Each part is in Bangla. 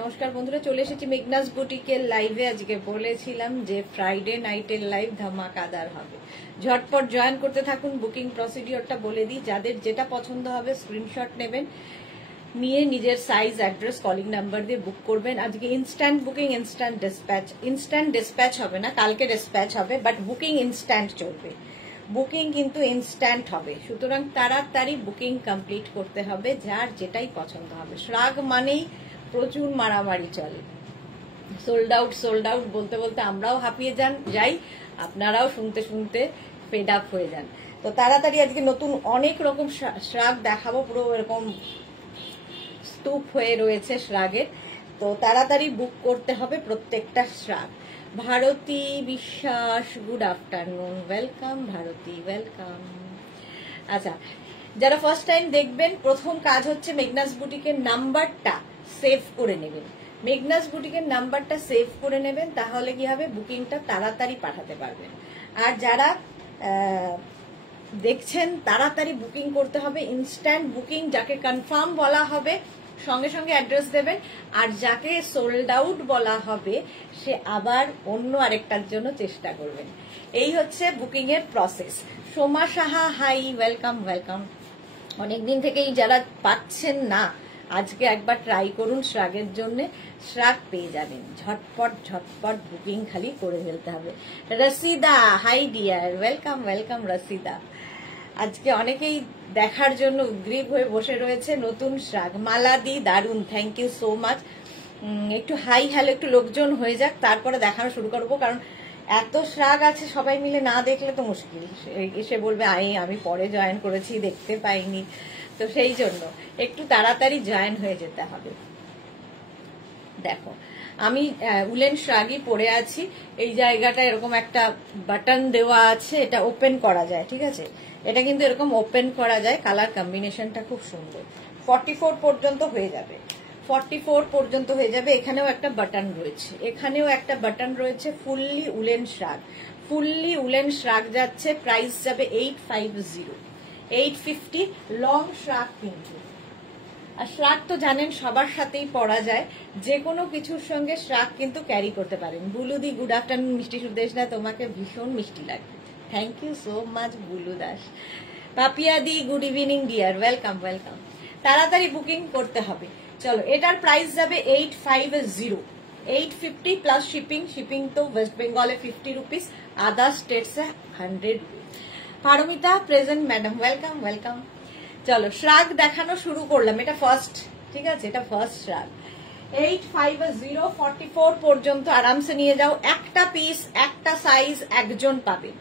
নমস্কার বন্ধুরা, চলে এসেছি মেঘনাস বুটিকের লাইভে। আজকে বলেছিলাম যে ফ্রাইডে নাইটের লাইভ ধামাকাদার হবে, ঝটপট জয়েন করতে থাকুন। বুকিং প্রসিডিওরটা বলে দিই, যাদের যেটা পছন্দ হবে স্ক্রিনশট নেবেন, নিয়ে নিজের সাইজ, অ্যাড্রেস, কলিং নাম্বার দিয়ে বুক করবেন। আজকে instant booking, instant dispatch. Instant dispatch হবে না, কালকে ডিসপ্যাচ হবে, বাট বুকিং ইনস্ট্যান্ট চলবে। বুকিং কিন্তু ইনস্ট্যান্ট হবে, সুতরাং তাড়াতাড়ি বুকিং কমপ্লিট করতে হবে, যার যেটাই পছন্দ হবে। শ্রাগ মানেই প্রচুর মারামারি চলে, সোল্ড আউট বলতে বলতে আমরাও হাঁপিয়ে যাই, আপনারাও শুনতে শুনতে ফেড আপ হয়ে যান। তো তাড়াতাড়ি আজকে নতুন অনেক রকম শ্রাগ দেখাবো, পুরো এরকম স্তূপ হয়ে রয়েছে শ্রাগের। তো তাড়াতাড়ি বুক করতে হবে প্রত্যেকটা shrug. Bharati Biswas, good afternoon, welcome Bharati, welcome. আচ্ছা, যারা ফার্স্ট টাইম দেখবেন, প্রথম কাজ হচ্ছে মেঘনাস বুটিকের নাম্বারটা সেভ করে নেবেন। মেঘনাস বুটিকের নাম্বারটা সেভ করে নেবেন, তাহলে কি হবে, বুকিংটা তাড়াতাড়ি পাঠাতে পারবেন। আর যারা দেখছেন, তাড়াতাড়ি বুকিং করতে হবে, ইনস্ট্যান্ট বুকিং। যাকে কনফার্ম বলা হবে সঙ্গে সঙ্গে অ্যাড্রেস দেবেন, আর যাকে সোল্ড আউট বলা হবে সে আবার অন্য আরেকটার জন্য চেষ্টা করবেন। এই হচ্ছে বুকিং এর process. Soma Saha, hi, welcome welcome. অনেকদিন থেকেই যারা পাচ্ছেন না, আজকে একবার ট্রাই করুন শ্রাগের জন্য, শ্রাগ পেয়ে যাবেন। ঝটপট বুকিং খালি করে ফেলতে হবে। রসিদা, হাই ডিয়ার, ওয়েলকাম ওয়েলকাম রসিদা। আজকে অনেকেই দেখার জন্য উদ্গ্রীব হয়ে বসে রয়েছে নতুন শ্রাগ। মালাদি, দারুন, থ্যাংক ইউ সো মাচ। একটু হাই হ্যালো, একটু লোকজন হয়ে যাক, তারপরে দেখানো শুরু করবো, কারণ এত শ্রাগ আছে, সবাই মিলে না দেখলে তো মুশকিল। এসে বলবে আমি পরে জয়েন করেছি, দেখতে পাইনি। তো সেই জন্য একটু তাড়াতাড়ি জয়েন হয়ে যেতে হবে। দেখো, আমি উলেন শ্রাগই পরে আছি। এই জায়গাটা এরকম একটা বাটন দেওয়া আছে, এটা ওপেন করা যায়, ঠিক আছে? এটা কিন্তু এরকম ওপেন করা যায়, কালার কম্বিনেশনটা খুব সুন্দর। 44 পর্যন্ত হয়ে যাবে, 44 পর্যন্ত হয়ে যাবে। এখানেও একটা বাটন রয়েছে, এখানেও একটা বাটন রয়েছে। Fully woollen শ্রাগ, fully woollen shrug যাচ্ছে, প্রাইস যাবে 850, 850। লং শ্রাগ কিন্তু, আর শ্রাগ তো জানেন সবার সাথেই পরা যায়, যে কোনো কিছুর সঙ্গে শ্রাগ কিন্তু ক্যারি করতে পারেন। বুলুদি, গুড আফটারনুন। মিষ্টি সুদেশ না, তোমাকে ভীষণ মিষ্টি লাগবে, thank you so much Bulu Das. Papiya দি, good evening dear, welcome welcome. তাড়াতাড়ি বুকিং করতে হবে। চলো, এটার প্রাইস যাবে 850, 850 প্লাস শিপিং। শিপিং তো ওয়েস্ট বেঙ্গলে 50 রুপিস, আদার স্টেটসে 100 rupees. Paromita, present madam, welcome welcome. চলো, শ্রাগ দেখানো শুরু করলাম। এটা ফার্স্ট, ঠিক আছে? এটা ফার্স্ট শ্রাগ। 850, 44 পর্যন্ত আরামসে নিয়ে যাও। একটা পিস, একটা সাইজ একজন পাবেন,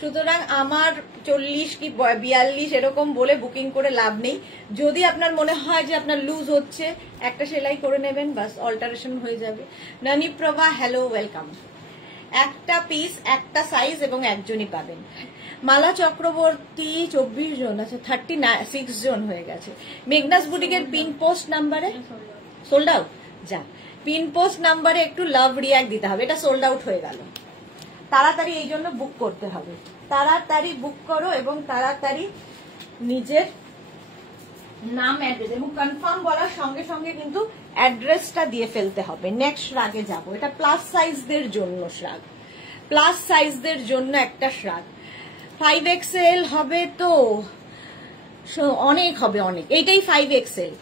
সুতরাং আমার 40 কি 42 এরকম বলে বুকিং করে লাভ নেই। যদি আপনার মনে হয় যে আপনার লুজ হচ্ছে, একটা সেলাই করে নেবেন, বাস অল্টারেশন হয়ে যাবে। ননিপ্রভা, হ্যালো, ওয়েলকাম। একটা পিস, একটা সাইজ এবং একজনই পাবেন। মালা চক্রবর্তী, 24 জন আছে, 36 জন হয়ে গেছে। মেঘনাস বুটিকের পিন পোস্ট নাম্বারে সোল্ড আউট। যা, পিন পোস্ট নাম্বারে একটু লাভ রিয়াক্ট দিতে হবে। এটা সোল্ড আউট হয়ে গেল, তাড়াতাড়ি এই জন্য বুক করতে হবে। তাড়াতাড়ি বুক করো এবং তাড়াতাড়ি নিজের নাম, অ্যাড্রেস, এবং কনফার্ম বলার সঙ্গে সঙ্গে কিন্তু অ্যাড্রেসটা দিয়ে ফেলতে হবে। নেক্সট শ্রাগে যাব। এটা প্লাস সাইজদের জন্য শ্রাগ, প্লাস সাইজদের জন্য একটা শ্রাগ। 5XL হবে তো অনেক হবে, অনেক। এইটাই 5XL।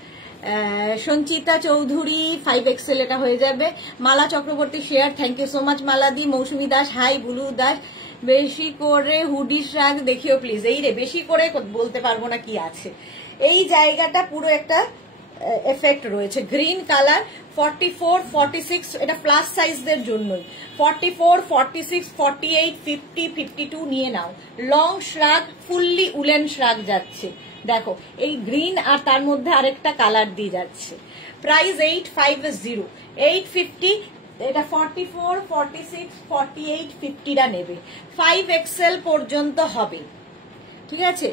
সঞ্চিতা চৌধুরী, 5XL এটা হয়ে যাবে। Mala Chakraborty share, thank you so much মালাদি। মৌসুমী দাস, হাই। বুলু দাস, বেশি করে হুডি শ্রাগ দেখিও প্লিজ। এই রে, বেশি করে বলতে পারবো না কি আছে। এই জায়গাটা পুরো একটা এফেক্ট রয়েছে, গ্রিন কালার। 44, 46 এটা প্লাস সাইজদের জন্যই। 44, 46, 48, 50, 52 নিয়ে নাও। Long shrug, fully woollen shrug যাচ্ছে। দেখো, এই গ্রিন আর তার মধ্যে আরেকটা কালার দিয়ে যাচ্ছে। প্রাইস 850, 850। এটা 44, 46, 48, 50টা নেবে। 5XL পর্যন্ত হবে, ঠিক আছে?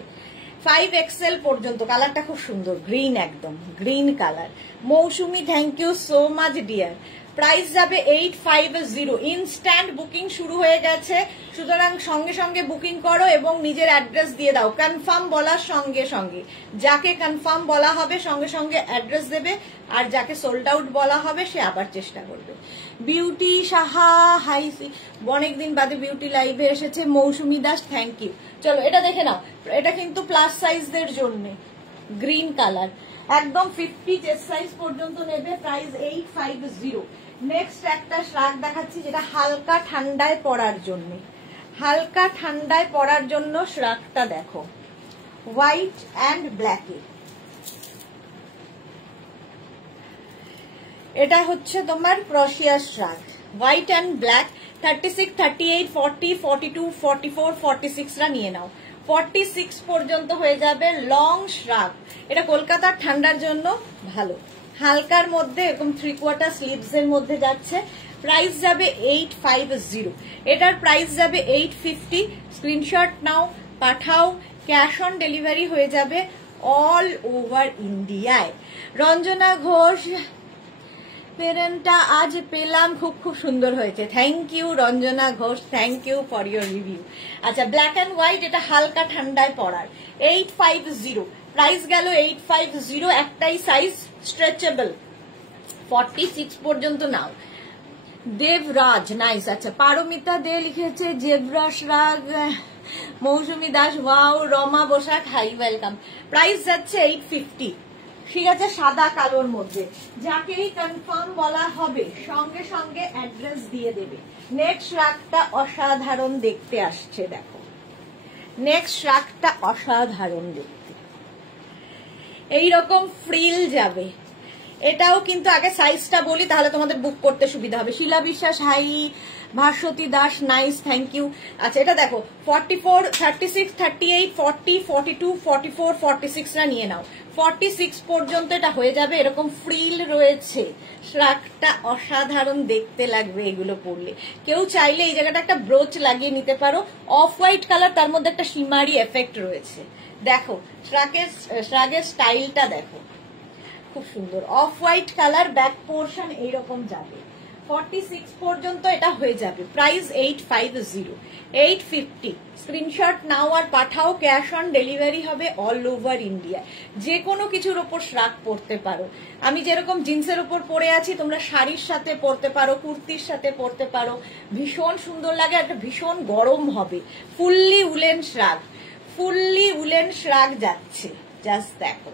5XL পর্যন্ত। কালারটা খুব সুন্দর, গ্রিন, একদম green colour. Mousumi, thank you so much dear. Price যাবে 850। ইনস্ট্যান্ট বুকিং শুরু হয়ে গেছে, সুতরাং সঙ্গে সঙ্গে বুকিং করো এবং নিজের অ্যাড্রেস দিয়ে দাও। কনফার্ম বলার সঙ্গে সঙ্গে, যাকে কনফার্ম বলা হবে সঙ্গে সঙ্গে অ্যাড্রেস দেবে, আর যাকে সোল্ড আউট বলা হবে সে আবার চেষ্টা করবে। বিউটি সাহা হাই, অনেকদিন বাদে বিউটি লাইভে এসেছে। মৌসুমি দাস থ্যাংক ইউ। চলো এটা দেখে নাও, এটা কিন্তু প্লাস সাইজদের জন্য, গ্রিন কালার, একদম 50 চেস্ট সাইজ পর্যন্ত নেবে। প্রাইস 850। নেক্সট একটা শ্রাগ দেখাচ্ছি যেটা হালকা ঠান্ডায় পরার জন্য, হালকা ঠান্ডায় পরার জন্য শ্রাগটা দেখো, হোয়াইট অ্যান্ড ব্ল্যাকে। এটা হচ্ছে তোমার ক্রোশিয়া শ্রাগ, হোয়াইট অ্যান্ড ব্ল্যাক। 36, 38, 40, 42, 44, 46 রা নিয়ে নাও। 46 পর্যন্ত হয়ে যাবে লং শ্রাগ। এটা কলকাতার ঠান্ডার জন্য ভালো, হালকার মধ্যে এরকম 3/4 স্লিভস এর মধ্যে যাচ্ছে। প্রাইস যাবে 850। এটার প্রাইস যাবে 850। স্ক্রিনশট নাও, পাঠাও, ক্যাশ অন ডেলিভারি হয়ে যাবে অল ওভার ইন্ডিয়ায়। রঞ্জনা ঘোষ, পেরেন্টটা আজ পেলাম, খুব খুব সুন্দর হয়েছে। Thank you Ranjana Ghosh, thank you for your review. আচ্ছা, ব্ল্যাক অ্যান্ড হোয়াইট, এটা হালকা ঠান্ডায় পরার, 850। প্রাইস গেল 850। একটাই সাইজ, স্ট্রেচেবল, 46 পর্যন্ত নাও। দেবরাজ নাইস। আচ্ছা, পারমিতা দে লিখেছে zebra shrug. Mousumi Das wow. Rama Basak hi, welcome. Price যাচ্ছে 850। ঠিক আছে, সাদা কালোর মধ্যে। যাকেই কনফার্ম বলা হবে সঙ্গে সঙ্গে অ্যাড্রেস দিয়ে দেবে। নেক্সট শ্রাগটা অসাধারণ দেখতে আসছে, দেখো নেক্সট শ্রাগটা অসাধারণ দেখতে, এইরকম ফ্রিল যাবে। এটাও কিন্তু আগে সাইজটা বলি তাহলে তোমাদের বুক করতে সুবিধা হবে। Shila Biswas hi, Bhaswati Das nice, thank you. আচ্ছা, এটা দেখো 44, 36, 38, 40, 42, 44, 46 রা নিয়ে নাও। 46 পর্যন্ত এটা হয়ে যাবে। এরকম ফ্রিল রয়েছে, শ্রাগটা অসাধারণ দেখতে লাগবে এগুলো পরলে। কেউ চাইলে এই জায়গাটা একটা ব্রোচ লাগিয়ে নিতে পারো, অফ হোয়াইট কালার, তার মধ্যে একটা শিমারি এফেক্ট রয়েছে। দেখো শ্রাগের স্টাইলটা দেখো, খুব সুন্দর। Off white colour, back portion এইরকম যাবে। 46 পর্যন্ত এটা হয়ে যাবে। প্রাইস 850, 850। স্ক্রিনশট নাও আর পাঠাও, ক্যাশ অন ডেলিভারি হবে অল ওভার ইন্ডিয়া। যে কোনো কিছুর ওপর শ্রাগ পরতে পারো। আমি যেরকম জিন্সের ওপর পরে আছি, তোমরা শাড়ির সাথে পরতে পারো, কুর্তির সাথে পরতে পারো, ভীষণ সুন্দর লাগে। একটা ভীষণ গরম হবে। Fully woollen শ্রাগ, fully woollen shrug যাচ্ছে, জাস্ট দেখো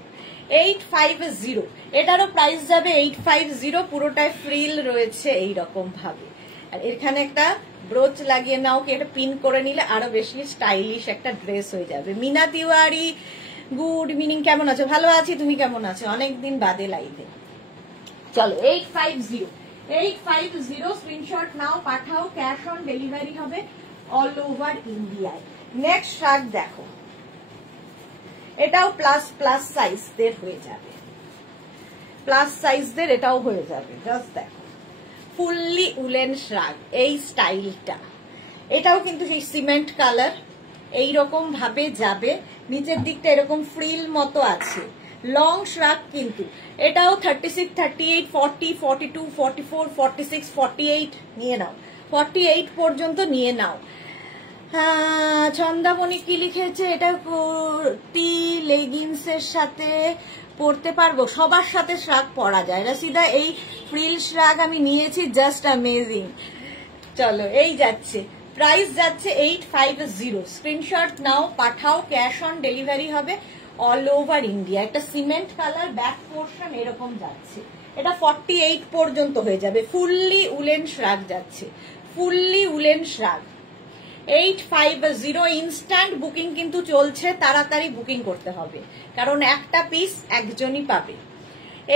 850। এটারও প্রাইস যাবে 850। পুরোটায় ফ্রিল রয়েছে এইরকম ভাবে, আর এখানে একটা ব্রোচ লাগিয়ে নাও, কি এটা পিন করে নিলে আরো বেশি স্টাইলিশ একটা ড্রেস হয়ে যাবে। মিনা তিওয়ারি, গুড ইভিনিং, কেমন আছো? ভালো আছি, তুমি কেমন আছো? অনেকদিন বাদে লাইভে। চলো 850 স্ক্রিনশট নাও, পাঠাও, ক্যাশ অন ডেলিভারি হবে অল ওভার ইন্ডিয়ায়। নেক্সট শার্ট দেখো, এটাও প্লাস সাইজদের হয়ে যাবে, প্লাস সাইজদের এটাও হয়ে যাবে। জাস্ট দেখো ফুললি উলেন শ্রাগ, এই স্টাইলটা। এটাও কিন্তু সেই সিমেন্ট কালার, এইরকম ভাবে যাবে। নিচের দিকটা এরকম ফ্রিল মতো আছে, লং শ্রাগ কিন্তু। এটাও 36, 38, 40, 42, 44, 46, 48 নিয়ে নাও। 48 পর্যন্ত নিয়ে নাও। চন্দামণি কি লিখেছে, এটা কুর্তি লেগিংস এর সাথে পরতে পারবো? সবার সাথে শ্রাগ পরা যায়। রাশিদা, এই ফ্রিল শ্রাগ আমি নিয়েছি, জাস্ট অ্যামেজিং। চলো এই যাচ্ছে, প্রাইস যাচ্ছে 850। স্ক্রিনশট নাও, পাঠাও, ক্যাশ অন ডেলিভারি হবে অল ওভার ইন্ডিয়া। একটা সিমেন্ট কালার, ব্যাক পোর্শন এরকম যাচ্ছে। এটা 48 পর্যন্ত হয়ে যাবে। ফুললি উলেন শ্রাগ যাচ্ছে, ফুললি উলেন শ্রাগ। 850 ইনস্ট্যান্ট বুকিং কিন্তু চলছে, তাড়াতাড়ি বুকিং করতে হবে, কারণ একটা পিস একজনই পাবে।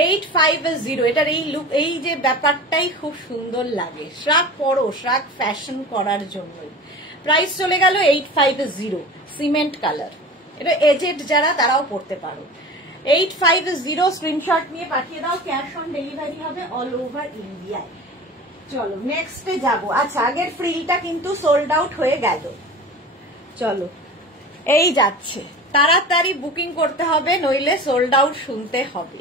850, এটার এই লুক, এই যে ব্যাপারটাই খুব সুন্দর লাগে। শ্রাগ পরো, শ্রাগ ফ্যাশন করার জন্যই। প্রাইস চলে গেল 850, সিমেন্ট কালার। এটা এজেড যারা তারাও পড়তে পারো। 850 স্ক্রিনশট নিয়ে পাঠিয়ে দাও, ক্যাশ অন ডেলিভারি হবে অল ওভার ইন্ডিয়ায়। চলো নেক্সটে যাবো। আচ্ছা, আগের ফ্রিলটা কিন্তু সোল্ড আউট হয়ে গেল। চলো এই যাচ্ছে, তাড়াতাড়ি বুকিং করতে হবে, নইলে সোল্ড আউট শুনতে হবে।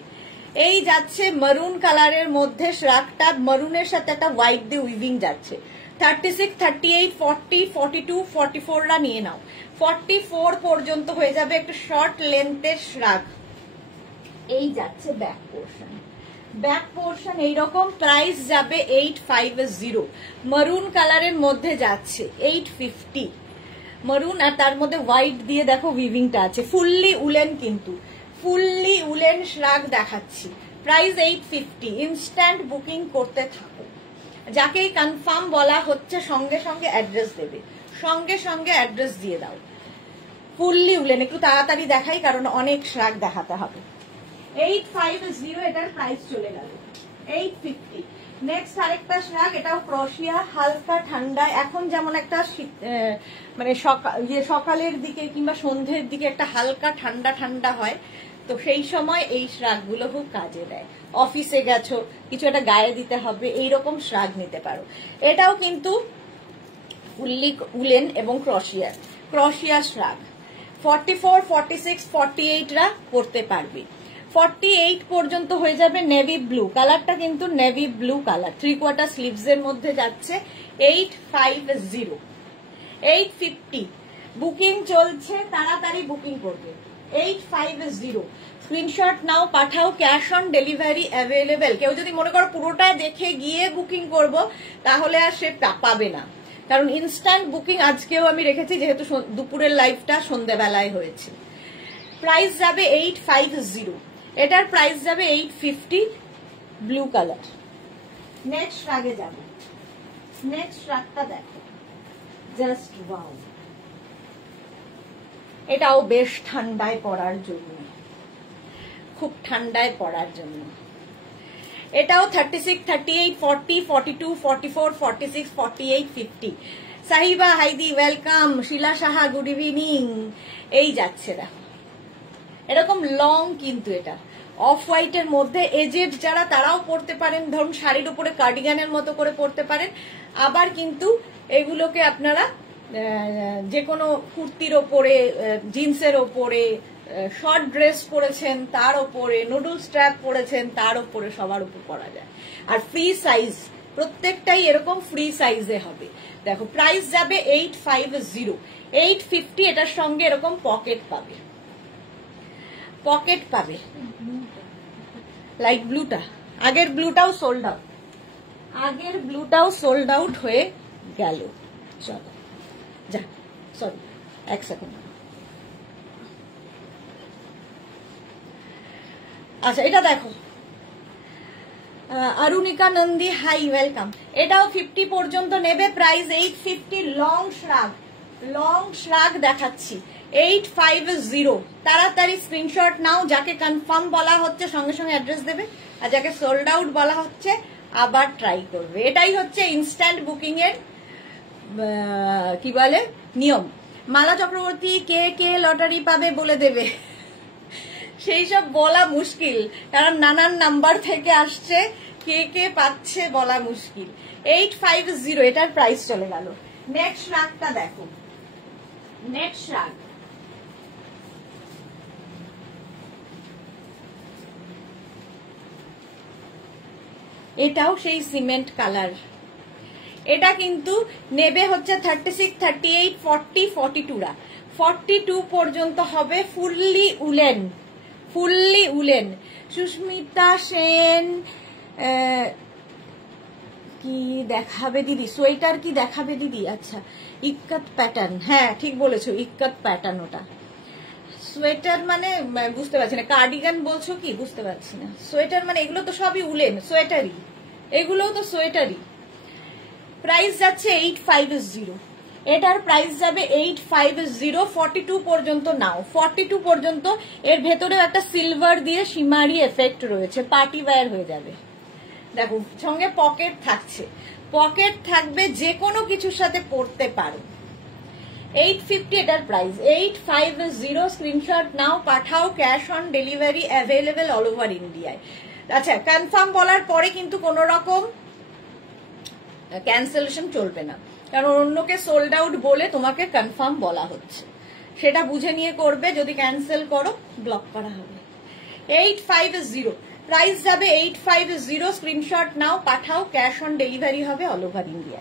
এই যাচ্ছে মারুন কালারের মধ্যে শ্রাগটা, মারুনের সাথে একটা হোয়াইট দিয়ে উইভিং যাচ্ছে। 36, 38, 40, 42, 44 রা নিয়ে নাও, 44 পর্যন্ত হয়ে যাবে একটু শর্ট লেন্থের শ্রাগ। এই যাচ্ছে ব্যাক পোর্শন, ব্যাক পোর্শন এইরকম, প্রাইস যাবে 850। মারুন কালারের মধ্যে যাচ্ছে 850 মারুন, আর তার মধ্যে হোয়াইট দিয়ে দেখো উইভিংটা আছে, ফুললি উলেন, কিন্তু ফুললি উলেন শ্রাগ দেখাচ্ছি। প্রাইস 850। ইনস্ট্যান্ট বুকিং করতে থাকো, যাকেই কনফার্ম বলা হচ্ছে সঙ্গে সঙ্গে অ্যাড্রেস দেবে, সঙ্গে সঙ্গে অ্যাড্রেস দিয়ে দাও। ফুললি উলেন, একটু তাড়াতাড়ি দেখাই কারণ অনেক শ্রাগ দেখাতে হবে। 850 এটার প্রাইস চলে গেল 850। নেক্সট আরেকটা শ্রাগ, এটাও ক্রোশিয়া, হালকা ঠান্ডা। এখন যেমন একটা মানে সকালের দিকে কিংবা সন্ধ্যের দিকে একটা হালকা ঠান্ডা ঠান্ডা হয়, তো সেই সময় এই শ্রাগগুলো খুব কাজে দেয়। অফিসে গেছো, কিছু একটা গায়ে দিতে হবে, এইরকম শ্রাগ নিতে পারো। এটাও কিন্তু ফুললি উলেন এবং ক্রোশিয়া শ্রাগ। 44, 46, 48 রা পড়তে পারবে। 48 পর্যন্ত হয়ে যাবে নেভি ব্লু কালারটা, কিন্তু নেভি ব্লু কালার, 3/4 স্লিভস এর মধ্যে যাচ্ছে 850। 850 বুকিং চলছে, তাড়াতাড়ি বুকিং করবে। 850 স্ক্রিনশট নাও, পাঠাও, ক্যাশ অন ডেলিভারি অ্যাভেলেবেল। কেউ যদি মনে করো পুরোটা দেখে গিয়ে বুকিং করব, তাহলে আর সে পাবে না, কারণ ইনস্ট্যান্ট বুকিং আজকেও আমি রেখেছি, যেহেতু দুপুরের লাইভটা সন্ধ্যেবেলায় হয়েছে। প্রাইস যাবে 850, এটার প্রাইস যাবে 850 ব্লু কালার। নেক্সট রাগে যাব, নেক্সট রাগটা দেখো, জাস্ট ওয়াও। এটাও বেশ ঠান্ডায় পড়ার জন্য, খুব ঠান্ডায় পড়ার জন্য। এটাও 36, 38, 40, 42, 44, 46, 48, 50। সাহিবা হাইদি ওয়েলকাম, শিলা সাহা গুড ইভিনিং। এই যাচ্ছে দেখো, এরকম লং, কিন্তু এটা অফ হোয়াইটের মধ্যে এজেড যারা তারাও পরতে পারেন, ধরুন শাড়ির উপরে কার্ডিগানের মতো করে পরতে পারেন। আবার কিন্তু এগুলোকে আপনারা যে কোনো কুর্তির ওপরে, জিন্সের ওপরে, শর্ট ড্রেস পরেছেন তার ওপরে, নুডল স্ট্র্যাপ পরেছেন তার ওপরে, সবার উপর পরা যায়। আর ফ্রি সাইজ, প্রত্যেকটাই এরকম ফ্রি সাইজে হবে। দেখো প্রাইস যাবে 850। 850 এটার সঙ্গে এরকম পকেট পাবে, পকেট পাবে। লাইট ব্লুটা, আগের ব্লুটাও সোল্ড আউট, আগের ব্লুটাও সোল্ড আউট হয়ে গেল। চলো যা, সরি এক সেকেন্ড। আচ্ছা এটা দেখো, অরুণিকা নন্দী হাই ওয়েলকাম। এটাও 50 পর্যন্ত নেবে, প্রাইস 850। লং শ্রাগ দেখাচ্ছি 850। তাড়াতাড়ি স্ক্রিনশট নাও, যাকে কনফার্ম বলা হচ্ছে সঙ্গে সঙ্গে অ্যাড্রেস দেবে, আর যাকে সোল্ড আউট বলা হচ্ছে আবার ট্রাই করবে। এটাই হচ্ছে ইনস্ট্যান্ট বুকিং এর কি বলে নিয়ম। মালা চক্রবর্তী, কে কে লটারি পাবে বলে দেবে, সেই সব বলা মুশকিল, কারণ নানান নাম্বার থেকে আসছে, কে কে পাচ্ছে বলা মুশকিল। 850 এটার প্রাইস চলে গেল। নেক্সট রাগটা দেখো, নেক্সট রাগ, এটাও সেই সিমেন্ট কালার। এটা কিন্তু নেবে হচ্ছে 36, 38, 40, 42 রা। 42 পর্যন্ত হবে fully woollen, fully woollen. Susmita Sen কি দেখাবে দিদি? সোয়েটার কি দেখাবে দিদি? আচ্ছা ইক্কত প্যাটার্ন, হ্যাঁ ঠিক বলেছো, ইক্কত প্যাটার্ন। ওটা সোয়েটার মানে বুঝতে পারছি না, কার্ডিগান বলছো কি বুঝতে পারছি না। সোয়েটার মানে এগুলো তো সবই উলেন, সোয়েটারই, এগুলোও তো সোয়েটারই। প্রাইস যাচ্ছে 850, এটার প্রাইস যাবে 850। 42 পর্যন্ত নাও, 42 পর্যন্ত। এর ভেতরেও একটা সিলভার দিয়ে শিমারি এফেক্ট রয়েছে, পার্টি ওয়্যার হয়ে যাবে। দেখো সঙ্গে পকেট থাকছে, পকেট থাকবে, যে কোনো কিছুর সাথে পরতে পারো। 850 এটার প্রাইস, 850। স্ক্রিনশট নাও, পাঠাও, cash on delivery available all over ইন্ডিয়ায়। আচ্ছা কনফার্ম বলার পরে কিন্তু কোনো রকম ক্যান্সেলেশন চলবে না, কারণ অন্যকে সোল্ড আউট বলে তোমাকে কনফার্ম বলা হচ্ছে, সেটা বুঝে নিয়ে করবে। যদি ক্যান্সেল করো ব্লক করা হবে। 850 প্রাইস যাবে 850, স্ক্রিনশট নাও, পাঠাও, ক্যাশ অন ডেলিভারি হবে অল ওভার ইন্ডিয়া।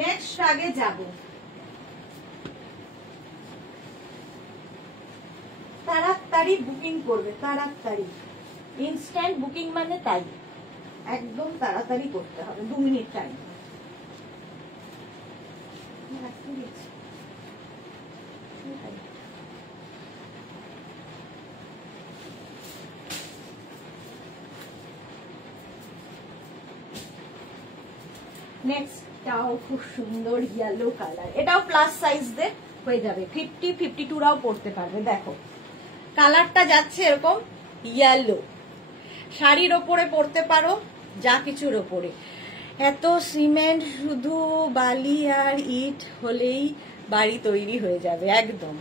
নেক্সট রাগে যাব, তাড়াতাড়ি বুকিং করবে, তাড়াতাড়ি, ইনস্ট্যান্ট বুকিং মানে তাই, একদম তাড়াতাড়ি করতে হবে, 2 মিনিট টাইম। নেক্সটটাও খুব সুন্দর ইয়েলো কালার, এটাও প্লাস সাইজ দের হয়ে যাবে, 50, 52রাও পড়তে পারবে। দেখো কালারটা যাচ্ছে এরকম ইয়েলো, শাড়ির ওপরে পরতে পারো, যা কিছুর ওপরে। এত সিমেন্ট, শুধু বালি আর ইট হলেই বাড়ি তৈরি হয়ে যাবে একদম।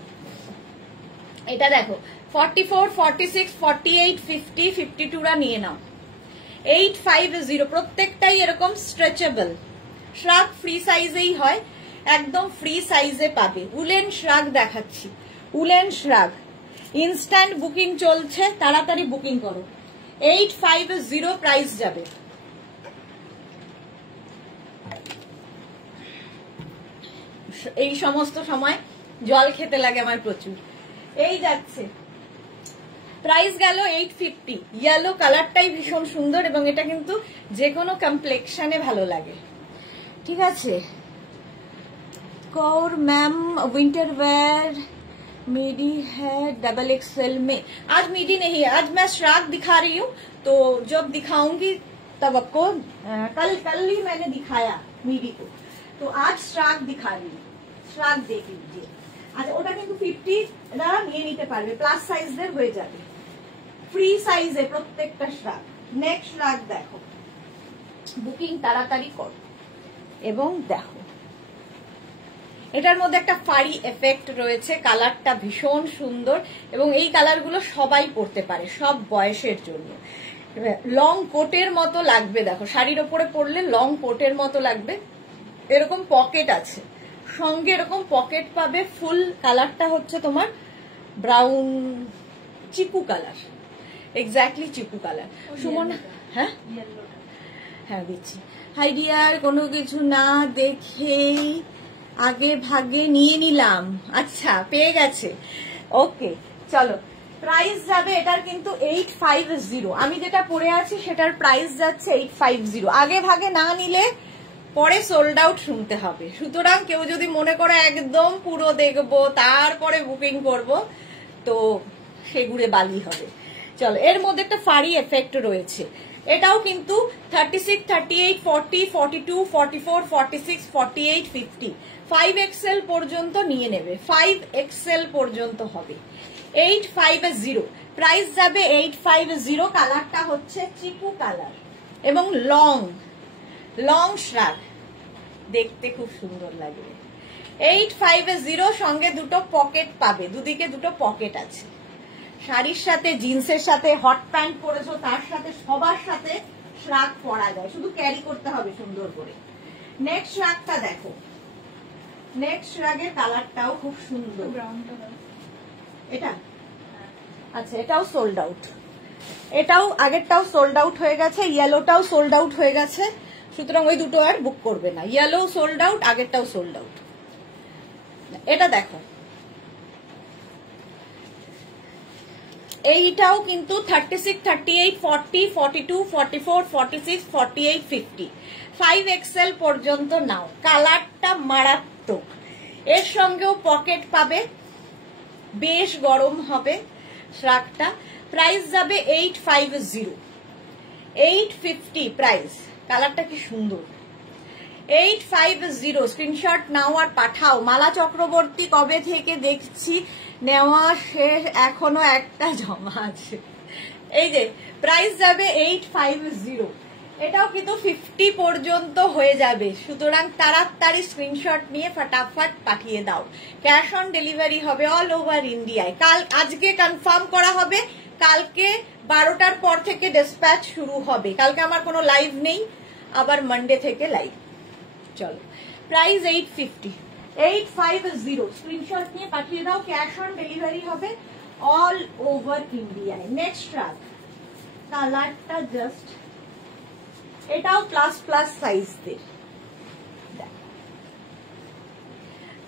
এটা দেখো 44, 46, 48, 50, 52রা নিয়ে নাও। 850, প্রত্যেকটাই এরকম স্ট্রেচেবল, শ্রাগ ফ্রি সাইজেই হয়, একদম ফ্রি সাইজে পাবে। উলেন শ্রাগ দেখাচ্ছি, উলেন শ্রাগ, ইনস্ট্যান্ট বুকিং চলছে, তাড়াতাড়ি বুকিং করো। 850 প্রাইস যাবে। এই সমস্ত সময় জল খেতে লাগে আমার প্রচুর। এই যাচ্ছে, প্রাইস গেল 850। ইয়েলো কালারটাই ভীষণ সুন্দর এবং এটা কিন্তু যে কোনো কমপ্লেক্সনে ভালো লাগে, ঠিক আছে। कौर मैम विंटर वेयर मिडी है XXL में, आज मिडी नहीं है, आज मैं श्राग दिखा रही हूँ, तो जब दिखाऊंगी तब आपको, कल ही मैंने दिखाया मिडी को, तो आज श्राग दिखा रही हूँ, श्राग देख लीजिए। আচ্ছা ওটা কিন্তু 50রা নিয়ে নিতে পারবে, প্লাস সাইজদের হয়ে যাবে, ফ্রি সাইজে প্রত্যেকটা শ্রাগ। নেক্সট শ্রাগ দেখো, বুকিং তাড়াতাড়ি করো এবং দেখো এটার মধ্যে একটা ফাড়ি এফেক্ট রয়েছে, কালারটা ভীষণ সুন্দর এবং এই কালারগুলো সবাই পরতে পারে, সব বয়সের জন্য। লং কোটের মতো লাগবে, দেখো শাড়ির ওপরে পরলে লং কোটের মতো লাগবে। এরকম পকেট আছে, সঙ্গে এরকম পকেট পাবে, ফুল কালারটা হচ্ছে তোমার ব্রাউন চিকু কালার, এক্স্যাক্টলি চিকু কালার। সুমন, হ্যাঁ হ্যাঁ দিচ্ছি। হাই ডিয়ার, কোনো কিছু না দেখেই আগে ভাগে নিয়ে নিলাম, আচ্ছা পেয়ে গেছে, ওকে চলো। প্রাইস যাবে এটার কিন্তু 850, আমি যেটা পরে আছি সেটার প্রাইস যাচ্ছে 850। আগে ভাগে না নিলে পরে সোল্ড আউট শুনতে হবে, সুতরাং কেউ যদি মনে করে একদম পুরো দেখবো তারপরে বুকিং করব, তো সেগুড়ে বালি হবে। চলো, এর মধ্যে একটা ফাড়ি এফেক্ট রয়েছে, এটাও কিন্তু 36, 38, 40, 42, 44, 46, 48, 50, 5XL পর্যন্ত নিয়ে নেবে, 5XL পর্যন্ত হবে। 850 প্রাইস যাবে 850। কালারটা হচ্ছে চিকু কালার এবং লং শ্রাগ, দেখতে খুব সুন্দর লাগবে। 850 সঙ্গে দুটো পকেট পাবে, দুদিকে দুটো পকেট আছে। শাড়ির সাথে, জিন্সের সাথে, হট প্যান্ট পরেছো তার সাথে, সবার সাথে শ্রাগ পরা যায়, শুধু ক্যারি করতে হবে সুন্দর করে। নেক্সট শ্রাগটা দেখো, নেক্সট শ্রাগের কালারটাও খুব সুন্দর, এটা আচ্ছা এটাও সোল্ড আউট, এটাও আগেরটাও সোল্ড আউট হয়ে গেছে, ইয়েলোটাও সোল্ড আউট হয়ে গেছে, সুতরাং ওই দুটো আর বুক করবে না। ইয়েলো সোল্ড আউট, আগেরটাও সোল্ড আউট। এটা দেখো, এইটাও কিন্তু 36, 38, 40, 42, 44, 46, 48, 50, 5XL পর্যন্ত নাও। কালারটা মারাত্মক, এর সঙ্গেও পকেট পাবে, বেশ গরম হবে শ্রাগটা। প্রাইস যাবে 850, 850 প্রাইস। কালারটা কি সুন্দর, 850 স্ক্রিনশট নাও আর পাঠাও। মালা চক্রবর্তী কবে থেকে দেখছি নেওয়া শেষ, এখনো একটা জমা আছে। এই যে প্রাইস যাবে 850, এটাও কিন্তু 50 পর্যন্ত হয়ে যাবে, সুতরাং তাড়াতাড়ি স্ক্রিনশট নিয়ে ফটাফট পাঠিয়ে দাও। ক্যাশ অন ডেলিভারি হবে অল ওভার ইন্ডিয়ায়। আজকে কনফার্ম করা হবে, কালকে 12টার পর থেকে ডিসপ্যাচ শুরু হবে। কালকে আমার কোনো লাইভ নেই, আবার মানডে থেকে লাইভ। চলো, প্রাইস 850, 850 স্ক্রিনশট নিয়ে পাঠিয়ে দাও। ক্যাশ অন ডেলিভারি হবে অল ওভার ইন্ডিয়ায়। নেক্সট শ্রাগ, কালারটা জাস্ট, এটাও প্লাস প্লাস সাইজদের,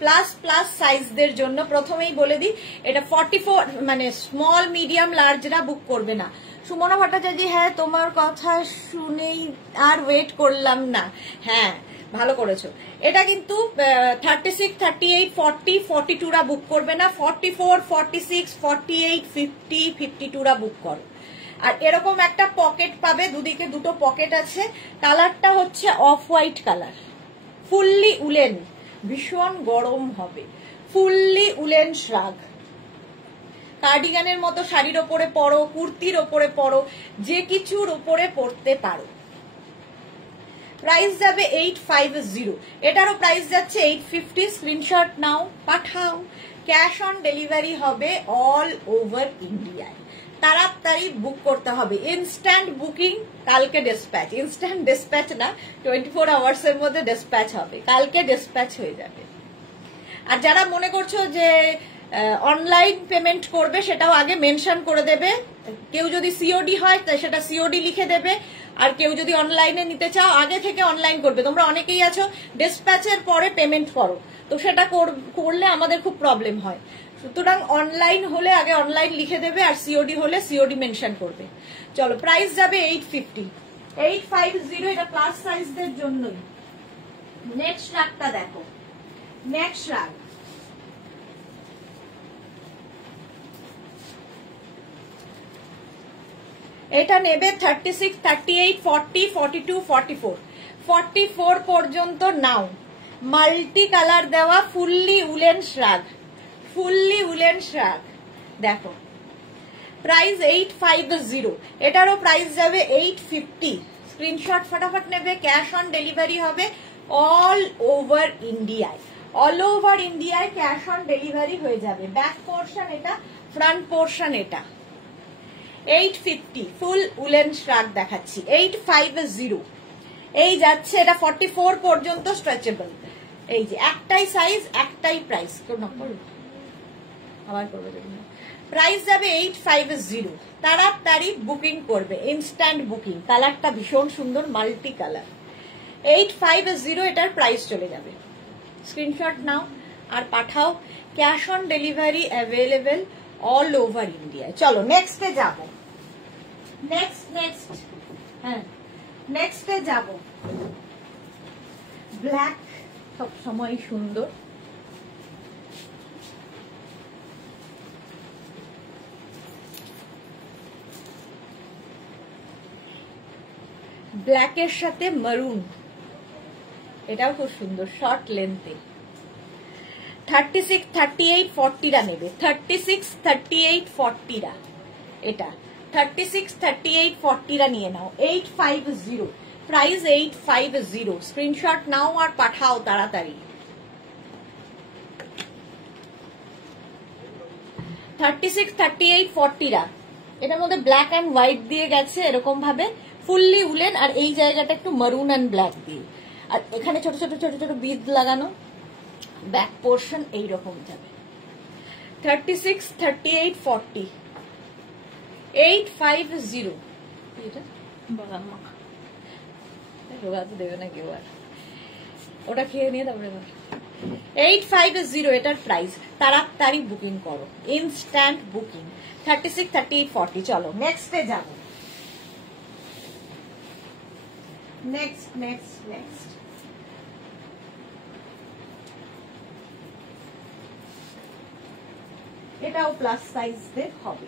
প্লাস প্লাস সাইজদের জন্য প্রথমেই বলে দিই এটা 44, মানে স্মল মিডিয়াম লার্জরা বুক করবে না। সুমনা ভট্টাচার্য, হ্যাঁ তোমার কথা শুনেই আর ওয়েট করলাম না। হ্যাঁ ভালো করেছো। এটা কিন্তু 36, 38, 40, 42রা বুক করবে না। 44, 46, 48, 50, 52রা বুক করো। আর এরকম একটা পকেট পাবে, দুদিকে দুটো পকেট আছে। কালারটা হচ্ছে off white colour, fully woollen, ভীষণ গরম হবে। ফুললি উলেন শ্রাগ, কার্ডিগানের মতো শাড়ির ওপরে পরো, কুর্তির ওপরে পরো, যে কিছুর ওপরে পরতে পারো। প্রাইস যাবে 850, এটারও প্রাইস যাচ্ছে 850। স্ক্রিনশট নাও, পাঠাও। ক্যাশ অন ডেলিভারি হবে অল ওভার ইন্ডিয়ায়। তাড়াতাড়ি বুক করতে হবে, ইনস্ট্যান্ট বুকিং। কালকে ডিসপ্যাচ, ইনস্ট্যান্ট ডিসপ্যাচ না, 24 আওয়ার্স এর মধ্যে ডিসপ্যাচ হবে, কালকে ডিসপ্যাচ হয়ে যাবে। আর যারা মনে করছো যে অনলাইন পেমেন্ট করবে, সেটাও আগে মেনশন করে দেবে। কেউ যদি সিওডি হয় সেটা সিওডি লিখে দেবে, আর কেউ যদি অনলাইনে নিতে চাও আগে থেকে অনলাইন করবে। তোমরা অনেকেই আছো ডিসপ্যাচের পরে পেমেন্ট করো, তো সেটা করলে আমাদের খুব প্রবলেম হয়। সুতরাং অনলাইন হলে আগে অনলাইন লিখে দেবে, আর সিওডি হলে সিওডি মেনশন করবে। চলো, প্রাইস যাবে 850, 850, এটা প্লাস সাইজদের জন্যই। নেক্সট রাগটা দেখো, নেক্সট রাগ, এটা নেবে 36, 38, 40, 42, 44, 44 পর্যন্ত নাও। মাল্টি কালার দেওয়া ফুললি উলেন শ্রাগ, ফুললি উলেন শ্রাগ। দেখো প্রাইস 850, এটারও প্রাইস যাবে 850। স্ক্রিনশট ফটাফট নেবে, ক্যাশ অন ডেলিভারি হবে অল ওভার ইন্ডিয়ায়। অল ওভার ইন্ডিয়ায় ক্যাশ অন ডেলিভারি হয়ে যাবে। ব্যাক পোর্শন এটা, ফ্রন্ট পোর্শন এটা। 850 ফুল উলেন শ্রাগ দেখাচ্ছি, 850। এই যাচ্ছে, এটা 44 পর্যন্ত স্ট্রেচেবল। এই যে একটাই সাইজ, একটাই প্রাইস, আবার করবে। প্রাইস যাবে 850, তাড়াতাড়ি বুকিং করবে, ইনস্ট্যান্ট বুকিং। কালারটা ভীষণ সুন্দর, মাল্টি কালার। 850 এটার প্রাইস চলে যাবে। স্ক্রিনশট নাও আর পাঠাও। Cash on delivery available all over India. চলো নেক্সটে যাব, নেক্সট হ্যাঁ নেক্সটে যাব। ব্ল্যাক সব সময় সুন্দর, ব্ল্যাকের সাথে মারুন, এটাও খুব সুন্দর, শর্ট লেন্থে। 36, 38, 40রা নেবে, 36, 38, 40রা। এটা 36, 38, 40রা নিয়ে নাও। 850, প্রাইস 850। স্ক্রিনশট নাও আর পাঠাও তাড়াতাড়ি। 36, 38, 40রা। এটার মধ্যে ব্ল্যাক অ্যান্ড হোয়াইট দিয়ে গেছে এরকম ভাবে, ফুললি উলেন, আর এই জায়গাটা একটু মারুন অ্যান্ড ব্ল্যাক দিয়ে, আর এখানে ছোট ছোট ছোট ছোট বিড লাগানো। ব্যাক পোর্শন এইরকম যাবে। 36, 38, 40, 850। এটা বাদাম মাখা রোগাতে দেবে না কেউ, আর ওটা খেয়ে নিয়ে তারপরে 850 এটার প্রাইস। তাড়াতাড়ি বুকিং করো, ইনস্ট্যান্ট বুকিং। 36, 38, 40। চলো নেক্সটে যাব। নেক্সট এটাও প্লাস সাইজদের হবে।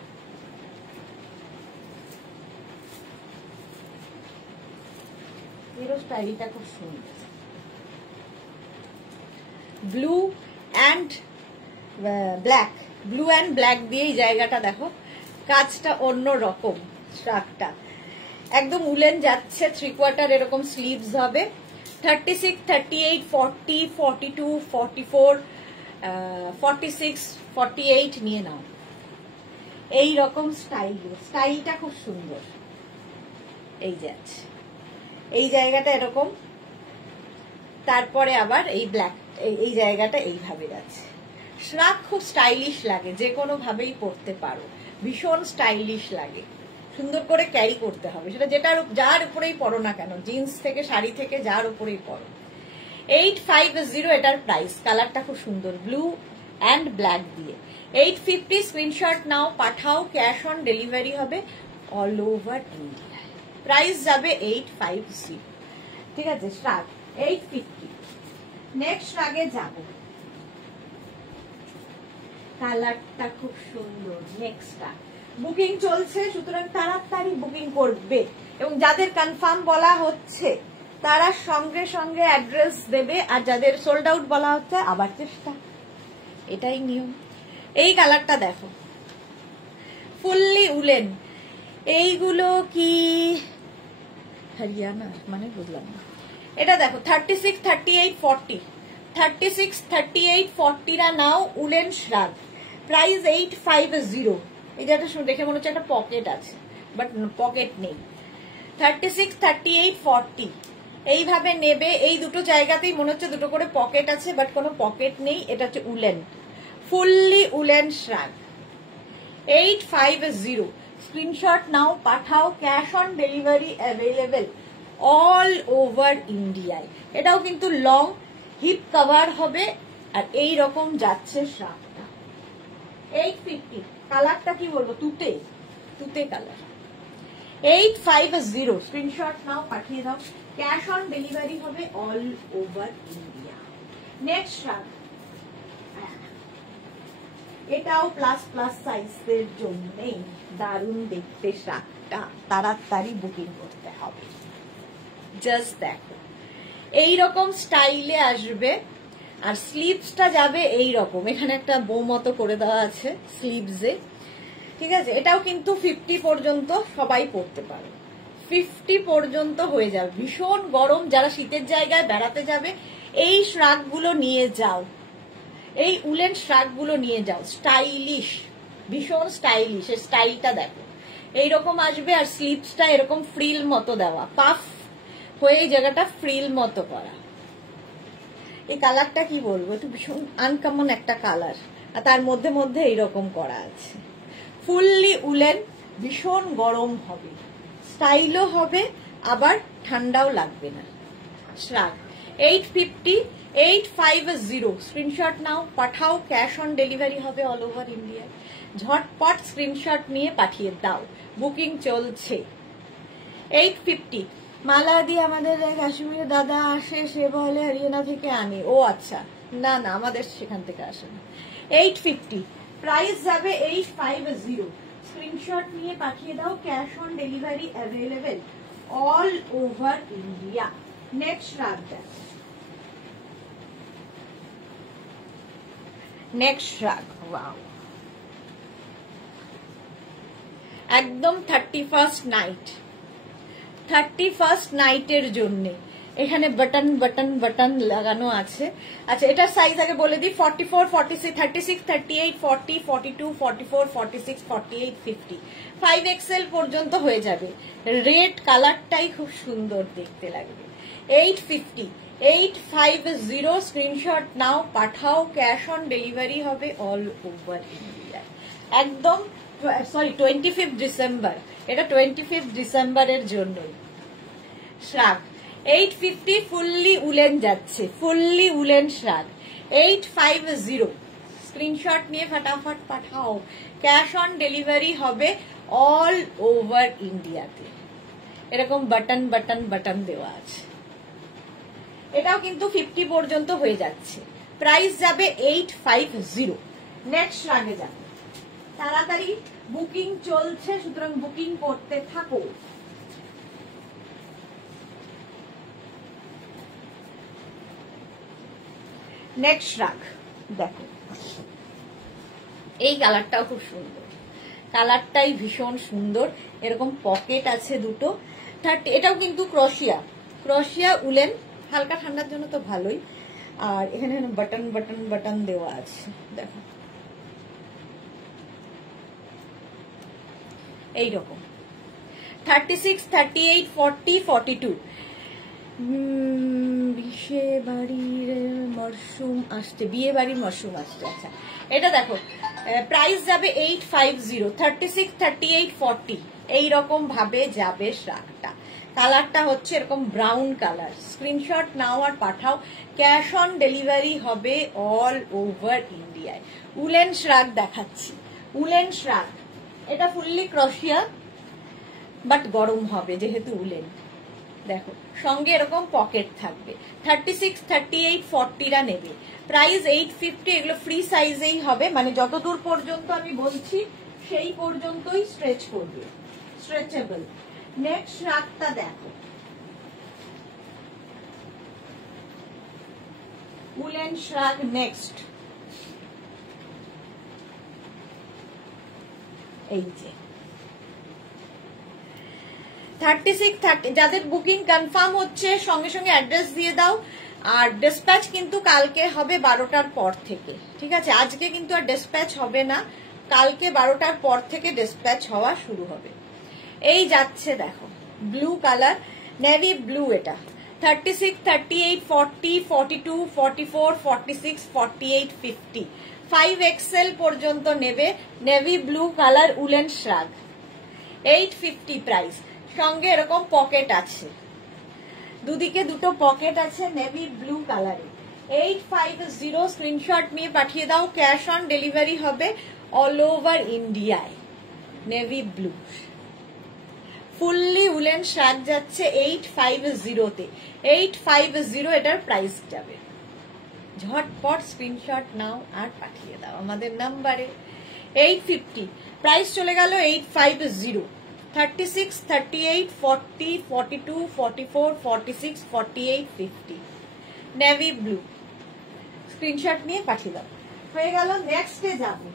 এরও স্টাইলটা খুব সুন্দর, blue and black, blue and black দিয়ে এই জায়গাটা দেখো, কাজটা অন্য রকম। স্ট্রাকটা একদম উলেন যাচ্ছে, 3/4 এরকম স্লিভস হবে। 36, 38, 40, 42, 44, 46, 48 নিয়ে নাও। এই রকম স্টাইলটা খুব সুন্দর। এই যাচ্ছে, এই জায়গাটা এরকম, তারপরে আবার এই ব্ল্যাক, এই জায়গাটা এইভাবে যাচ্ছে। শ্রাগ খুব স্টাইলিশ লাগে, যে কোনো ভাবেই পরতে পারো, ভীষণ স্টাইলিশ লাগে, সুন্দর করে ক্যারি করতে হবে, সেটা যার উপরেই পরো না কেন, জিন্স থেকে শাড়ি থেকে যার উপরেই পরো। 850 এটার প্রাইস। কালারটা খুব সুন্দর, ব্লু অ্যান্ড ব্ল্যাক দিয়ে। 850 স্ক্রিনশট নাও, পাঠাও, ক্যাশ অন ডেলিভারি হবে অল ওভার ইন্ডিয়া। প্রাইস যাবে 850। ঠিক আছে, শ্রাগ 850। নেক্সট শ্রাগে যাব, কালারটা খুব সুন্দর। নেক্সট বুকিং চলছে, সুতরাং তাড়াতাড়ি বুকিং করবে, এবং যাদের কনফার্ম বলা হচ্ছে তারা সঙ্গে সঙ্গে অ্যাড্রেস দেবে, আর যাদের সোল্ড আউট বলা হচ্ছে আবার চেষ্টা, এটাই নিয়ম। এই কালারটা দেখো, ফুললি উলেন। এইগুলো কি হরিয়ানা, মানে বুঝলাম না। এটা দেখো 36, 38, 40, 36, 38, 40 নাও, উলেন শ্রাগ। প্রাইস 850। এই যেটা দেখে মনে হচ্ছে একটা পকেট আছে, বাট পকেট নেই। 36, 38, 40 এইভাবে নেবে। এই দুটো জায়গাতেই মনে হচ্ছে দুটো করে পকেট আছে, বাট কোনো পকেট নেই। এটা হচ্ছে উলেন, ফুললি উলেন শ্রাগ। 850 স্ক্রিনশট নাও, পাঠাও, cash on delivery available all over ইন্ডিয়ায়। এটাও কিন্তু লং হিপ কভার হবে, আর এই রকম যাচ্ছে শ্রাগটা। 850। কালারটা কি বলবো, তুতে তুতে কালার। 850 স্ক্রিনশট নাও, পাঠিয়ে দাও, ক্যাশ অন ডেলিভারি হবে all over India. Next shrug, এটাও প্লাস প্লাস সাইজের জন্য দারুণ দেখতে শ্রাগটা, তাড়াতাড়ি বুকিং করতে হবে। জাস্ট দেখো, এইরকম স্টাইলে আসবে, আর স্লিভসটা যাবে এইরকম, এখানে একটা বো মতো করে দেওয়া আছে স্লিভসে। ঠিক আছে, এটাও কিন্তু 50 পর্যন্ত সবাই পরতে পারে, 50 পর্যন্ত হয়ে যাবে। ভীষণ গরম, যারা শীতের জায়গায় বেড়াতে যাবে এই শ্রাগগুলো নিয়ে যাও, এই উলেন শ্রাগগুলো নিয়ে যাও। স্টাইলিশ, ভীষণ স্টাইলিশ। এর স্টাইলটা দেখো, এইরকম আসবে, আর স্লিভসটা এরকম ফ্রিল মতো দেওয়া, পাফ হয়ে এই জায়গাটা ফ্রিল মতো করা। এই কালারটা কি বলবো, একটু ভীষণ আনকমন একটা কালার, আর তার মধ্যে মধ্যে এইরকম করা আছে। ফুললি উলেন, ভীষণ গরম হবে, স্টাইলও হবে, আবার ঠান্ডাও লাগবে না। শ্রাগ 850, 850 স্ক্রিনশট নাও, পাঠাও, ক্যাশ অন ডেলিভারি হবে অল ওভার ইন্ডিয়া। ঝটপট স্ক্রিনশট নিয়ে পাঠিয়ে দাও, বুকিং চলছে। 850। মালা দিয়ে আমাদের কাশ্মীরের দাদা আসে, সে বলে হরিয়ানা থেকে আনি। ও আচ্ছা, না না, আমাদের সেখান থেকে আসে না। 850 প্রাইস যাবে 850। স্ক্রিনশট নিয়ে পাঠিয়ে দাও, cash on delivery available all over India. Next shrug, next শ্রাগ, wow, একদম 31st নাইট, 31st নাইটের জন্য এখানে বাটন বাটন বাটন লাগানো আছে। আচ্ছা, এটার সাইজ আগে বলে দিই, 44, 46, 36, 38, 40, 42, 44, 46, 48, 50, 5XL পর্যন্ত হয়ে যাবে। রেড কালারটাই খুব সুন্দর দেখতে লাগবে। 850, 850 স্ক্রিনশট নাও, পাঠাও, ক্যাশ অন ডেলিভারি হবে অল ওভার ইন্ডিয়া। একদম সরি 25 ডিসেম্বর, এটা 25 ডিসেম্বরের জন্যই। শ্রাগ 850 ফুললি উলেন যাচ্ছে, ফুললি উলেন শ্রাগ। 850 স্ক্রিনশট নিয়ে ফটাফট পাঠাও, ক্যাশ অন ডেলিভারি হবে অল ওভার ইন্ডিয়াতে। এরকম বাটন বাটন বাটন দেওয়া আছে। এটাও কিন্তু 50 পর্যন্ত হয়ে যাচ্ছে। প্রাইস যাবে 850। নেক্সট শ্রাগে যাবে, তাড়াতাড়ি বুকিং চলছে, সুতরাং বুকিং করতে থাকো। নেক্সট শ্রাগ দেখো, এই কালারটাও খুব সুন্দর, কালারটাই ভীষণ সুন্দর। এরকম পকেট আছে দুটো। এটাও কিন্তু ক্রোশিয়া, ক্রোশিয়া উলেন, হালকা ঠান্ডার জন্য তো ভালোই। আর এখানে বাটন বাটন বাটন দেওয়া আছে, দেখো এইরকম। 36, 38, 40, 42 বিয়ে বাড়ির মরশুম আসছে, বিয়ে বাড়ির মরশুম আসছে। আচ্ছা এটা দেখো প্রাইস যাবে 850, 36, 38, 40 এইরকম ভাবে যাবে শ্রাগটা। কালারটা হচ্ছে এরকম ব্রাউন কালার। স্ক্রিনশট নাও আর পাঠাও। ক্যাশ অন ডেলিভারি হবে অল ওভার ইন্ডিয়ায়। উলেন শ্রাগ দেখাচ্ছি, উলেন শ্রাগ। এটা ফুললি ক্রশিয়া বাট গরম হবে যেহেতু উলেন। দেখো সঙ্গে এরকম পকেট থাকবে। 36, 38, 40রা নেবে। প্রাইস 850। এগুলো ফ্রি সাইজেই হবে, মানে যতদূর পর্যন্ত আমি বলছি সেই পর্যন্তই স্ট্রেচ করবে, স্ট্রেচেবল। নেক্সট শ্রাগটা দেখো, উলেন শ্রাগ। নেক্সট এই যে 36, 30 যাদের বুকিং কনফার্ম হচ্ছে সঙ্গে সঙ্গে অ্যাড্রেস দিয়ে দাও। আর ডিসপ্যাচ কিন্তু কালকে হবে 12টার পর থেকে, ঠিক আছে? আজকে কিন্তু আর ডিসপ্যাচ হবে না, কালকে 12টার পর থেকে ডিসপ্যাচ হওয়া শুরু হবে। এই যাচ্ছে দেখো ব্লু কালার, নেভি ব্লু। এটা 36, 38, 40, 42, 44, 46, 48, 50 5XL পর্যন্ত নেবে। Navy blue colour woollen শ্রাগ 850 price. সঙ্গে এরকম পকেট আছে, দুদিকে দুটো পকেট আছে নেভি ব্লু কালারে। 850 স্ক্রিনশট নিয়ে পাঠিয়ে দাও। ক্যাশ অন ডেলিভারি হবে অল ওভার ইন্ডিয়ায়। Navy blue fully woollen shrug যাচ্ছে 850-তে। 850 এটার প্রাইস যাবে। ঝটপট স্ক্রিনশট নাও আর পাঠিয়ে দাও আমাদের নাম্বারে। 850 প্রাইস চলে গেল 850। 36, 38, 40, 42, 44, 46, 48, 50 নেভি ব্লু। স্ক্রিনশট নিয়ে পাঠিয়ে দাও। হয়ে গেল। নেক্সটে যাবো।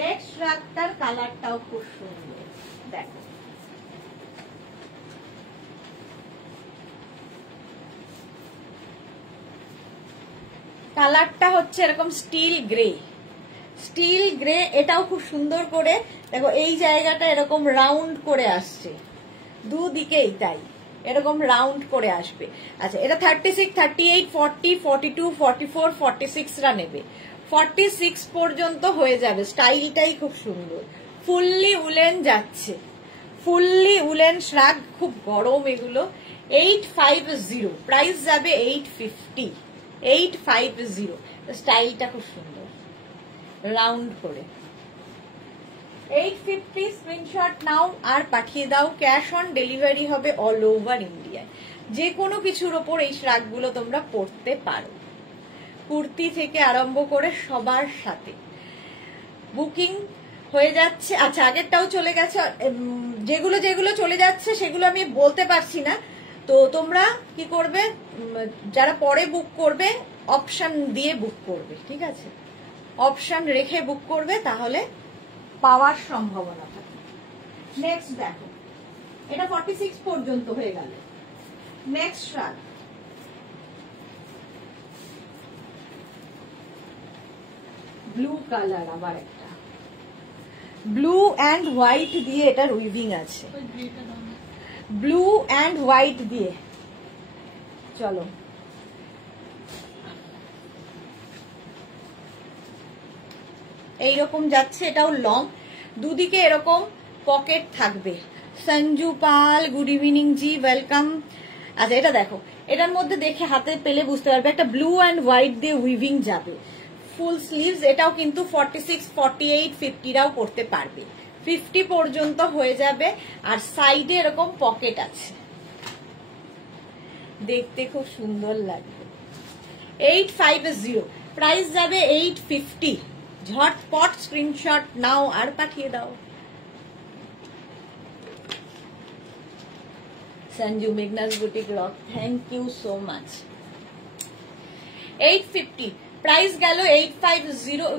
নেক্সট শ্রাগটার কালারটাও খুব সুন্দর। দেখো কালারটা হচ্ছে এরকম স্টিল গ্রে। স্টিল গ্রে এটাও খুব সুন্দর করে দেখো, এই জায়গাটা এরকম রাউন্ড করে আসছে, দুদিকেই তাই এরকম রাউন্ড করে আসবে। আচ্ছা এটা 36, 38, 40, 42, 44, 46রা নেবে। 46 পর্যন্ত হয়ে যাবে। স্টাইলটাই খুব সুন্দর। ফুললি উলেন যাচ্ছে, ফুললি উলেন শ্রাগ, খুব গরম এগুলো। 850 প্রাইস যাবে 850। 850 স্টাইলটা খুব সুন্দর রাউন্ড করে। 850 স্ক্রিনশট নাও আর পাঠিয়ে দাও। ক্যাশ অন ডেলিভারি হবে অল ওভার ইন্ডিয়ায়। যে কোনো কিছুর ওপর এই শ্রাগগুলো তোমরা পরতে পারো, কুর্তি থেকে আরম্ভ করে সবার সাথে। বুকিং হয়ে যাচ্ছে। আচ্ছা আগেরটাও চলে গেছে, যেগুলো যেগুলো চলে যাচ্ছে সেগুলো আমি বলতে পারছি না। তো তোমরা কি করবে, যারা পরে বুক করবে অপশন দিয়ে বুক করবে, ঠিক আছে? অপশন রেখে বুক করবে, তাহলে পাওয়ার সম্ভাবনা থাকে। নেক্সট দেখো, এটা 46 পর্যন্ত হয়ে গেল। নেক্সট শ্রাগ ব্লু কালার, আবার একটা ব্লু অ্যান্ড হোয়াইট দিয়ে এটার উইভিং আছে। ব্লু অ্যান্ড হোয়াইট দিয়ে চলো। এইরকম যাচ্ছে, এটাও লং, দুদিকে এরকম পকেট থাকবে। সঞ্জু পাল গুড ইভিনিং জি, ওয়েলকাম। আচ্ছা এটা দেখো, এটার মধ্যে দেখে হাতে পেলে বুঝতে পারবে একটা ব্লু অ্যান্ড হোয়াইট দিয়ে উইভিং যাবে। ফুল স্লিভস। এটাও কিন্তু 46, 48, 50রাও করতে পারবে। 50 পর্যন্ত হয়ে যাবে। আর সাইডে এরকম পকেট আছে, দেখতে খুব সুন্দর লাগবে। 850 প্রাইস যাবে 850। ঝটপট স্ক্রিনশট নাও আর পাঠিয়ে দাও। Sanju Meghna's boutique rock, thank you so much. 850 price গেল 850।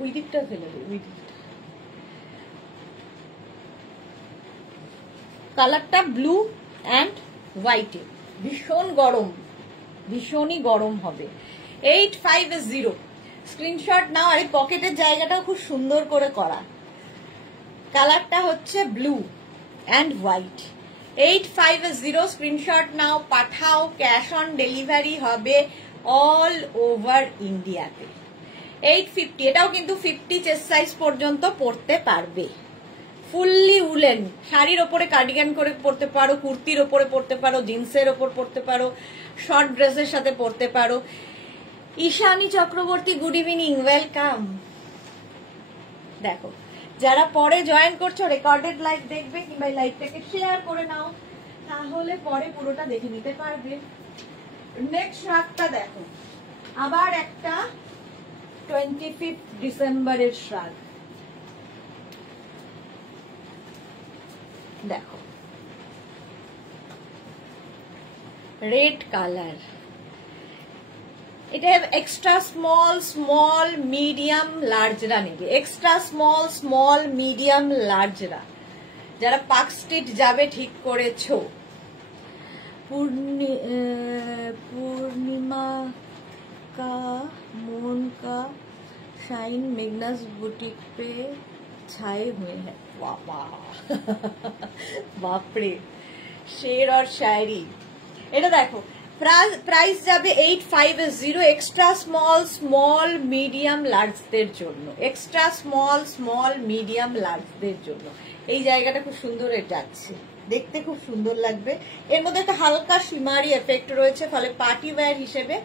ওই দিকটা ফেলে দেবো, ওই দিকটা। কালারটা ব্লু অ্যান্ড হোয়াইটে, ভীষণ গরম, ভীষণই গরম হবে। 850 স্ক্রিনশট নাও। আর এই পকেটের জায়গাটাও খুব সুন্দর করে করা। কালারটা হচ্ছে ব্লু অ্যান্ড হোয়াইট। 850 স্ক্রিনশট নাও, পাঠাও। ক্যাশ অন ডেলিভারি হবে অল ওভার ইন্ডিয়াতে। 850, এটাও কিন্তু 50 চেস্ট সাইজ পর্যন্ত পরতে পারবে। ফুললি উলেন, শাড়ির ওপরে কার্ডিগান করে পরতে পারো, কুর্তির ওপরে পরতে পারো, জিন্সের ওপর পরতে পারো, শর্ট ড্রেসের সাথে পরতে পারো। Ishani Chakraborty, good evening, welcome. দেখো, যারা পরে জয়েন করছো রেকর্ডেড লাইভ দেখবে, কিংবা লাইভটাকে শেয়ার করে নাও, তাহলে পরে পুরোটা দেখে নিতে পারবে। নেক্সট রাতটা দেখো, আবার একটা 25 ডিসেম্বরের শ্রাদ্ধ। দেখো, রেড কালার, এটা এক্সট্রা স্মল, স্মল, মিডিয়াম, লার্জরা নেবে। এক্সট্রা স্মল, স্মল, মিডিয়াম, লার্জরা যারা পার্ক স্ট্রিট যাবে ঠিক করেছো। পূর্ণিমা का मोन का शाइन मेगनास बुटीक पे छाए हुए हैं। वाह बापरे, शेर और शायरी। এটা দেখো, প্রাইস যাবে 850, এক্সট্রা স্মল, স্মল, মিডিয়াম, লার্জদের জন্য। এক্সট্রা স্মল, স্মল, মিডিয়াম, লার্জদের জন্য এই জায়গাটা খুব সুন্দর যাচ্ছে, দেখতে খুব সুন্দর লাগবে। এর মধ্যে একটা হালকা শিমারি এফেক্ট রয়েছে, ফলে পার্টি ওয়্যার হিসেবে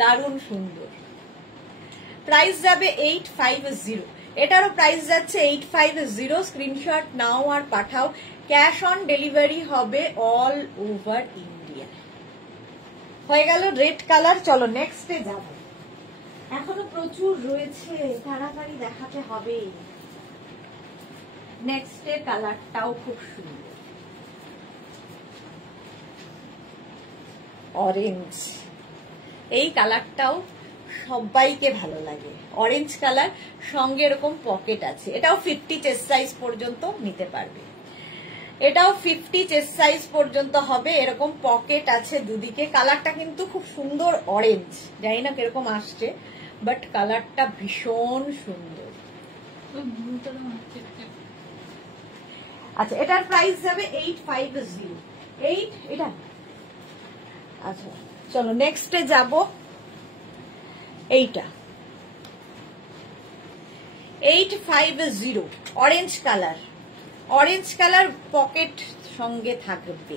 দারুণ সুন্দর। প্রাইস যাবে 850, এটারও প্রাইস যাচ্ছে 850। স্ক্রিনশট নাও আর পাঠাও। ক্যাশ অন ডেলিভারি হবে অল ওভার ইন্ডিয়া। হয়ে গেল রেড কালার। চলো নেক্সটে যাব, এখনো প্রচুর রয়েছে, তাড়াতাড়ি দেখাতে হবে। নেক্সটের কালারটাও খুব সুন্দর, অরেঞ্জ। এই কালারটাও সবাইকে ভালো লাগে, অরেঞ্জ কালার, সঙ্গে এরকম পকেট আছে। এটাও 50 চেস্ট সাইজ পর্যন্ত নিতে পারবে। এটাও 50 চেস্ট সাইজ পর্যন্ত হবে। এরকম পকেট আছে দুদিকে। কালারটা কিন্তু খুব সুন্দর অরেঞ্জ, জানি না কিরকম আসছে, বাট কালারটা ভীষণ সুন্দর। আচ্ছা, এটার প্রাইস যাবে 850। এটা আচ্ছা, চলো নেক্সটে যাব। এইটা 850, orange colour. Orange colour pocket সঙ্গে থাকবে।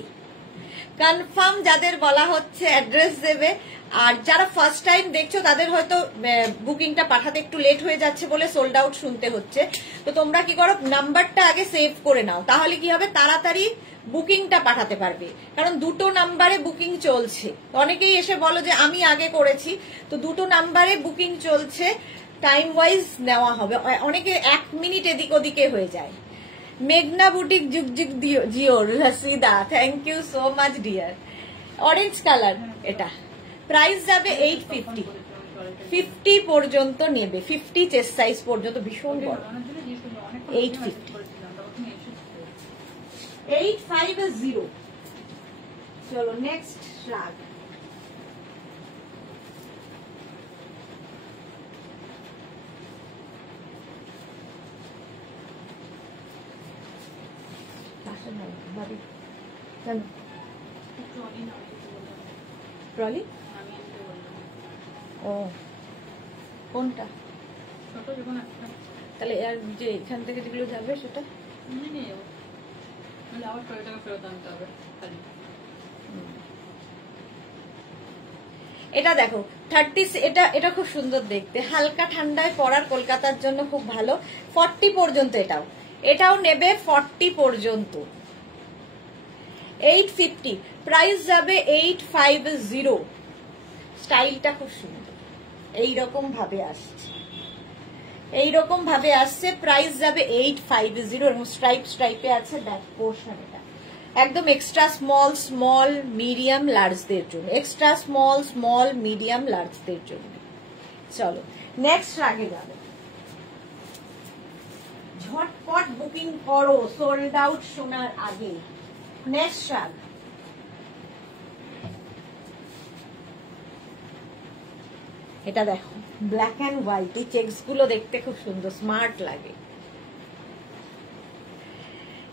কনফার্ম যাদের বলা হচ্ছে অ্যাড্রেস দেবে। আর যারা ফার্স্ট টাইম দেখছো তাদের হয়তো বুকিংটা পাঠাতে একটু লেট হয়ে যাচ্ছে বলে সোল্ড আউট শুনতে হচ্ছে। তো তোমরা কি করো, নাম্বারটা আগে সেভ করে নাও, তাহলে কি হবে তাড়াতাড়ি বুকিংটা পাঠাতে পারবে। কারণ দুটো নাম্বারে বুকিং চলছে। অনেকেই এসে বলো যে আমি আগে করেছি, তো দুটো নাম্বারে বুকিং চলছে, টাইম ওয়াইজ নেওয়া হবে। অনেকে 1 মিনিট এদিক ওদিকে হয়ে যায়। মেঘনা বুটিক যুগ যুগ জিও Rashida, thank you so much dear. Orange colour, এটা প্রাইস যাবে 850। 50 পর্যন্ত নেবে, 50 চেস্ট সাইজ পর্যন্ত, ভীষণ বড়। 850। চলো নেক্সট শ্রাগ। ট্রলি, ও কোনটা? তাহলে আর যে এখান থেকে যেগুলো যাবে সেটা এটা দেখো 30, এটা খুব সুন্দর দেখতে, হালকা ঠান্ডায় পরার, কলকাতার জন্য খুব ভালো। 40 পর্যন্ত এটাও নেবে, 40 পর্যন্ত। 850, প্রাইস যাবে 850। স্টাইলটা খুব সুন্দর, এইরকম ভাবে আসছে, প্রাইস যাবে 850। এবং স্ট্রাইপে আছে ব্যাক পোর্শন। এটা একদম এক্সট্রা স্মল, স্মল, মিডিয়াম, লার্জদের জন্য। এক্সট্রা স্মল, স্মল, মিডিয়াম, লার্জদের জন্য। চলো নেক্সট রাগে যাবে। ঝটপট বুকিং করো সোল্ড আউট শোনার আগে। নেক্সট রাগ, এটা দেখো ব্ল্যাক অ্যান্ড হোয়াইট। এই চেকস গুলো দেখতে খুব সুন্দর, স্মার্ট লাগে।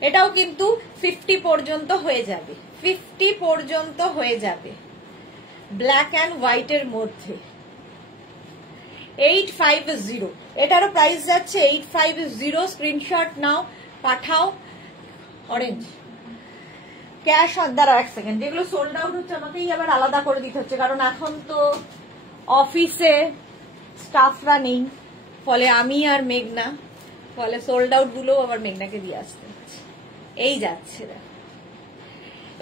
এটাও কিন্তু 50 পর্যন্ত হয়ে যাবে, 50 পর্যন্ত হয়ে যাবে, ব্ল্যাক অ্যান্ড হোয়াইটের মধ্যে। 850, এটারও প্রাইস যাচ্ছে 850। স্ক্রিনশট নাও, পাঠাও। অরেঞ্জ ক্যাশ অন, দাঁড়াও এক সেকেন্ড, যেগুলো সোল্ড আউট হচ্ছে আমাকেই আবার আলাদা করে দিতে হচ্ছে, কারণ এখন তো অফিসে স্টাফরা নেই, ফলে আমি আর মেঘনা, ফলে সোল্ড আউট গুলো আবার মেঘনাকে দিয়ে আসতে হচ্ছে। এই যাচ্ছে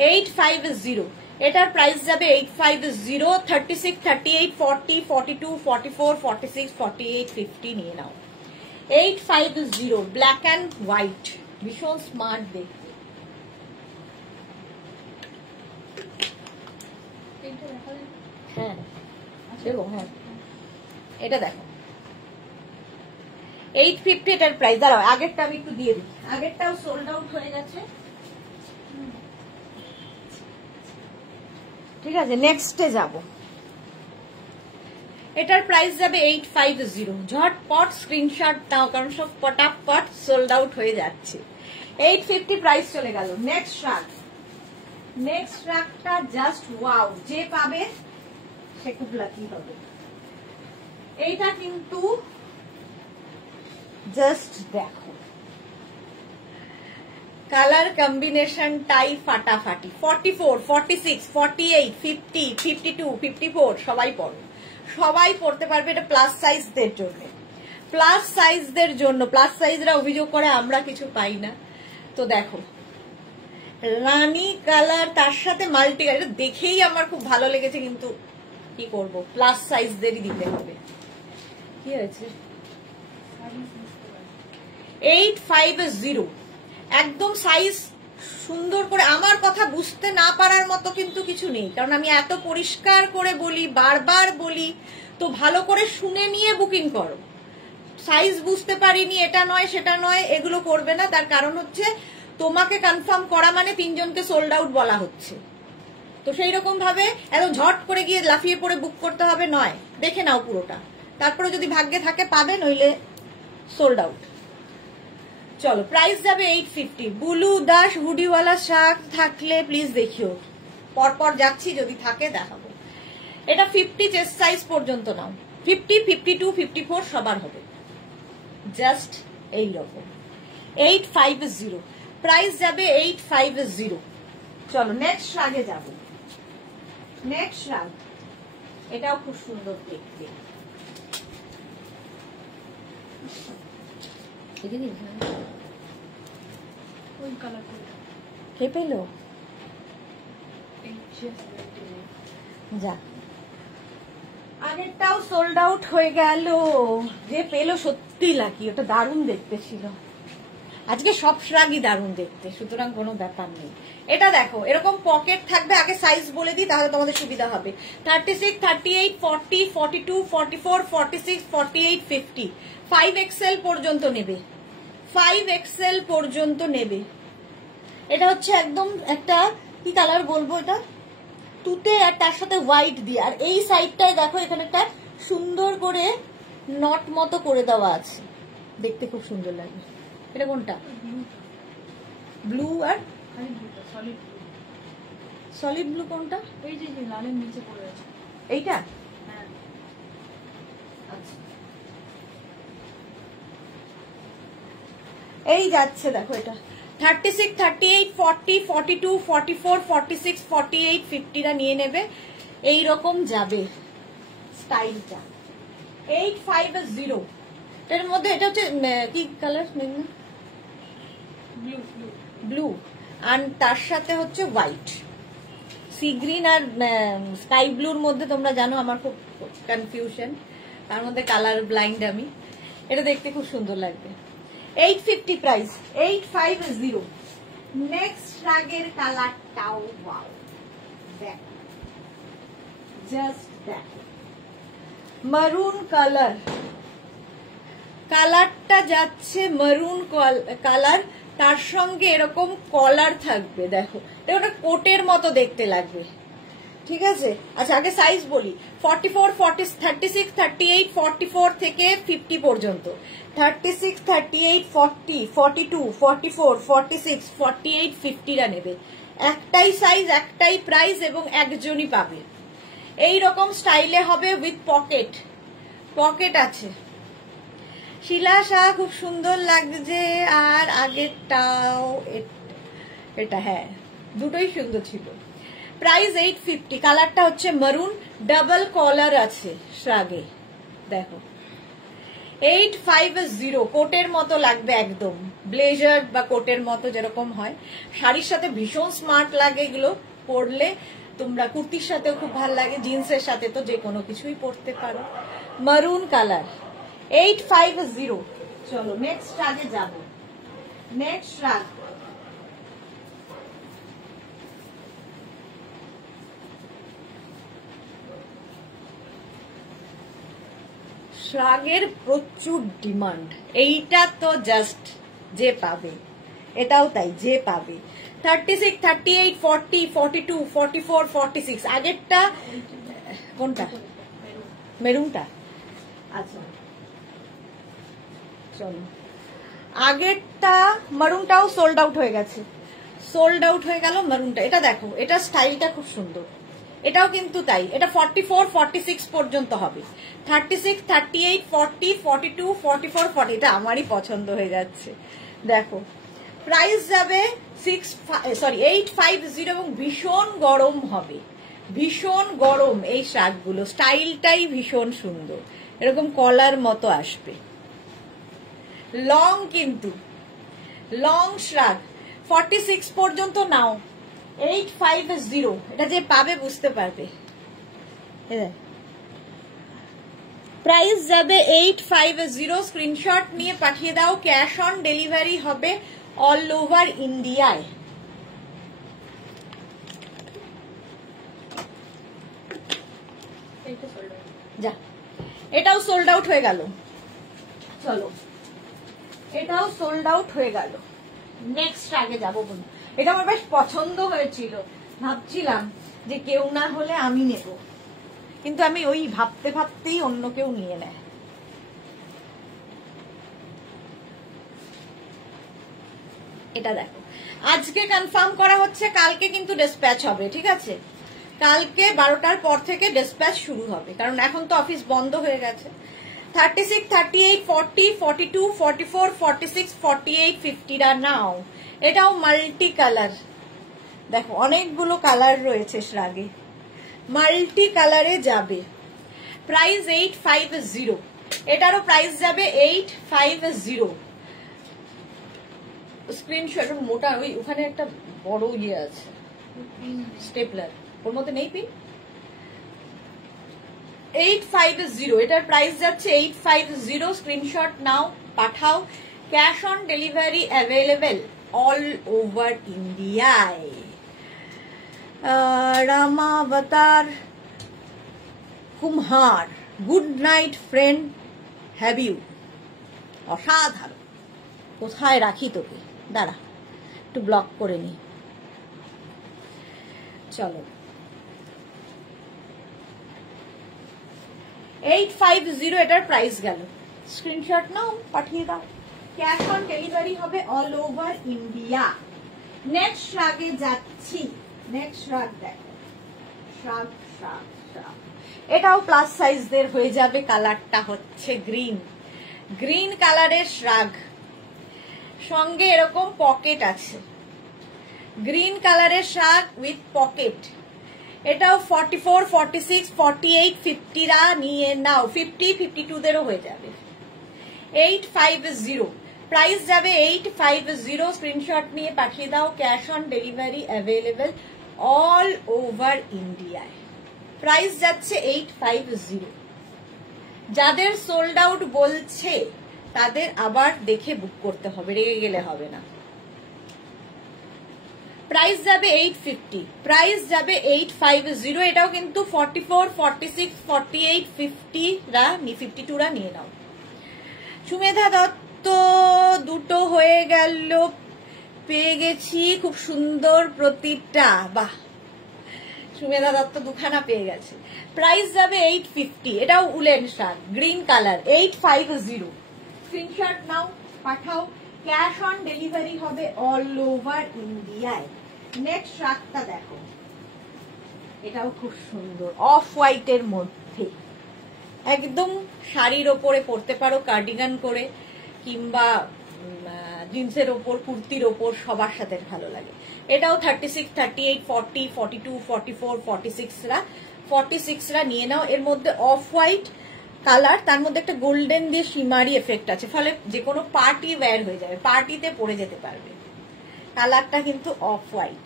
850, এটার প্রাইস যাবে 850। 36, 38, 40, 42, 44, 46, 48, 50 নিয়ে নাও। 850, ব্ল্যাক অ্যান্ড হোয়াইট, ভীষণ স্মার্ট দেখতে। হ্যাঁ দেখো, হ্যাঁ এটা দেখো 850 এটার প্রাইস। দাঁড়াও আগেরটা আমি একটু দিয়ে দিই, আগেরটাও সোল্ড আউট হয়ে গেছে। ঠিক আছে, নেক্সটে যাব। এটার প্রাইস যাবে 850। ঝটপট স্ক্রিনশট নাও, কারণ সব পটাপট সোল্ড আউট হয়ে যাচ্ছে। 850 প্রাইস চলে গেল। নেক্সট রাগ, নেক্সট রাগটা জাস্ট ওয়াও, যে পাবে সে খুব লাকি হবে। এইটা কিন্তু জাস্ট দেখো, কালার কম্বিনেশনটাই ফাটাফাটি। 44, 46, 48, 50, 52, 54 সবাই পড়ো, সবাই পড়তে পারবে। এটা প্লাস সাইজদের জন্য, প্লাস সাইজদের জন্য। প্লাস সাইজরা অভিযোগ করে আমরা কিছু পাই না, তো দেখো রানী কালার, তার সাথে মাল্টি কালার, এটা দেখেই আমার খুব ভালো লেগেছে, কিন্তু কি করব, প্লাস সাইজদেরই দিতে হবে। কি হয়েছে? 850, একদম সাইজ সুন্দর করে। আমার কথা বুঝতে না পারার মতো কিন্তু কিছু নেই, কারণ আমি এত পরিষ্কার করে বলি, বারবার বলি, তো ভালো করে শুনে নিয়ে বুকিং করো। সাইজ বুঝতে পারিনি, এটা নয় সেটা নয়, এগুলো করবে না। তার কারণ হচ্ছে তোমাকে কনফার্ম করা মানে 3 জনকে সোল্ড আউট বলা হচ্ছে, তো সেই রকম ভাবে এত ঝট করে গিয়ে লাফিয়ে পড়ে বুক করতে হবে নয়। দেখে নাও পুরোটা, তারপরে যদি ভাগ্যে থাকে পাবে, নইলে সোল্ড আউট। চলো, প্রাইস যাবে 850। বুলু দাস হুডিওয়ালা শাক থাকলে প্লিজ দেখিও, পরপর যাচ্ছি, যদি থাকে দেখাবো। এটা 50 চেস্ট সাইজ পর্যন্ত নাও, 50, 52, 54 সবার হবে, জাস্ট এই রকম। 850 প্রাইস যাবে 850। চলো নেক্সট রাগে যাব। নেক্সট রাগ, এটাও খুব সুন্দর দেখতে। কে পেল? যা, আগেরটাও সোল্ড আউট হয়ে গেল। যে পেলো সত্যি লাকি, ওটা দারুণ দেখতে ছিল। আজকে সব শ্রাগই দারুণ দেখতে, সুতরাং কোনো ব্যাপার নেই। এটা দেখো, এরকম পকেট থাকবে। আগে সাইজ বলে দিই, তাহলে তোমাদের সুবিধা হবে। 36, 38, 40, 42, 44, 46, 48, 50, 5XL পর্যন্ত নেবে, 5XL পর্যন্ত নেবে। এটা হচ্ছে একদম একটা কি কালার বলবো, এটা তুতে আর তার সাথে হোয়াইট দিয়ে। আর এই সাইডটায় দেখো, এখানে একটা সুন্দর করে নট মতো করে দেওয়া আছে, দেখতে খুব সুন্দর লাগে। এটা কোনটা? ব্লু আর সলিড ব্লু। কোনটা? এই যে লালের নিচে পড়ে আছে, এইটা। হ্যাঁ আচ্ছা, এই যাচ্ছে দেখো, এটা 36, 38, 40, 42, 44, 46, 48, 50টা নিয়ে নেবে। এইরকম যাবে স্টাইলটা। 850 এর মধ্যে। এটা হচ্ছে কি কালার? ব্লু ব্লু ব্লু, আর তার সাথে হচ্ছে হোয়াইট। সি গ্রিন আর স্কাই ব্লুর মধ্যে তোমরা জানো আমার খুব কনফিউশন, তার মধ্যে কালার ব্লাইন্ড আমি। এটা দেখতে খুব সুন্দর লাগবে। 850 প্রাইস, 850। নেক্সট রাগের কালারটাও ওয়াও, দেখো জাস্ট দেখো, মারুন কালার। কালারটা যাচ্ছে মারুন কালার, তার সঙ্গে এরকম কলার থাকবে। দেখো, এটা কোটের মতো দেখতে লাগবে, ঠিক আছে। আচ্ছা আগে সাইজ বলি, 44, 40, 36, 38, 44 থেকে 50 পর্যন্ত, 36, 38, 40, 42, 44, 46, 48, 50রা নেবে। একটাই সাইজ, একটাই প্রাইস এবং একজনই পাবে। এই রকম স্টাইলে হবে উইথ পকেট, পকেট আছে। শিলা শাহ খুব সুন্দর লাগছে, আর আগেরটাও এটা, হ্যাঁ দুটোই সুন্দর ছিল। প্রাইস 850, কালারটা হচ্ছে মারুন, ডাবল কলার আছে শ্রাগে, দেখো 850, কোটের মতো লাগবে একদম, ব্লেজার বা কোটের মতো যেরকম হয়। শাড়ির সাথে ভীষণ স্মার্ট লাগে এগুলো পরলে, তোমরা কুর্তির সাথেও খুব ভালো লাগে, জিন্সের সাথে তো যে কোনো কিছুই পরতে পারো। মারুন কালার 850। চলো নেক্সট রাগে যাব। নেক্সট রাগ শ্রাগের প্রচুর ডিমান্ড, এইটা তো জাস্ট যে পাবে, এটাও তাই যে পাবে। 36, 38, 40, 42, 44, 46, আগেরটা কোনটা? মেরুনটা। আচ্ছা চলো, আগেরটা মারুনটাও সোল্ড আউট হয়ে গেছে, সোল্ড আউট হয়ে গেল মারুনটা। এটা দেখো, এটা স্টাইলটা খুব সুন্দর, এটাও কিন্তু তাই, এটা 44, 46 পর্যন্ত হবে। 36, 38, 40, 42, 44, 40, এটা আমারই পছন্দ হয়ে যাচ্ছে। দেখো প্রাইস যাবে 850 এবং ভীষণ গরম হবে, ভীষণ গরম এই শাকগুলো, স্টাইলটাই ভীষণ সুন্দর, এরকম কলার মতো আসবে। লং কিন্তু, লং শ্রাগ 46 পর্যন্ত নাও, 850, এটা যে পাবে বুঝতে পারবে। প্রাইস যাবে 850, স্ক্রিনশট নিয়ে পাঠিয়ে দাও, ক্যাশ অন ডেলিভারি হবে অল ওভার ইন্ডিয়ায়। যা, এটাও সোল্ড আউট হয়ে গেল। চলো এটাও সোল্ড আউট হয়ে গেল। নেক্সট আগে যাবো বন্ধু, এটা আমার বেশ পছন্দ হয়েছিল, ভাবছিলাম যে কেউ না হলে আমি নেব, কিন্তু আমি ওই ভাবতে ভাবতেই অন্য কেউ নিয়ে নেয়। এটা দেখো, আজকে কনফার্ম করা হচ্ছে, কালকে কিন্তু ডিসপ্যাচ হবে, ঠিক আছে? কালকে 12টার পর থেকে ডিসপ্যাচ শুরু হবে, কারণ এখন তো অফিস বন্ধ হয়ে গেছে। 36, 38, 40, 42, 44, 46, 48, 50রা নাও। এটাও মাল্টি কালার, দেখো অনেকগুলো কালার রয়েছে শ্রাগে, মাল্টি কালারে যাবে। প্রাইস 850, এটারও প্রাইস যাবে 850। স্ক্রিনশট মোটা, ওই ওখানে একটা বড় ইয়ে আছে স্টেপলার, ওর মধ্যে নেই পিন। 850, এটার প্রাইস যাচ্ছে 850, স্ক্রিনশট নাও, পাঠাও। Cash on delivery available all over ইন্ডিয়ায়। Ramavatar Kumhar, good night friend, have you, অসাধারণ। কোথায় রাখি তোকে, দাঁড়া একটু ব্লক করে নি। চলো 850, এটার প্রাইস গেল, স্ক্রিনশট নাও, পাঠিয়ে দাও। ক্যাশ অন ডেলিভারি হবে অল ওভার ইন্ডিয়া। নেক্সট রাগে যাচ্ছি। নেক্সট রাগ দেখো, শ্রাগ শ্রাগ শ্রাগ, এটাও প্লাস সাইজদের হয়ে যাবে। কালারটা হচ্ছে গ্রিন, গ্রিন কালারের শ্রাগ, সঙ্গে এরকম পকেট আছে, গ্রিন কালারের শ্রাগ উইথ পকেট। এটাও 44, 46, 48, 50রা নিয়ে নাও, 50, 52দেরও হয়ে যাবে। 850, প্রাইস যাবে 850, স্ক্রিনশট নিয়ে পাঠিয়ে দাও। Cash on delivery available all over ইন্ডিয়ায়। প্রাইস যাচ্ছে 850। যাদের সোল্ড আউট বলছে তাদের আবার দেখে বুক করতে হবে, রেগে গেলে হবে না। প্রাইস যাবে 850, প্রাইস যাবে 850। এটাও কিন্তু 44, 46, 48, 50রা 52রা নিয়ে নাও। সুমেধা দত্ত, দুটো হয়ে গেল, পেয়ে গেছি, খুব সুন্দর প্রতিটা, বাহ। সুমেধা দত্ত দুখানা পেয়ে গেছে। প্রাইস যাবে 850, এটাও woollen shirt, green colour, 850। Screenshot নাও, পাঠাও। ক্যাশ অন ডেলিভারি হবে অল ওভার ইন্ডিয়ায়। নেক্সট শার্টটা দেখো, এটাও খুব সুন্দর, অফ হোয়াইটের মধ্যে, একদম শাড়ির ওপরে পরতে পারো, কার্ডিগান করে, কিংবা জিন্সের ওপর, কুর্তির ওপর, সবার সাথে ভালো লাগে। এটাও 36, 38, 40, 42, 44, 46রা নিয়ে নাও। এর মধ্যে অফ হোয়াইট কালার, তার মধ্যে একটা গোল্ডেন দিয়ে শিমারি এফেক্ট আছে, ফলে যে কোনো পার্টি ওয়্যার হয়ে যাবে, পার্টিতে পরে যেতে পারবে। কালারটা কিন্তু অফ হোয়াইট,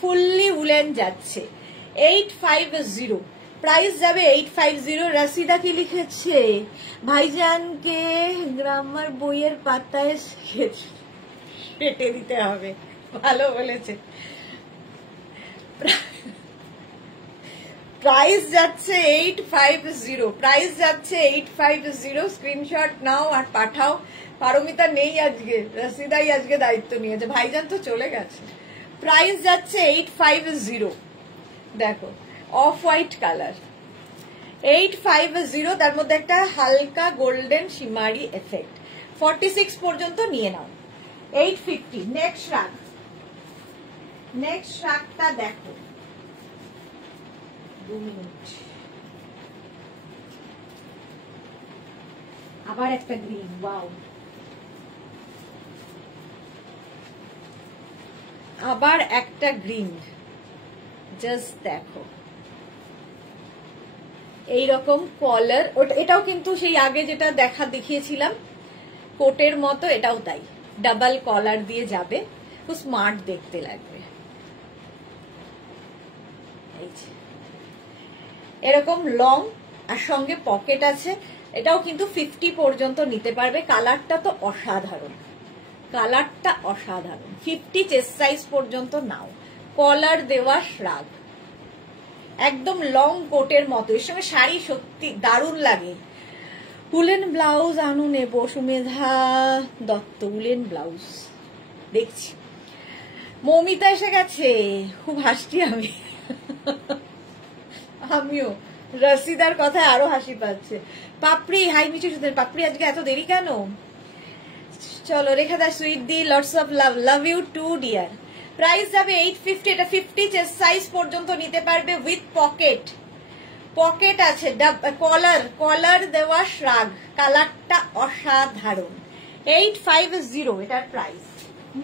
ফুললি উলেন যাচ্ছে 850। প্রাইস যাবে 850। রসিদা কি লিখেছে? ভাইজানকে গ্রামার বইয়ের পাতায় কেটে দিতে হবে, ভালো বলেছে। প্রাইস যাচ্ছে 850, স্ক্রিনশট নাও আর পাঠাও। পারমিতা নেই আজকে, রসিদাই আজকে দায়িত্ব নিয়েছে, ভাইজান তো চলে গেছে। প্রাইস যাচ্ছে 850, দেখো অফ হোয়াইট কালার, 850, তার মধ্যে একটা হালকা গোল্ডেন শিমারি এফেক্ট। 46 পর্যন্ত নিয়ে নাও, 850। নেক্সট রাগটা দেখো, 2 মিনিট। আবার একটা গ্রিন, ওয়াও, আবার একটা গ্রিন, জাস্ট দেখো এইরকম কলার। এটাও কিন্তু সেই আগে যেটা দেখিয়েছিলাম কোটের মতো, এটাও তাই, ডাবল কলার দিয়ে যাবে, খুব স্মার্ট দেখতে লাগবে। এরকম লং আর সঙ্গে পকেট আছে। এটাও কিন্তু 50 পর্যন্ত নিতে পারবে। কালারটা তো অসাধারণ, 50 চেস্ট সাইজ পর্যন্ত নাও। কলার দেওয়া শ্রাগ, একদম লং কোটের মতো, এর সঙ্গে শাড়ি সত্যি দারুণ লাগে। উলেন ব্লাউজ আনু নেব, সুমেধা দত্ত, উলেন ব্লাউজ দেখছি। মৌমিতা এসে গেছে, খুব হাসছি আমিও, রসিদার কথায় আরো হাসি পাচ্ছে। পাপড়ি, হাই মিঠু সুন্দর পাপড়ি, আজকে এত দেরি কেন? চলো রেখা দা, সুইট দি, lots of love, love you too dear. Price যাবে 850, এটা 50 চেস্ট সাইজ পর্যন্ত নিতে পারবে, উইথ পকেট আছে, কলার দেওয়া শ্রাগ, কালারটা অসাধারণ, 850 এটার প্রাইস।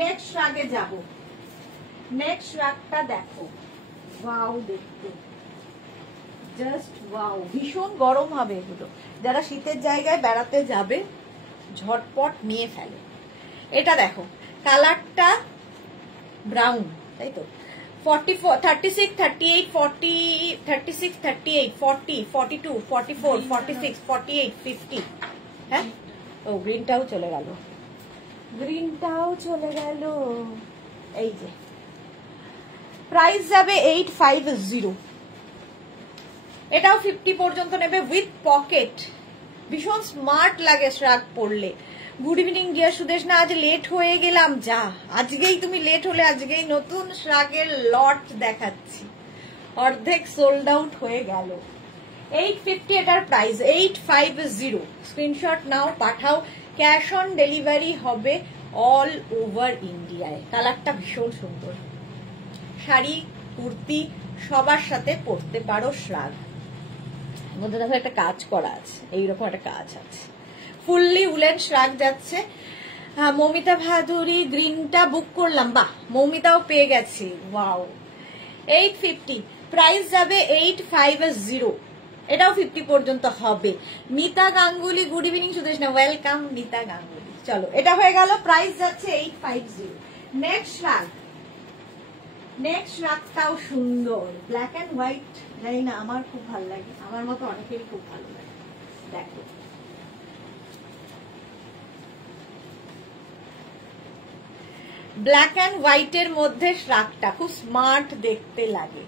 নেক্সট শ্রাগে যাব, নেক্সট শ্রাগটা দেখো, ওয়াও দেখতে, জাস্ট ওয়াও, ভীষণ গরম হবে এগুলো, যারা শীতের জায়গায় বেড়াতে যাবে ঝটপট নিয়ে ফেলে। এটা দেখো, কালারটা ব্রাউন, তাই তো, 44, 36, 38, 40, 36, 38, 40, 42, 44, 46, 48, 50। হ্যাঁ, ও গ্রিনটাও চলে গেল, এই যে। প্রাইস যাবে 850, এটাও 50 পর্যন্ত নেবে, উইথ পকেট, ভীষণ স্মার্ট লাগে শ্রাগ পরলে। গুড ইভিনিং ডিয়ার সুদেশ, না আজ লেট হয়ে গেলাম, যা আজকেই তুমি লেট হলে, আজকেই নতুন শ্রাগের লট দেখাচ্ছি, অর্ধেক সোল্ড আউট হয়ে গেল। 850 এটার প্রাইস, 850, স্ক্রিনশট নাও, পাঠাও। ক্যাশ অন ডেলিভারি হবে অল ওভার ইন্ডিয়ায়। কালারটা ভীষণ সুন্দর, শাড়ি কুর্তি সবার সাথে পরতে পারো শ্রাগ। মধ্যে দেখো একটা কাজ করা আছে, এইরকম একটা কাজ আছে, ফুললি উলেন শ্রাগ যাচ্ছে। মৌমিতা ভাদুরী, গ্রিনটা বুক করলাম, বাহ, মৌমিতাও পেয়ে গেছে, ওয়াও। 850, প্রাইস যাবে 850, এটাও 50 পর্যন্ত হবে। মিতা গাঙ্গুলি, গুড ইভিনিং সুদেশ, না ওয়েলকাম মিতা গাঙ্গুলি। চলো, এটা হয়ে গেল, প্রাইস যাচ্ছে 850। নেক্সট রাগটাও সুন্দর, ব্ল্যাক এন্ড হোয়াইট, জানি না, আমার খুব ভালো লাগে, আমার মতো অনেকেরই খুব ভালো লাগে। দেখো, ব্ল্যাক এন্ড হোয়াইটের মধ্যে শ্রাগটা খুব স্মার্ট দেখতে লাগে।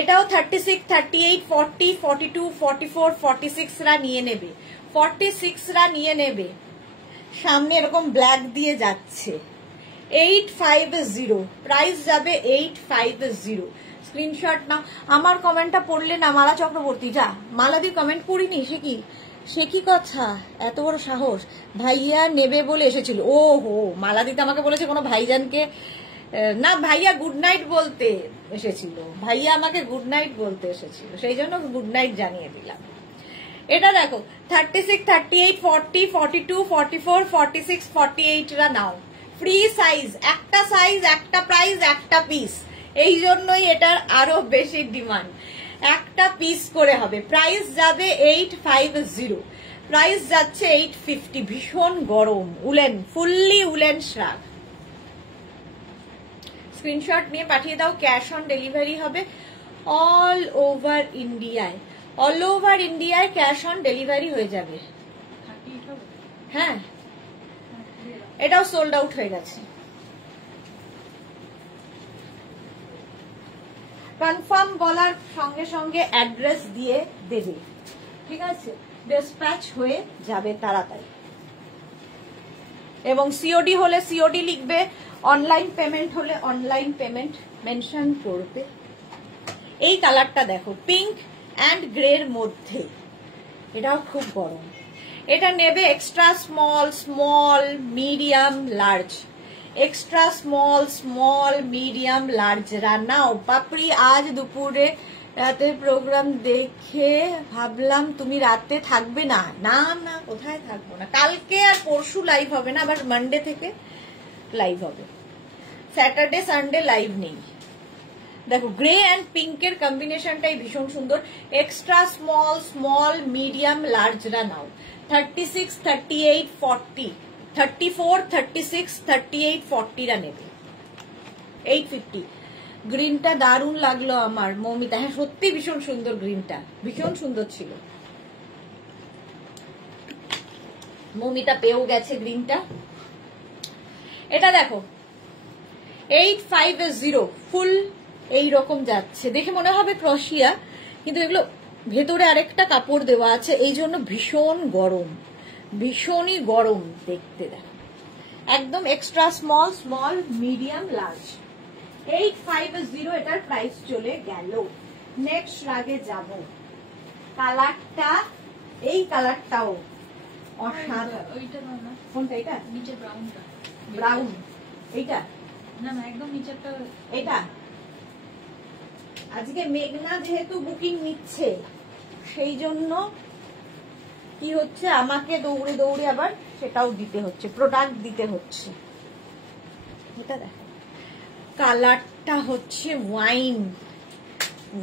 এটাও 36, 38, 40, 42, 44, 46রা নিয়ে নেবে, 46রা নিয়ে নেবে। সামনে এরকম ব্ল্যাক দিয়ে যাচ্ছে, 850, প্রাইস যাবে 850। স্ক্রিনশট নাও। আমার কমেন্টটা পড়লে না মালা চক্রবর্তী, যা মালাদির কমেন্ট পড়িনি, সে কি কথা, এত বড় সাহস। ভাইয়া নেবে বলে এসেছিল। ও হো, মালাদিতে আমাকে বলেছে কোনো ভাইজানকে না, ভাইয়া গুড নাইট বলতে এসেছিল, ভাইয়া আমাকে গুড নাইট বলতে এসেছিল, সেই জন্য গুড নাইট জানিয়ে দিলাম। এটা দেখো 36, 38, 40, 42, 44, 46, 48 রা নাও। ফ্রি সাইজ, একটা সাইজ, একটা প্রাইস, একটা পিস, এই জন্যই এটার আরো বেশি ডিমান্ড। একটা পিস করে হবে। প্রাইস যাবে 850, প্রাইস যাচ্ছে 850। ভীষণ গরম, উলেন, ফুললি উলেন শ্রাগ। স্ক্রিনশট নিয়ে পাঠিয়ে দাও। ক্যাশ অন ডেলিভারি হবে অল ওভার ইন্ডিয়ায়, অল ওভার ইন্ডিয়ায় ক্যাশ অন ডেলিভারি হয়ে যাবে। হ্যাঁ, এটাও সোল্ড আউট হয়ে গেছে। কনফার্ম বলার সঙ্গে সঙ্গে অ্যাড্রেস দিয়ে দেবে, ঠিক আছে? ডিসপ্যাচ হয়ে যাবে তাড়াতাড়ি। এবং সিওডি হলে সিওডি লিখবে, অনলাইন পেমেন্ট হলে অনলাইন পেমেন্ট মেনশন করবে। এই কালারটা দেখো, পিঙ্ক অ্যান্ড গ্রের মধ্যে, এটাও খুব গরম। এটা নেবে extra small, small, medium, large. Extra small, small, medium, large নাও। পাপড়ি, আজ দুপুরে রাতে প্রোগ্রাম দেখে ভাবলাম তুমি রাতে থাকবে না। না না, কোথায় থাকবো না, কালকে আর পরশু লাইভ হবে না, আবার মানডে থেকে লাইভ হবে। স্যাটারডে সানডে লাইভ নেই। দেখো গ্রে অ্যান্ড পিঙ্কের কম্বিনেশনটাই ভীষণ সুন্দর। এক্সট্রা স্মল, স্মল, মিডিয়াম, লার্জরা নাও। 36, 38, 40, 34, 36, 38, 40 রা নেবে। 850। গ্রিনটা দারুণ লাগলো আমার মৌমিতা। হ্যাঁ সত্যি ভীষণ সুন্দর, গ্রিনটা ভীষণ সুন্দর ছিল। মৌমিতা পেয়েও গেছে গ্রিনটা। এটা দেখো 850, ফুল এইরকম যাচ্ছে, দেখে মনে হবে ক্রশিয়া, কিন্তু এগুলো ভেতরে আরেকটা কাপড় দেওয়া আছে, এই জন্য ভীষণ গরম, ভীষণই গরম দেখতে। দেখো একদম extra small, small, medium, large. 850 এটার প্রাইস চলে গেল। নেক্সট রাগে যাব। কালারটা, এই কালারটাও অসাধারণ। ওইটা না, কোনটা? এটা নিচে ব্রাউনটা, ব্রাউন। এইটা না না, একদম নিচেরটা। এটা আজকে মেঘনা যেহেতু বুকিং নিচ্ছে, সেই জন্য কি হচ্ছে, আমাকে দৌড়ে দৌড়ে আবার সেটাও দিতে হচ্ছে, প্রোডাক্ট দিতে হচ্ছে। এটা দেখো, কালারটা হচ্ছে ওয়াইন,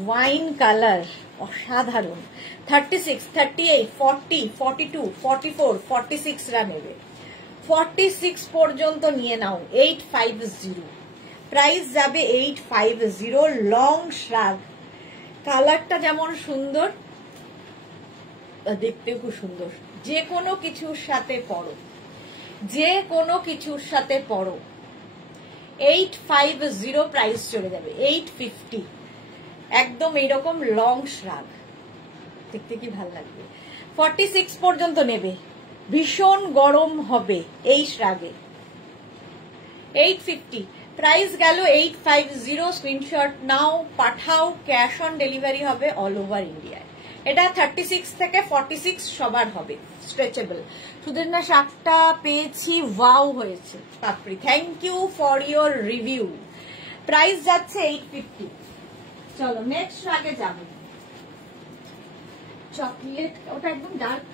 ওয়াইন কালার, অসাধারণ। 36, 38, 40, 42, 44, 46 রা নেবে। 46 পর্যন্ত নিয়ে নাও। 850, প্রাইস যাবে 850। লং শ্রাগ, কালারটা যেমন সুন্দর, দেখতেও খুব সুন্দর। যে কোনো কিছুর সাথে পরো, যে কোনো কিছুর সাথে পরো। 850 প্রাইস চলে যাবে। 850, একদম এইরকম লং শ্রাগ, দেখতে কি ভাল লাগবে। 46 পর্যন্ত নেবে, ভীষণ গরম হবে এই শ্রাগে। 850, প্রাইস গেল 850। স্ক্রিনশট নাও, পাঠাও। ক্যাশ অন ডেলিভারি হবে অল ওভার ইন্ডিয়ায়। এটা 36 থেকে 46 সবার হবে, স্ট্রেচেবল। সুদেন্না শাকটা পেয়েছি, ওয়াও হয়েছে Papri, thank you for your review. Price যাচ্ছে 850। চলো নেক্সট রাগে যাব। চকলেট, ওটা একদম ডার্ক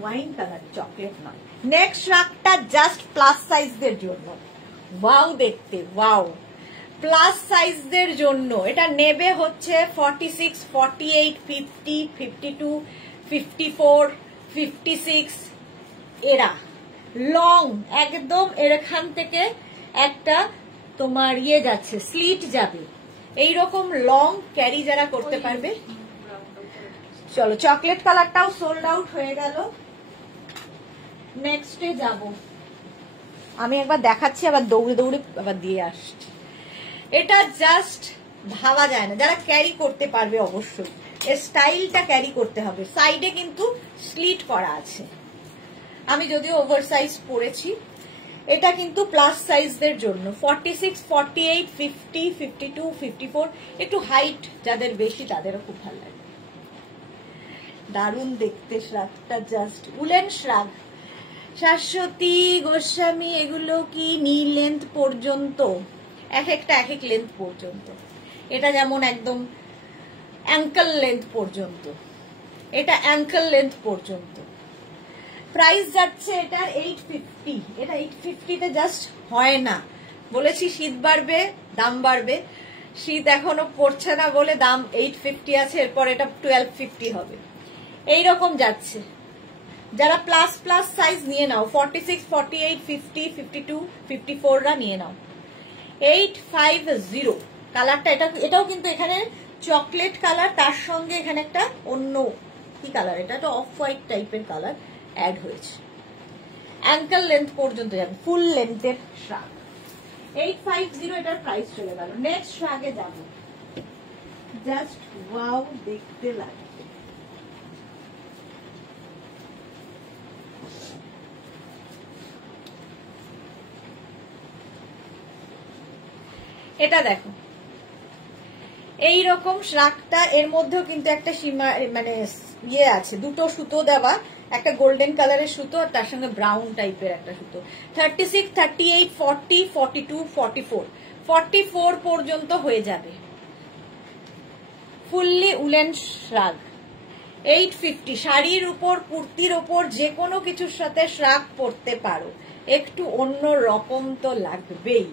ওয়াইন কালার, চকলেট নয়। নেক্সট রাগটা জাস্ট প্লাস সাইজদের জন্য, ওয়াও দেখতে, ওয়াও। প্লাস সাইজদের জন্য এটা নেবে হচ্ছে 46, 48, 50, 52, 54, 56 এরা লং, একদম এখান থেকে একটা তোমার ইয়ে যাচ্ছে, স্লিট যাবে, এইরকম লং ক্যারি যারা করতে পারবে। চলো চকলেট কালারটাও সোল্ড আউট হয়ে গেল। নেক্সটে যাব। আমি একবার দেখাচ্ছি, আবার দৌড়ে দৌড়ে আবার দিয়ে আসছি। এটা জাস্ট ভাবা যায় না, যারা ক্যারি করতে পারবে অবশ্যই। এর স্টাইলটা ক্যারি করতে হবে। সাইডে কিন্তু স্লিট করা আছে, আমি যদিও ওভার সাইজ পরেছি। এটা কিন্তু প্লাস সাইজদের জন্য 46, 48, 50, 52, 54 একটু হাইট যাদের বেশি তাদেরও খুব ভালো লাগে। দারুণ দেখতে শ্রাগটা, just woollen shrug. Shashwati Goswami এগুলো কি নি লেন্থ পর্যন্ত, এক একটা এক এক লেন্থ পর্যন্ত। এটা যেমন একদম অ্যাঙ্কল লেন্থ পর্যন্ত, এটা অ্যাঙ্কল লেন্থ পর্যন্ত। প্রাইস যাচ্ছে এটার 850। এটা 850-তে জাস্ট হয় না, বলেছি শীত বাড়বে দাম বাড়বে, শীত এখনো পড়ছে না বলে দাম 850 আছে, এরপর এটা 1250 হবে, এইরকম যাচ্ছে। যারা প্লাস প্লাস সাইজ নিয়ে নাও, 46, 48, 50, 52, 54রা নিয়ে নাও। 850 কালারটা, এটাও কিন্তু এখানে চকলেট কালার, তার সঙ্গে এখানে একটা অন্য কি কালার, এটা একটা অফ হোয়াইট টাইপের কালার অ্যাড হয়েছে। অ্যাঙ্কল লেন্থ পর্যন্ত যাবে, ফুল লেন্থের শ্রাগ। 850 এটার প্রাইস চলে গেল। নেক্সট শ্রাগে যাব, জাস্ট ওয়াও দেখতে লাগে। এটা দেখো, এইরকম শ্রাগটা, এর মধ্যেও কিন্তু একটা সীমা মানে ইয়ে আছে, দুটো সুতো দেওয়া, একটা গোল্ডেন কালারের সুতো আর তার সঙ্গে ব্রাউন টাইপের একটা সুতো। 36, 38, 40, 42, 44, 44 পর্যন্ত হয়ে যাবে। Fully woollen শ্রাগ 850। শাড়ির উপর, কুর্তির উপর, যে কোনো কিছুর সাথে শ্রাগ পরতে পারো, একটু অন্য রকম তো লাগবেই।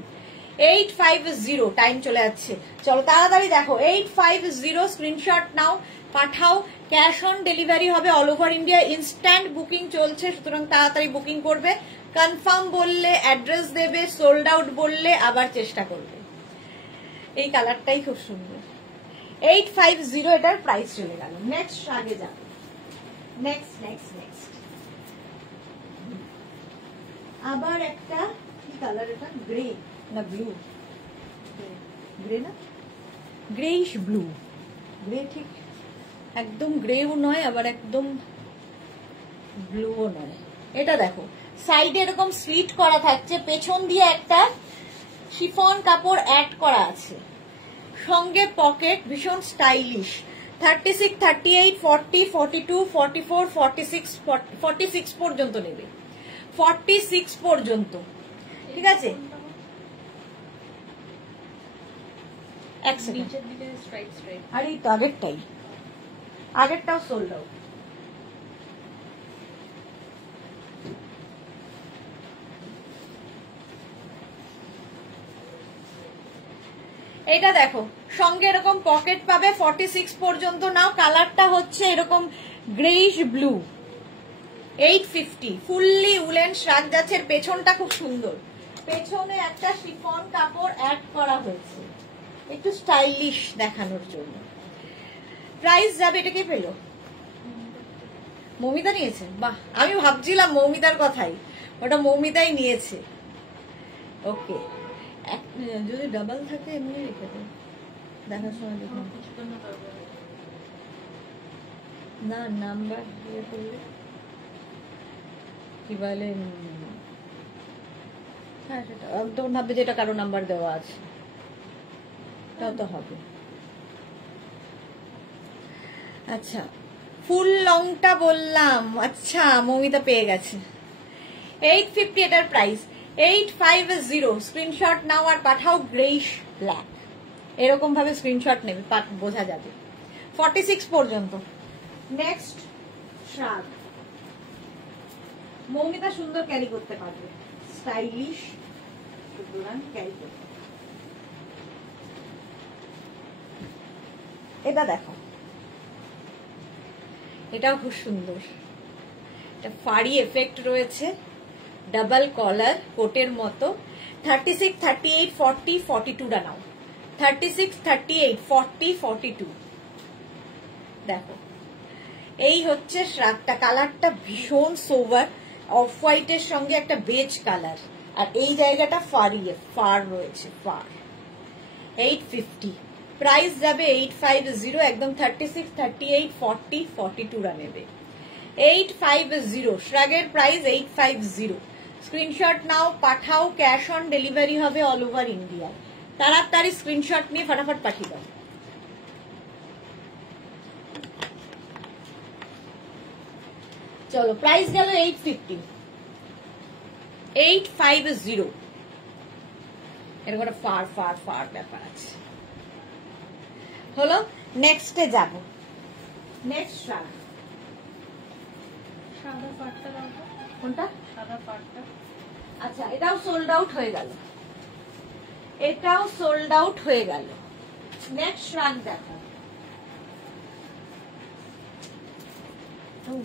850 টাইম চলে যাচ্ছে, চলো তাড়াতাড়ি দেখো। 850 স্ক্রিনশট নাও, পাঠাও। ক্যাশ অন ডেলিভারি হবে all over India, instant booking চলছে, সুতরাং তাড়াতাড়ি বুকিং করবে। কনফার্ম বললে অ্যাড্রেস দেবে, সোল্ড আউট বললে আবার চেষ্টা করবে। এই কালারটাই খুব সুন্দর। 850 এটার প্রাইস চলে গেল। নেক্সট আগে যাবে, নেক্সট নেক্সট নেক্সট আবার একটা কি কালার, এটা গ্রে না ব্লু, গ্রে না, গ্রেইশ ব্লু, গ্রে ঠিক একদম গ্রেও নয় আবার একদম ব্লুও নয়। এটা দেখো, সাইডে এরকম স্লিট করা থাকছে, পেছন দিয়ে একটা শিফন কাপড় অ্যাড করা আছে, সঙ্গে পকেট, ভীষণ স্টাইলিশ। 36, 38, 40, 42, 44, 46, 46 পর্যন্ত নেবে, 46 পর্যন্ত, ঠিক আছে। আর এই তো আগেরটাই, আগেরটাও সোল্ড আউট। এটা দেখো, সঙ্গে এরকম পকেট পাবে, 46 পর্যন্ত নাও। কালারটা হচ্ছে এরকম greyish blue. 850 fully woollen shrug যাচ্ছে। পেছনটা খুব সুন্দর, পেছনে একটা শিফন কাপড় অ্যাড করা হয়েছে একটু স্টাইলিশ দেখানোর জন্য। প্রাইস যাবে, এটা কে পেলো? মৌমিতা নিয়েছে, বাহ, আমি ভাবছিলাম মৌমিতার কথাই, ওটা মৌমিতাই নিয়েছে। ওকে, যদি ডাবল থাকে এমনি রেখে দেয়, দেখার সময় দেখুন না, নাম্বার ইয়ে করলে কি বলে, হ্যাঁ সেটা একদম ভাববে যে এটা কারো নাম্বার দেওয়া আছে, তাও তো হবে। আচ্ছা, ফুল লংটা বললাম, আচ্ছা মৌমিতা পেয়ে গেছে। 850 এটার প্রাইস। 850 স্ক্রিনশট নাও আর পাঠাও, গ্রেইশ ব্ল্যাক, এরকম ভাবে স্ক্রিনশট নেবে, বোঝা যাবে। 46 পর্যন্ত। নেক্সট শ্রাগ, মৌমিতা সুন্দর ক্যারি করতে পারবে, স্টাইলিশ ক্যারি করতে। এটা দেখো, এটাও খুব সুন্দর, এটা ফাড়ি এফেক্ট রয়েছে, ডাবল কলার, কোটের মতো। 36, 38, 40, 42টা নাও। 36, 38, 40, 42 দেখো, এই হচ্ছে শ্রাগটা। কালারটা ভীষণ সোভার, অফ হোয়াইটের সঙ্গে একটা বেজ কালার, আর এই জায়গাটা ফার রয়েছে, ফার। 850 প্রাইস যাবে। 850 একদম। 36, 38, 40, 42রা নেবে। 850 শ্রাগের প্রাইস 850। স্ক্রিনশট নাও, পাঠাও, ক্যাশ অন ডেলিভারি হবে অল ওভার ইন্ডিয়া। তাড়াতাড়ি স্ক্রিনশট নিয়ে ফটাফট পাঠিয়ে দাও। চলো, প্রাইস গেল 850, 850। এরকম একটা ফার ফার ফার ব্যাপার আছে। হলো, নেক্সটে যাব। নেক্সট শ্রাগ। সাদা পাটটা দাও তো। কোনটা? সাদা পাটটা। আচ্ছা, এটাও সোল্ড আউট হয়ে গেল, এটাও সোল্ড আউট হয়ে গেল। নেক্সট শ্রাগ দেখো।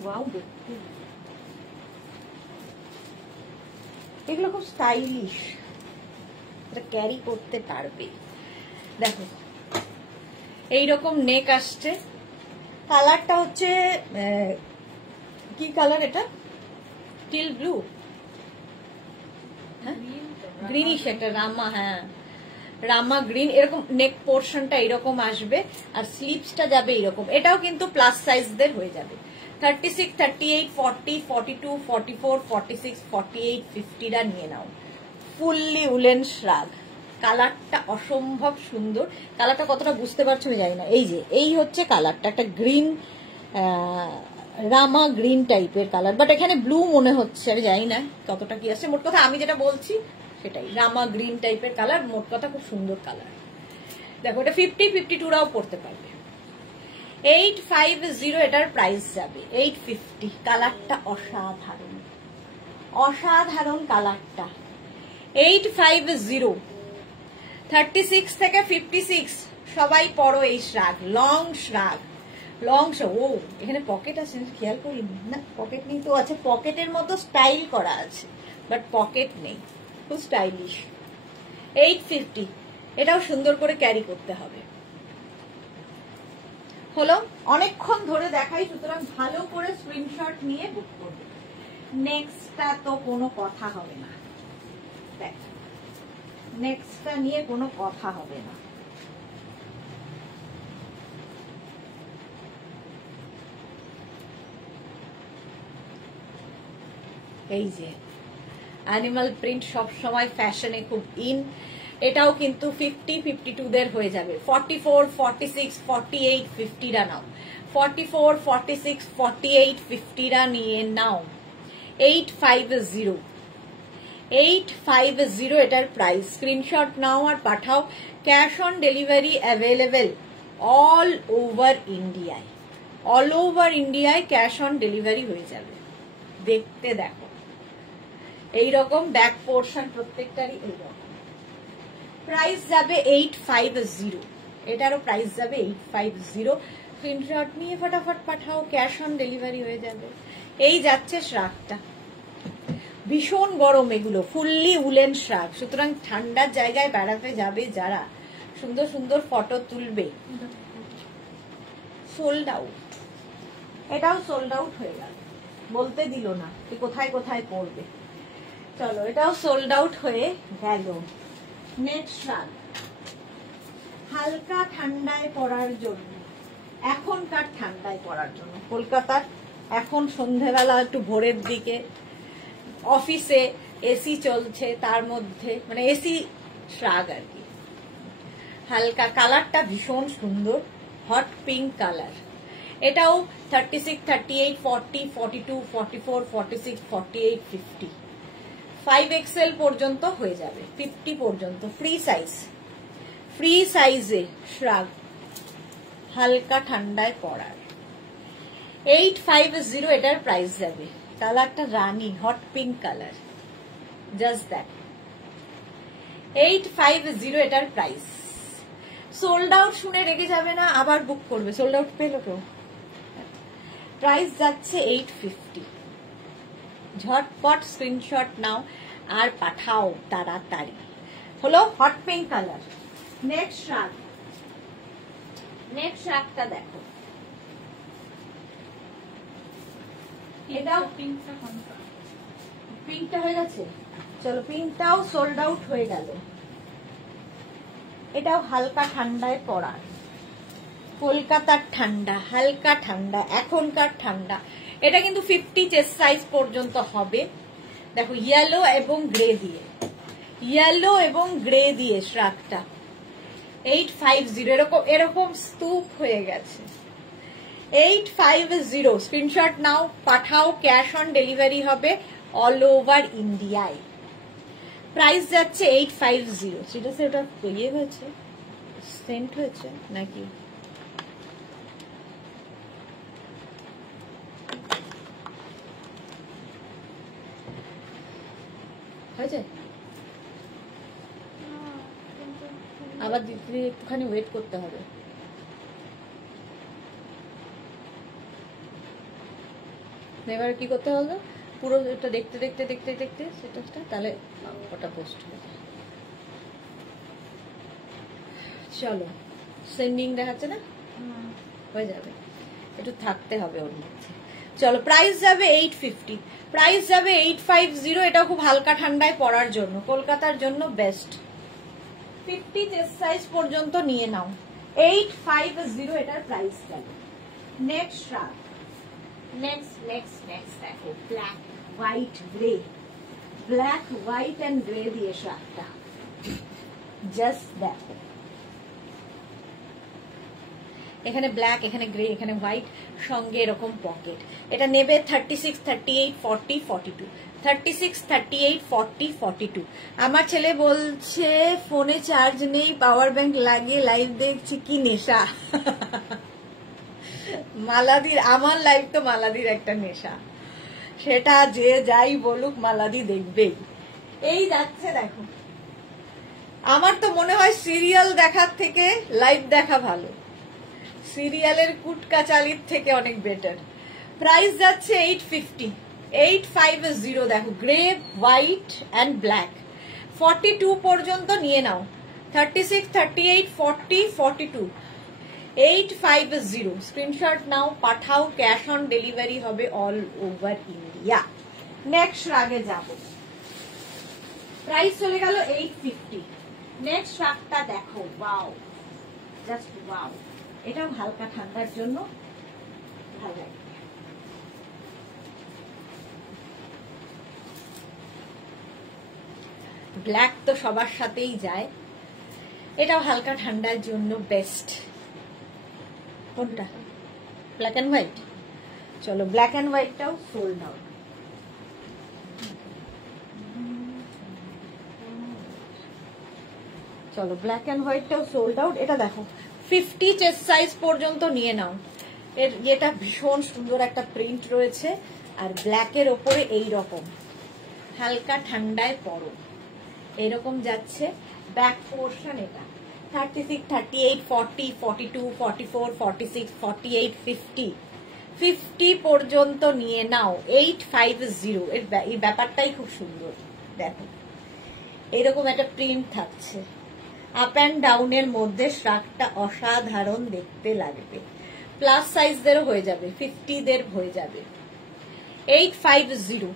ওয়াও, দেখতে এগুলো খুব স্টাইলিশ, এটা ক্যারি করতে পারবে। দেখো এইরকম নেক আসছে, কালারটা হচ্ছে কি কালার এটা? টিল ব্লু, গ্রিনিশ একটা রামা, হ্যাঁ রামা গ্রিন। এরকম নেক পোর্শনটা এরকম আসবে, আর স্লিভসটা যাবে এরকম। এটাও কিন্তু প্লাস সাইজদের হয়ে যাবে। 36, 38, 40, 42, 44, 46, 48, 50টা নিয়ে নাও। Fully woollen শ্রাগ। কালারটা অসম্ভব সুন্দর। কালারটা কতটা বুঝতে পারছো আমি জানি না। এই যে এই হচ্ছে কালারটা, একটা গ্রিন, রামা গ্রিন টাইপের কালার, বাট এখানে ব্লু মনে হচ্ছে, আমি জানি না কতটা কি আছে। মোট কথা আমি যেটা বলছি সেটাই, রামা গ্রিন টাইপের কালার। মোট কথা খুব সুন্দর কালার। দেখো এটা 50, 52রাও পড়তে পারবে। 850 এটার প্রাইস যাবে 850। কালারটা অসাধারণ, অসাধারণ কালারটা। 850। 36 থেকে 56 সবাই পড়ো এই শ্রাগ, লং শ্রাগ, লং। ও এখানে পকেট আছে, খেয়াল করিনি না, পকেট নেই তো। আছে, পকেটের মতো স্টাইল করা আছে, বাট পকেট নেই, খুব স্টাইলিশ। 850, এটাও সুন্দর করে ক্যারি করতে হবে। হলো, অনেকক্ষণ ধরে দেখাই, সুতরাং ভালো করে স্ক্রিনশট নিয়ে বুক করবে। নেক্সটটা তো কোনো কথা হবে না, দেখ নেক্সটটা নিয়ে কোনো কথা হবে না। এই যে অ্যানিমাল প্রিন্ট সব সময় ফ্যাশনে খুব ইন। এটাও কিন্তু 50, 52দের হয়ে যাবে। 44, 46, 48, 50রা নাও। 44, 46, 48, 50রা নিয়ে নাও। 850, 850 এটার প্রাইস। স্ক্রিনশট নাও আর পাঠাও। Cash on delivery available all over ইন্ডিয়ায়। অল ওভার ইন্ডিয়ায় ক্যাশ অন ডেলিভারি হয়ে যাবে। দেখতে দেখো এইরকম ব্যাক পোর্শন প্রত্যেকটারই এইরকম। প্রাইস যাবে 850, এটারও প্রাইস যাবে 850। স্ক্রিনশট নিয়ে ফটাফট পাঠাও, ক্যাশ অন ডেলিভারি হয়ে যাবে। এই যাচ্ছে শ্রাগটা, ভীষণ গরম এগুলো, ফুললি উলেন শ্রাগ। সুতরাং ঠান্ডার জায়গায় বেড়াতে যাবে যারা, সুন্দর সুন্দর ফটো তুলবে। সোল্ড আউট, এটাও সোল্ড আউট হয়ে গেল, বলতে দিল না যে কোথায় কোথায় পড়বে। চলো, এটাও সোল্ড আউট হয়ে গেল। নেক্সট শ্রাগ, হালকা ঠান্ডায় পড়ার জন্য, এখনকার ঠান্ডায় পড়ার জন্য। কলকাতার এখন সন্ধেবেলা একটু ভোরের দিকে অফিসে এসি চলছে, তার মধ্যে মানে এসি শ্রাগ আর কি। হালকা কালারটা ভীষণ সুন্দর, হট পিঙ্ক কালার। এটাও 36, 38, 40, 42, 44, 46, 48, 50, 5XL পর্যন্ত হয়ে যাবে, 50 পর্যন্ত ফ্রি সাইজ। ফ্রি সাইজে শ্রাগ, হালকা ঠান্ডায় পড়ার। 850 এটার প্রাইস যাবে। কালারটা rani hot pink colour, just that. 850 এটার প্রাইস। সোল্ড আউট শুনে রেগে যাবে না, আবার বুক করবে। সোল্ড আউট পেলো তো। প্রাইস যাচ্ছে 850। ঝটপট স্ক্রিনশট নাও আর পাঠাও তাড়াতাড়ি। হলো hot pink colour. Next shrug, next শ্রাগটা দেখো। এটাও পিঙ্কটা কনফার্ম। পিঙ্কটা হয়ে গেছে। চলো, পিঙ্কটাও সোল্ড আউট হয়ে গেল। এটাও হালকা ঠান্ডায় পড়া, কলকাতার ঠান্ডা, হালকা ঠান্ডা, এখনকার ঠান্ডা। এটা কিন্তু 50 চেস্ট সাইজ পর্যন্ত হবে। দেখো ইয়েলো এবং গ্রে দিয়ে, ইয়েলো এবং গ্রে দিয়ে শ্রাগটা 850 এরকম এরকম স্তূপ হয়ে গেছে। 850 স্ক্রিনশট নাও, পাঠাও, ক্যাশ অন ডেলিভারি হবে অল ওভার ইন্ডিয়ায়। প্রাইস যাচ্ছে 850। সেটা ওটা ইয়ে হয়েছে, সেন্ট হয়েছে নাকি? হয়েছে আবার দিদি একটুখানি ওয়েট করতে হবে। এবার কি করতে হবে, পুরো এটা দেখতে দেখতে দেখতে দেখতে সেটা তাহলে ওটা পোস্ট হবে। চলো, সেন্ডিং দেখাচ্ছে না, হয়ে যাবে, একটু থাকতে হবে ওর মধ্যে। চলো, প্রাইস যাবে 850, প্রাইস যাবে 850। এটা খুব হালকা ঠান্ডায় পরার জন্য, কলকাতার জন্য বেস্ট। 50 চেস্ট সাইজ পর্যন্ত নিয়ে নাও। 850 এটার প্রাইস গেল। নেক্সট শ্রাগ, নেক্সট দেখো black white grey, black white and grey দিয়ে শ্রাগটা জাস্ট দেখো। এখানে ব্ল্যাক, এখানে গ্রে, এখানে হোয়াইট, সঙ্গে এরকম পকেট। এটা নেবে 36, 38, 40, 42। 36, 38, 40, 42। আমার ছেলে বলছে ফোনে চার্জ নেই, পাওয়ার ব্যাংক লাগিয়ে লাইভ দেখছি, কি নেশা। মালাদির, আমার লাইভ তো মালাদির একটা নেশা, সেটা যে যাই বলুক মালাদি দেখবেই। এই যাচ্ছে দেখো, আমার তো মনে হয় সিরিয়াল দেখার থেকে লাইভ দেখা ভালো, সিরিয়ালের কুটকাচালির থেকে অনেক বেটার। প্রাইস যাচ্ছে 850, 850। দেখো গ্রে, হোয়াইট এন্ড ব্ল্যাক। 42 পর্যন্ত নিয়ে নাও। 36, 38, 40, 42। 850 স্ক্রিনশট নাও, পাঠাও, ক্যাশ অন ডেলিভারি হবে অল ওভার ইন্ডিয়া। নেক্সট রাগে যাব, প্রাইস চলে গেল 850। নেক্সট রাগটা দেখো, ওয়াও, জাস্ট ওয়াও। এটাও হালকা ঠান্ডার জন্য ভালো লাগে। ব্ল্যাক তো সবার সাথেই যায়, এটাও হালকা ঠান্ডার জন্য বেস্ট। কোনটা? Black and white. চলো, ব্ল্যাক এন্ড হোয়াইটটাও সোল্ড আউট। চলো, ব্ল্যাক এন্ড হোয়াইটটাও সোল্ড আউট। এটা দেখো 50 চেস্ট সাইজ পর্যন্ত নিয়ে নাও। এর এটা ভীষণ সুন্দর একটা প্রিন্ট রয়েছে, আর ব্ল্যাকের ওপরে এই রকম হালকা ঠান্ডায় পরো, এরকম যাচ্ছে ব্যাক পোর্শন। এটা 36, 38, 40, 42, 44, 46, 48, 50। 50 পর্যন্ত নিয়ে নাও। 850 এই ব্যাপারটাই খুব সুন্দর। দেখো এরকম একটা প্রিন্ট থাকছে, আপ অ্যান্ড ডাউনের মধ্যে শ্রাগটা অসাধারণ দেখতে লাগবে। প্লাস সাইজদেরও হয়ে যাবে, 50দের হয়ে যাবে। 850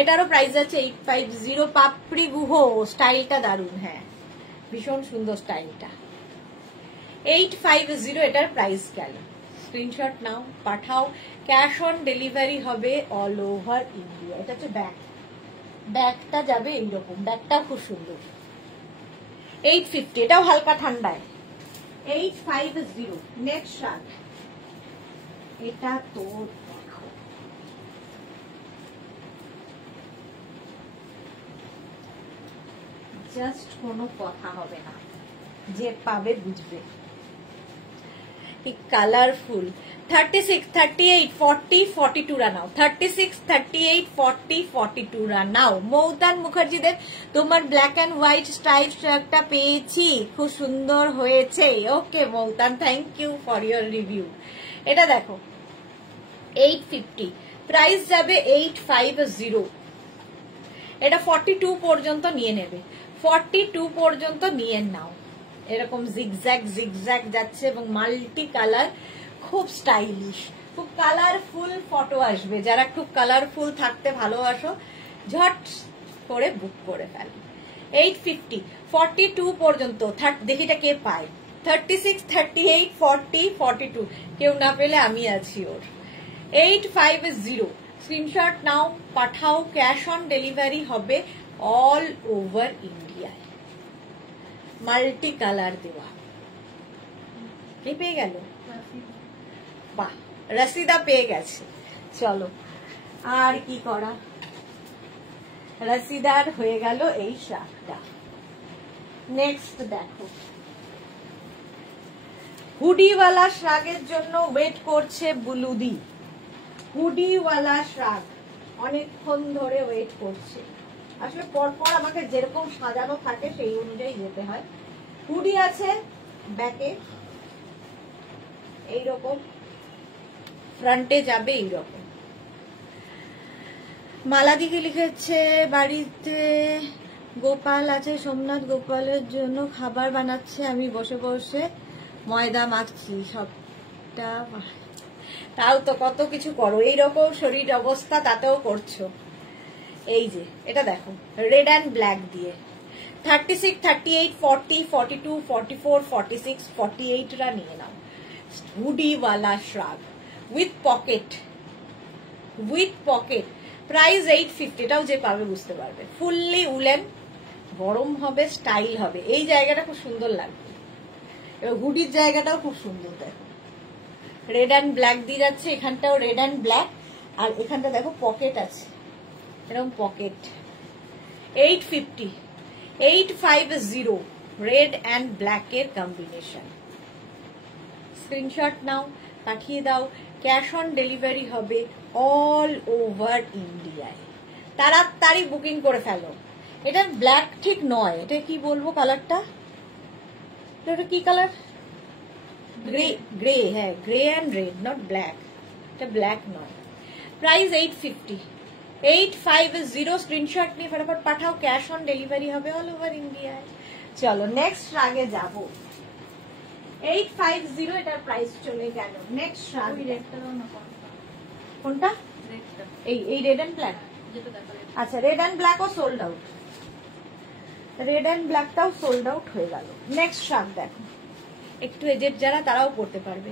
এটারও প্রাইস আছে 850। পাপড়ি গুহ স্টাইলটা দারুন, হ্যাঁ ভীষণ সুন্দর স্টাইলটা। 850 এটার প্রাইস গেল। স্ক্রিনশট নাও, পাঠাও, ক্যাশ অন ডেলিভারি হবে অল ওভার ইন্ডিয়া। এটা হচ্ছে ব্যাগ, ব্যাগটা যাবে এইরকম, ব্যাগটা খুব সুন্দর। 850 এটাও হালকা ঠান্ডায়। 850 নেক্সট রাগ। এটা তো দেখো, জাস্ট কোনো কথা হবে না, যে পাবে বুঝবে। কালারফুল। 36, 38, 40, 42 রানাও। 36, 38, 40, 42 রানাও। মৌতান মুখার্জিদের তোমার ব্ল্যাক এন্ড হোয়াইট স্ট্রাইপ শার্টটা পেয়েছি, খুব সুন্দর হয়েছে। Okay Moutan, thank you for your review. এটা দেখো 850, প্রাইস যাবে 850। এটা 42 পর্যন্ত নিয়ে নেবে, 42 পর্যন্ত নিয়ে নাও। এরকম জিগজ্যাগ জিগজ্যাগ যাচ্ছে এবং মাল্টি কালার, খুব স্টাইলিশ, খুব কালারফুল ফটো আসবে। যারা খুব কালারফুল থাকতে ভালোবাসো ঝট করে বুক করে ফেলো। 850, 42 পর্যন্ত। দেখিটা কে পায়। 36, 38, 40, 42 কেউ না পেলে আমি আছি ওর। 850 স্ক্রিনশট নাও, পাঠাও। ক্যাশ অন ডেলিভারি হবে অল ওভার ইন্ডিয়ায়। মাল্টি কালার দেওয়া। কে পেয়ে গেল? বাহ, রসিদা পেয়ে গেছে। চলো আর কি করা, রসিদার হয়ে গেল এই শ্রাগটা। নেক্সট দেখো, হুডিওয়ালা শ্রাগের জন্য ওয়েট করছে বুলুদি। হুডিওয়ালা শ্রাগ অনেকক্ষণ ধরে ওয়েট করছে। আসলে পরপর আমাকে যেরকম সাজানো থাকে সেই অনুযায়ী যেতে হয়। হুডি আছে ব্যাকে এইরকম, ফ্রন্টে যাবে এইরকম। মালাদিকে লিখেছে বাড়িতে গোপাল আছে, সোমনাথ গোপালের জন্য খাবার বানাচ্ছে, আমি বসে বসে ময়দা মাখছি সবটা। তাও তো কত কিছু করো, এইরকম শরীর অবস্থা তাতেও করছো। এই যে এটা দেখো, রেড অ্যান্ড ব্ল্যাক দিয়ে 36, 38, 40, 42, 44, 46, 48 রা নিয়ে নাও। হুডিওয়ালা শ্রাগ উইথ পকেট, প্রাইস 850। এটাও যে পাবে বুঝতে পারবে। ফুললি উলেন, গরম হবে, স্টাইল হবে। এই জায়গাটা খুব সুন্দর লাগবে। এবার হুডির জায়গাটাও খুব সুন্দর। দেখো রেড অ্যান্ড ব্ল্যাক দিয়ে যাচ্ছে, এখানটাও রেড অ্যান্ড ব্ল্যাক, আর এখানটা দেখো পকেট আছে, এরকম পকেট। 850, 850 রেড অ্যান্ড ব্ল্যাক এর কম্বিনেশন। স্ক্রিনশট নাও, পাঠিয়ে দাও। ক্যাশ অন ডেলিভারি হবে অল ওভার ইন্ডিয়ায়। তাড়াতাড়ি বুকিং করে ফেলো। এটা ব্ল্যাক ঠিক নয়, এটা কি বলবো কালারটা, এটা কি কালার? গ্রে। হ্যাঁ, grey and red, not black. এটা ব্ল্যাক নয়। প্রাইস 850, 850। স্ক্রিনশট নিয়ে ফটাফট পাঠাও। ক্যাশ অন ডেলিভারি হবে অল ওভার ইন্ডিয়ায়। চলো নেক্সট রাগে যাব। 850 এটার প্রাইস চলে গেল। নেক্সট রাগ কোনটা? এই রেড অ্যান্ড ব্ল্যাক। আচ্ছা, রেড অ্যান্ড ব্ল্যাকও সোল্ড আউট, রেড অ্যান্ড ব্ল্যাকটাও সোল্ড আউট হয়ে গেল। নেক্সট রাগ দেখো, একটু এজেড যারা তারাও পড়তে পারবে।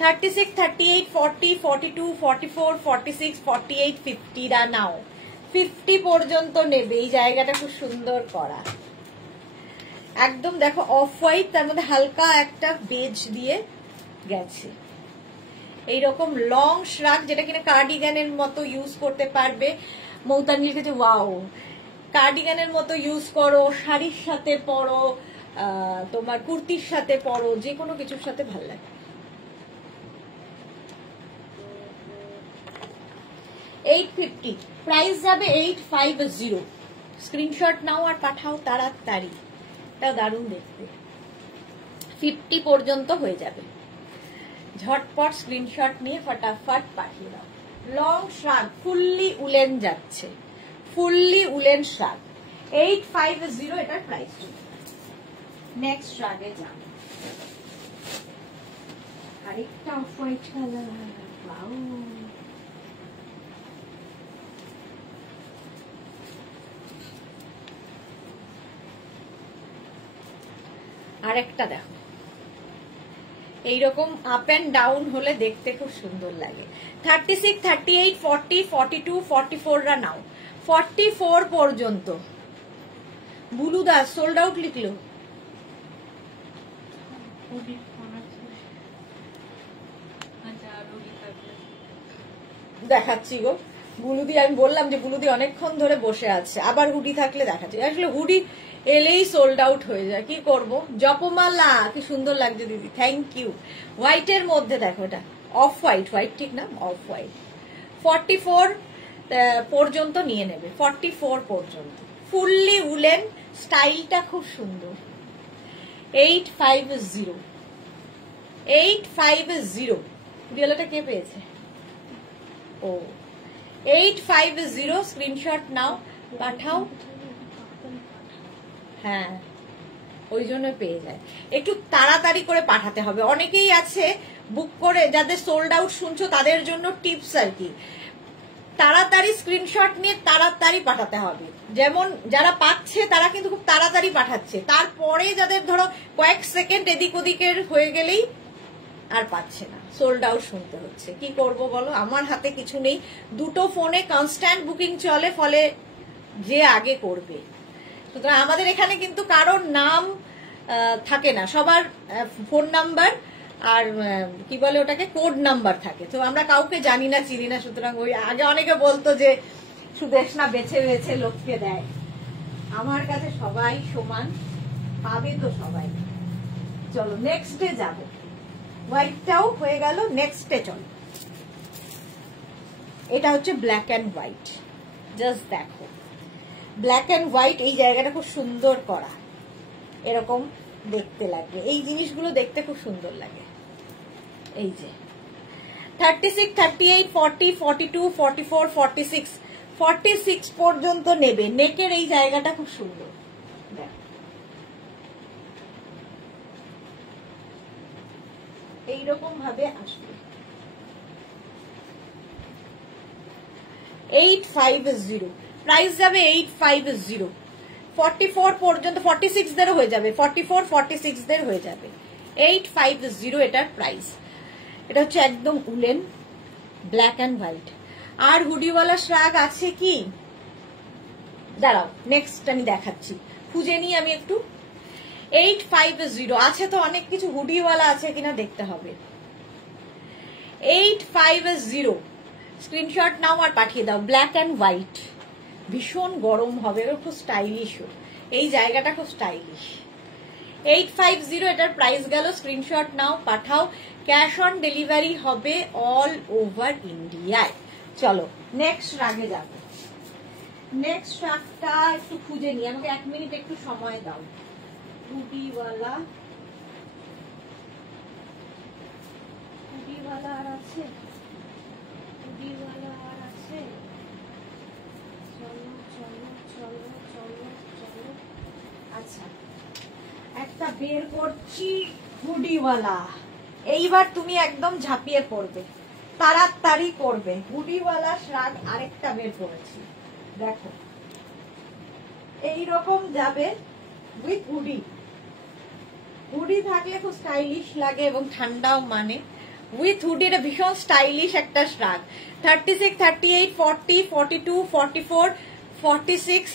36, 38, 40, 42, 44, 46, 48, 50 রা নাও। 50 পর্যন্ত নেবে। এই জায়গাটা খুব সুন্দর করা, একদম দেখো অফ হোয়াইট, তার মধ্যে হালকা একটা বেজ দিয়ে গেছে। এইরকম লং শ্রাগ, যেটা কিনা কার্ডিগানের মতো ইউজ করতে পারবে। মৌতানি লিখেছে ওয়াও, কার্ডিগানের মতো ইউজ করো, শাড়ির সাথে পরো, তোমার কুর্তির সাথে পরো, যে কোনো কিছুর সাথে ভালো লাগে। 850 প্রাইস যাবে 850। স্ক্রিনশট নাও আর পাঠাও তাড়াতাড়ি। এটা দারুণ দেখতে। 50 পর্যন্ত হয়ে যাবে। ঝটপট স্ক্রিনশট নিয়ে ফটাফট পাঠিয়ে দাও। লং শ্রাগ, ফুললি উলেন যাচ্ছে, ফুললি উলেন শ্রাগ। 850 এটার প্রাইস। নেক্সট শ্রাগে যান। আরেকটা অফ হোয়াইট কালার। ওয়াও, আরেকটা দেখো, এইরকম আপ এন্ড ডাউন হলে দেখতে খুব সুন্দর লাগে। 36, 38, 40, 42, 44 রা নাও। 44 পর্যন্ত। বুলুদা সোল্ড আউট লিখলো। দেখাচ্ছি গো বুলুদি, আমি বললাম যে বুলুদি অনেকক্ষণ ধরে বসে আছে, আবার হুডি থাকলে দেখাচ্ছি। আসলে হুডি এলেই সোল্ড আউট হয়ে যায়, কি করব। জপমালা, কি সুন্দর লাগছে দিদি, থ্যাংক ইউ। হোয়াইটের মধ্যে দেখো, এটা অফ হোয়াইট, হোয়াইট ঠিক না, অফ হোয়াইট। 44 পর্যন্ত নিয়ে নেবে, 44 পর্যন্ত। ফুললি উলেন, স্টাইলটা খুব সুন্দর। 850, 850। হুডিওয়ালাটা কে পেয়েছে? ও, 850। স্ক্রিনশট নাও, পাঠাও। হ্যাঁ, ওই জন্য পেয়ে যায়। একটু তাড়াতাড়ি করে পাঠাতে হবে। অনেকেই আছে বুক করে, যাদের সোল্ড আউট শুনছো তাদের জন্য টিপস আর কি। তাড়াতাড়ি স্ক্রিনশট নিয়ে তাড়াতাড়ি পাঠাতে হবে। যেমন যারা পাচ্ছে তারা কিন্তু খুব তাড়াতাড়ি পাঠাচ্ছে, তারপরে যাদের ধরো কয়েক সেকেন্ড এদিক ওদিকের হয়ে গেলেই আর পাচ্ছে না, সোল্ড আউট শুনতে হচ্ছে। কি করব বলো, আমার হাতে কিছু নেই, দুটো ফোনে কনস্ট্যান্ট বুকিং চলে, ফলে যে আগে করবে। সুতরাং আমাদের এখানে কিন্তু কারোর নাম থাকে না, সবার ফোন নাম্বার আর কি বলে ওটাকে, কোড নাম্বার থাকে। তো আমরা কাউকে জানি না, চিনি না। সুতরাং ওই আগে অনেকে বলতো যে সুদেশনা বেছে বেছে লোককে দেয়, আমার কাছে সবাই সমান, পাবে তো সবাই। চলো নেক্সট ডে যাবো, হোয়াইটটাও হয়ে গেল, নেক্সট ডে চলো। এটা হচ্ছে ব্ল্যাক অ্যান্ড হোয়াইট, জাস্ট দেখো ব্ল্যাক অ্যান্ড হোয়াইট, এই জায়গাটা খুব সুন্দর করা, এরকম দেখতে লাগবে। এই জিনিসগুলো দেখতে খুব সুন্দর লাগে। এই যে 36, 38, 40, 42, 44, 46, 46 পর্যন্ত নেবে। নেকের এই জায়গাটা খুব সুন্দর, এইরকম ভাবে আসবে। 850 প্রাইস যাবে 850। 44 পর্যন্ত, 46 দের হয়ে যাবে, 44, 46 দের হয়ে যাবে। 850 এটার প্রাইস। এটা হচ্ছে একদম উলেন, ব্ল্যাক অ্যান্ড হোয়াইট। আর হুডিওয়ালা শ্রাগ আছে কি, দাঁড়াও নেক্সট আমি দেখাচ্ছি, খুঁজে নিই আমি একটু। 850 আছে তো, অনেক কিছু হুডিওয়ালা আছে কিনা দেখতে হবে। 850 স্ক্রিনশট নাও আর পাঠিয়ে দাও। ব্ল্যাক অ্যান্ড হোয়াইট, ভীষণ গরম হবে, খুব স্টাইলিশও, এই জায়গাটা খুব স্টাইলিশ। 850 এটার প্রাইস গেল, স্ক্রিনশট নাও পাঠাও। ক্যাশ অন ডেলিভারি হবে অল ওভার ইন্ডিয়ায়। চলো নেক্সট রাগে যাব। নেক্সট রাগটা একটু খুঁজে নিই, আমাকে 1 মিনিট একটু সময় দাও। হুডিওয়ালা আর আছে, হুডিওয়ালা আর আছে। চলো চলো চলো চলো চলো, আচ্ছা একটা বের করছি হুডিওয়ালা। এইবার তুমি একদম ঝাঁপিয়ে পড়বে, তাড়াতাড়ি করবে। হুডিওয়ালা শ্রাগ আরেকটা বের করেছি, দেখো এইরকম যাবে উইথ হুডি। হুডি থাকলে খুব স্টাইলিশ লাগে এবং ঠান্ডাও মানে। উইথ হুডি এটা ভীষণ স্টাইলিশ একটা শ্রাগ। 36, 38, 40, 42, 44, 46,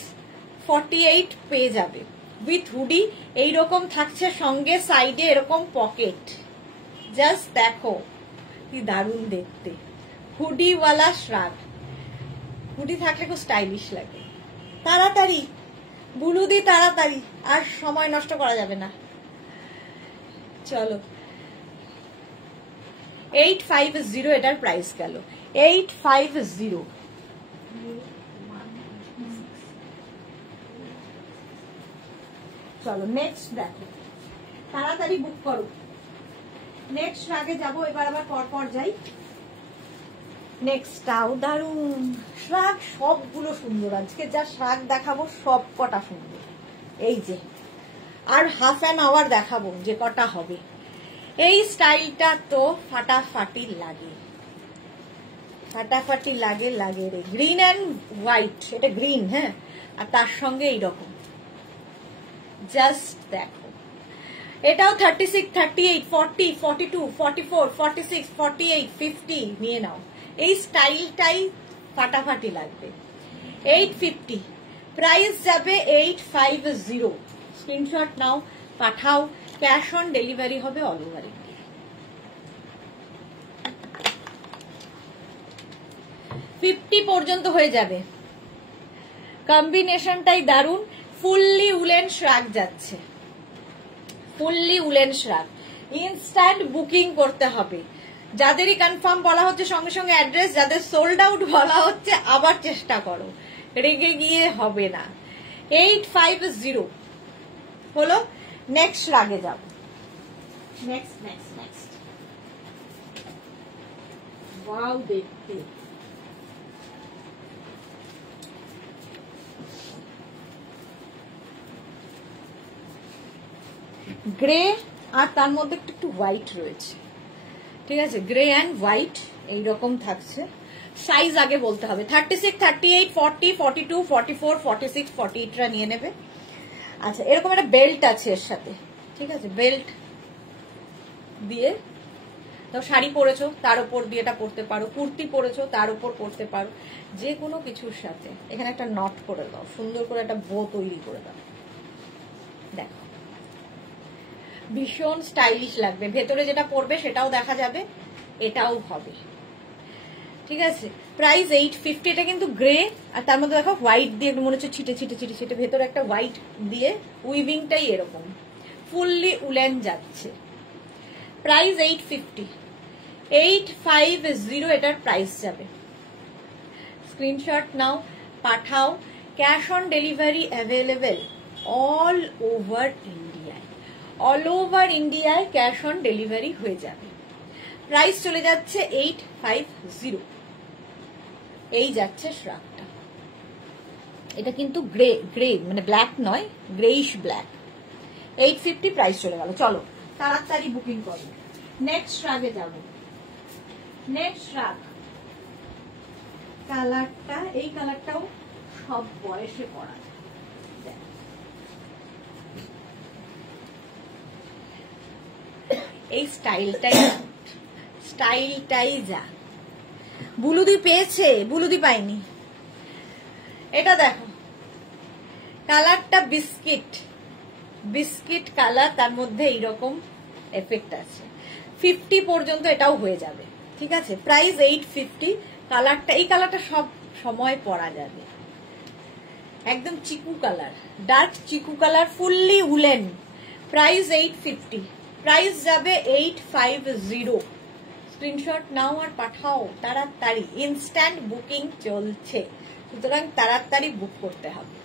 48 পেয়ে যাবে উইথ হুডি। এইরকম থাকছে, সঙ্গে সাইডে এরকম পকেট। জাস্ট দেখো কি দারুণ দেখতে, হুডিওয়ালা শ্রাগ। হুডি থাকলে খুব স্টাইলিশ লাগে। তাড়াতাড়ি বুলুদি, তাড়াতাড়ি, আর সময় নষ্ট করা যাবে না। চলো 850 এটার প্রাইস গেল, 850। চলো নেক্সট দেখো, তাড়াতাড়ি বুক করো। নেক্সট আগে যাবো, এবার আবার পরপর যাই। নেক্সটটাও দারুন শ্রাগ, সবগুলো সুন্দর। আজকে যা শ্রাগ দেখাবো সব কটা সুন্দর। এই যে আর হাফ অ্যান আওয়ার দেখাবো যে কটা হবে। এই স্টাইলটা তো ফাটাফাটি লাগে, ফাটাফাটি লাগে লাগে রে। গ্রিন অ্যান্ড হোয়াইট, এটা গ্রিন, হ্যাঁ, আর তার সঙ্গে এইরকম। জাস্ট দেখো, এটাও 36, 38, 40, 42, 44, 46, 48, 50 নিয়ে নাও। এই স্টাইলটাই ফাটাফাটি লাগবে। 850 প্রাইস যাবে, 850। স্ক্রিনশট নাও পাঠাও, ক্যাশ অন ডেলিভারি হবে অল ওভার ইন্ডিয়া। 50 পর্যন্ত হয়ে যাবে। কম্বিনেশনটাই দারুন। ফুললি উলেন শ্রাগ যাচ্ছে, ফুললি উলেন শ্রাগ। ইনস্ট্যান্ট বুকিং করতে হবে। যাদেরই কনফার্ম বলা হচ্ছে সঙ্গে সঙ্গে অ্যাড্রেস, যাদের সোল্ড আউট বলা হচ্ছে আবার চেষ্টা করো, রেগে গিয়ে হবে না। 850 হলো। নেক্সট রাগে যাব। নেক্সট নেক্সট নেক্সট, ওয়াও দেখতে, গ্রে আর তার মধ্যে একটু হোয়াইট রয়েছে, ঠিক আছে, গ্রে অ্যান্ড হোয়াইট এইরকম থাকছে। সাইজ আগে বলতে হবে। 36, 38, 40, 42, 44, 46, 48 নিয়ে নেবে। আচ্ছা, এরকম একটা বেল্ট আছে এর সাথে, ঠিক আছে, বেল্ট দিয়ে তো শাড়ি পরেছো তার উপর দিয়ে এটা পরতে পারো, কুর্তি পরেছো তার উপর পরতে পারো, যে কোনো কিছুর সাথে। এখানে একটা নট করে দাও, সুন্দর করে একটা বো তৈরি করে দাও, দেখো ভীষণ স্টাইলিশ লাগবে। ভেতরে যেটা পরবে সেটাও দেখা যাবে, এটাও হবে, ঠিক আছে। প্রাইস 850। এটা কিন্তু গ্রে, আর তার মধ্যে দেখো হোয়াইট দিয়ে মনে হচ্ছে ছিটে ছিটে ছিটে ছিটে, ভেতরে একটা হোয়াইট দিয়ে উইভিংটাই এরকম, ফুললি উলেন যাচ্ছে। প্রাইস 850, 850 এটার প্রাইস যাবে। স্ক্রিনশট নাও, পাঠাও। Cash on delivery available all over ইন্ডিয়ায়, অল ওভার ইন্ডিয়ায় ক্যাশ অন ডেলিভারি হয়ে যাবে। প্রাইস চলে যাচ্ছে 850। এই যাচ্ছে শ্রাগটা। এটা কিন্তু গ্রে গ্রে মানে ব্ল্যাক নয়, গ্রেইশ ব্ল্যাক। 850 প্রাইস চলে গেল। চলো তাড়াতাড়ি বুকিং করো, নেক্সট শ্রাগে যাব। নেক্সট শ্রাগ কালারটা, এই কালারটাও সব বয়সে পরা যায়। এই স্টাইলটাই যা। বুলুদি পেয়েছে, বুলুদি পাইনি। এটা দেখো কালারটা বিস্কিট কালার, তার মধ্যে এইরকম এফেক্ট আছে। 50 পর্যন্ত এটাও হয়ে যাবে, ঠিক আছে। প্রাইস 850। কালারটা, এই কালারটা সব সময় পরা যাবে, একদম chikoo colour, dark chikoo colour, fully woollen. Price 850। Price যাবে 850। স্ক্রিনশট নাও আর পাঠাও তাড়াতাড়ি, ইনস্ট্যান্ট বুকিং চলছে, সুতরাং তাড়াতাড়ি বুক করতে হবে।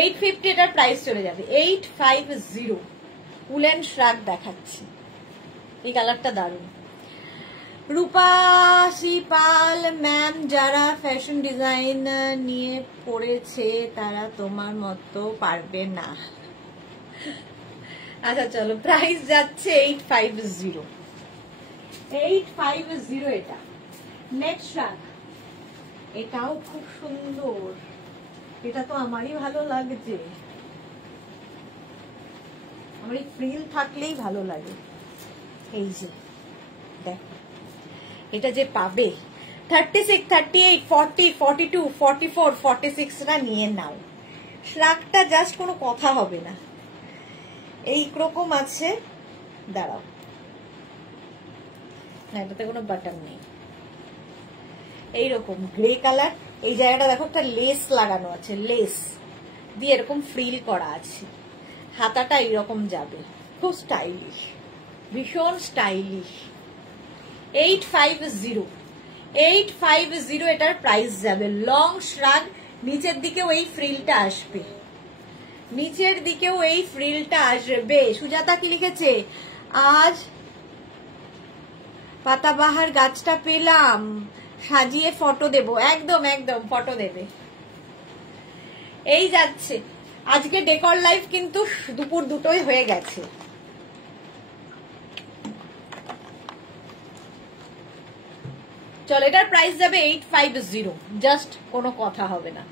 850 এটার প্রাইস চলে যাবে। 850 উলেন শ্রাগ দেখাচ্ছি। এই কালারটা দারুণ। রূপাশী পাল ম্যাম, যারা ফ্যাশন ডিজাইন নিয়ে পড়েছে তারা তোমার মতো পারবে না। আচ্ছা চলো, প্রাইস যাচ্ছে 850। 850 এটা। নেক্সট শ্রাগ, এটাও খুব সুন্দর, এটা তো আমারই ভালো লাগছে, আমার এই ফ্রিল থাকলেই ভালো লাগে। এই যে দেখো, এটা যে পাবে 36, 38, 40, 42, 44, 46টা নিয়ে নাও। শ্রাগটা জাস্ট কোনো কথা হবে না, এই রকম আছে। দাঁড়াও, না এটাতে কোনো বাটন নেই। এইরকম গ্রে কালার, এই জায়গাটা দেখো একটা লেস লাগানো আছে, লেস দিয়ে এরকম ফ্রিল করা আছে, হাতাটা এইরকম যাবে, খুব স্টাইলিশ, ভীষণ স্টাইলিশ। 850। 850 এটার প্রাইস যাবে। লং শ্রাগ, নিচের দিকেও এই ফ্রিলটা আসবে, নিচের দিকেও এই ফ্রিলটা আসবে। সুজাতা কি লিখেছে? আজ পাতাবাহার গাছটা পেলাম, সাজিয়ে ফটো দেব। একদম একদম ফটো দেবে। এই যাচ্ছে আজকে ডেকর লাইভ, কিন্তু দুপুর 2টোই হয়ে গেছে। চলো, এটার প্রাইস যাবে 850, জাস্ট কোনো কথা হবে না।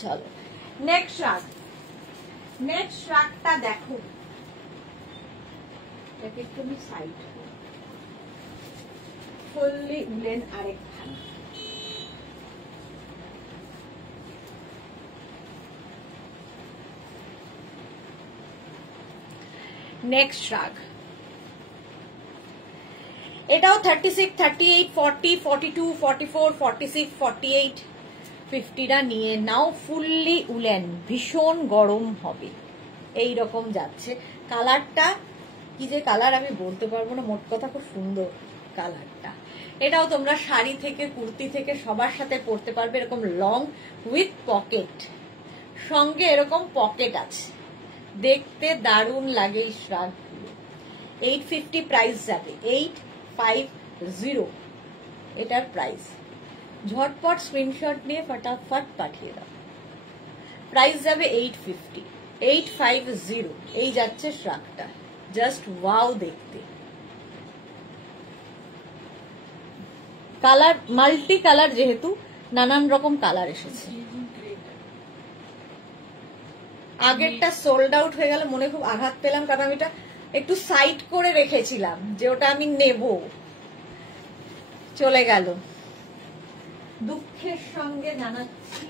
চলো নেক্সট শ্রাগ। নেক্সট শ্রাগটা দেখো, এটাকে একটু সাইড, ফুললি উলেন আরেকখানা। নেক্সট শ্রাগ, এটাও 36, 38, 40, 42, 44, 46, 48, 50টা নিয়ে নাও। ফুললি উলেন, ভীষণ গরম হবে, এই রকম যাচ্ছে। কালারটা কি যে কালার আমি বলতে পারবো না, মোট কথা খুব সুন্দর কালারটা। এটাও তোমরা শাড়ি থেকে কুর্তি থেকে সবার সাথে পরতে পারবে। এরকম লং উইথ পকেট, সঙ্গে এরকম পকেট আছে, দেখতে দারুণ লাগে এই শ্রাগ। 850 প্রাইস যাবে। 850 এটার প্রাইস। ঝটপট স্ক্রিনশট নিয়ে ফটাফট পাঠিয়ে দাও। প্রাইস যাবে 850। 850 এই যাচ্ছে শ্রাগটা, জাস্ট ওয়াও দেখতে। কালার মাল্টি কালার, যেহেতু নানান রকম কালার এসেছে। আগেরটা সোল্ড আউট হয়ে গেল, মনে খুব আঘাত পেলাম, কারণ আমি এটা একটু সাইড করে রেখেছিলাম যে ওটা আমি নেব, চলে গেল। দুঃখের সঙ্গে জানাচ্ছি,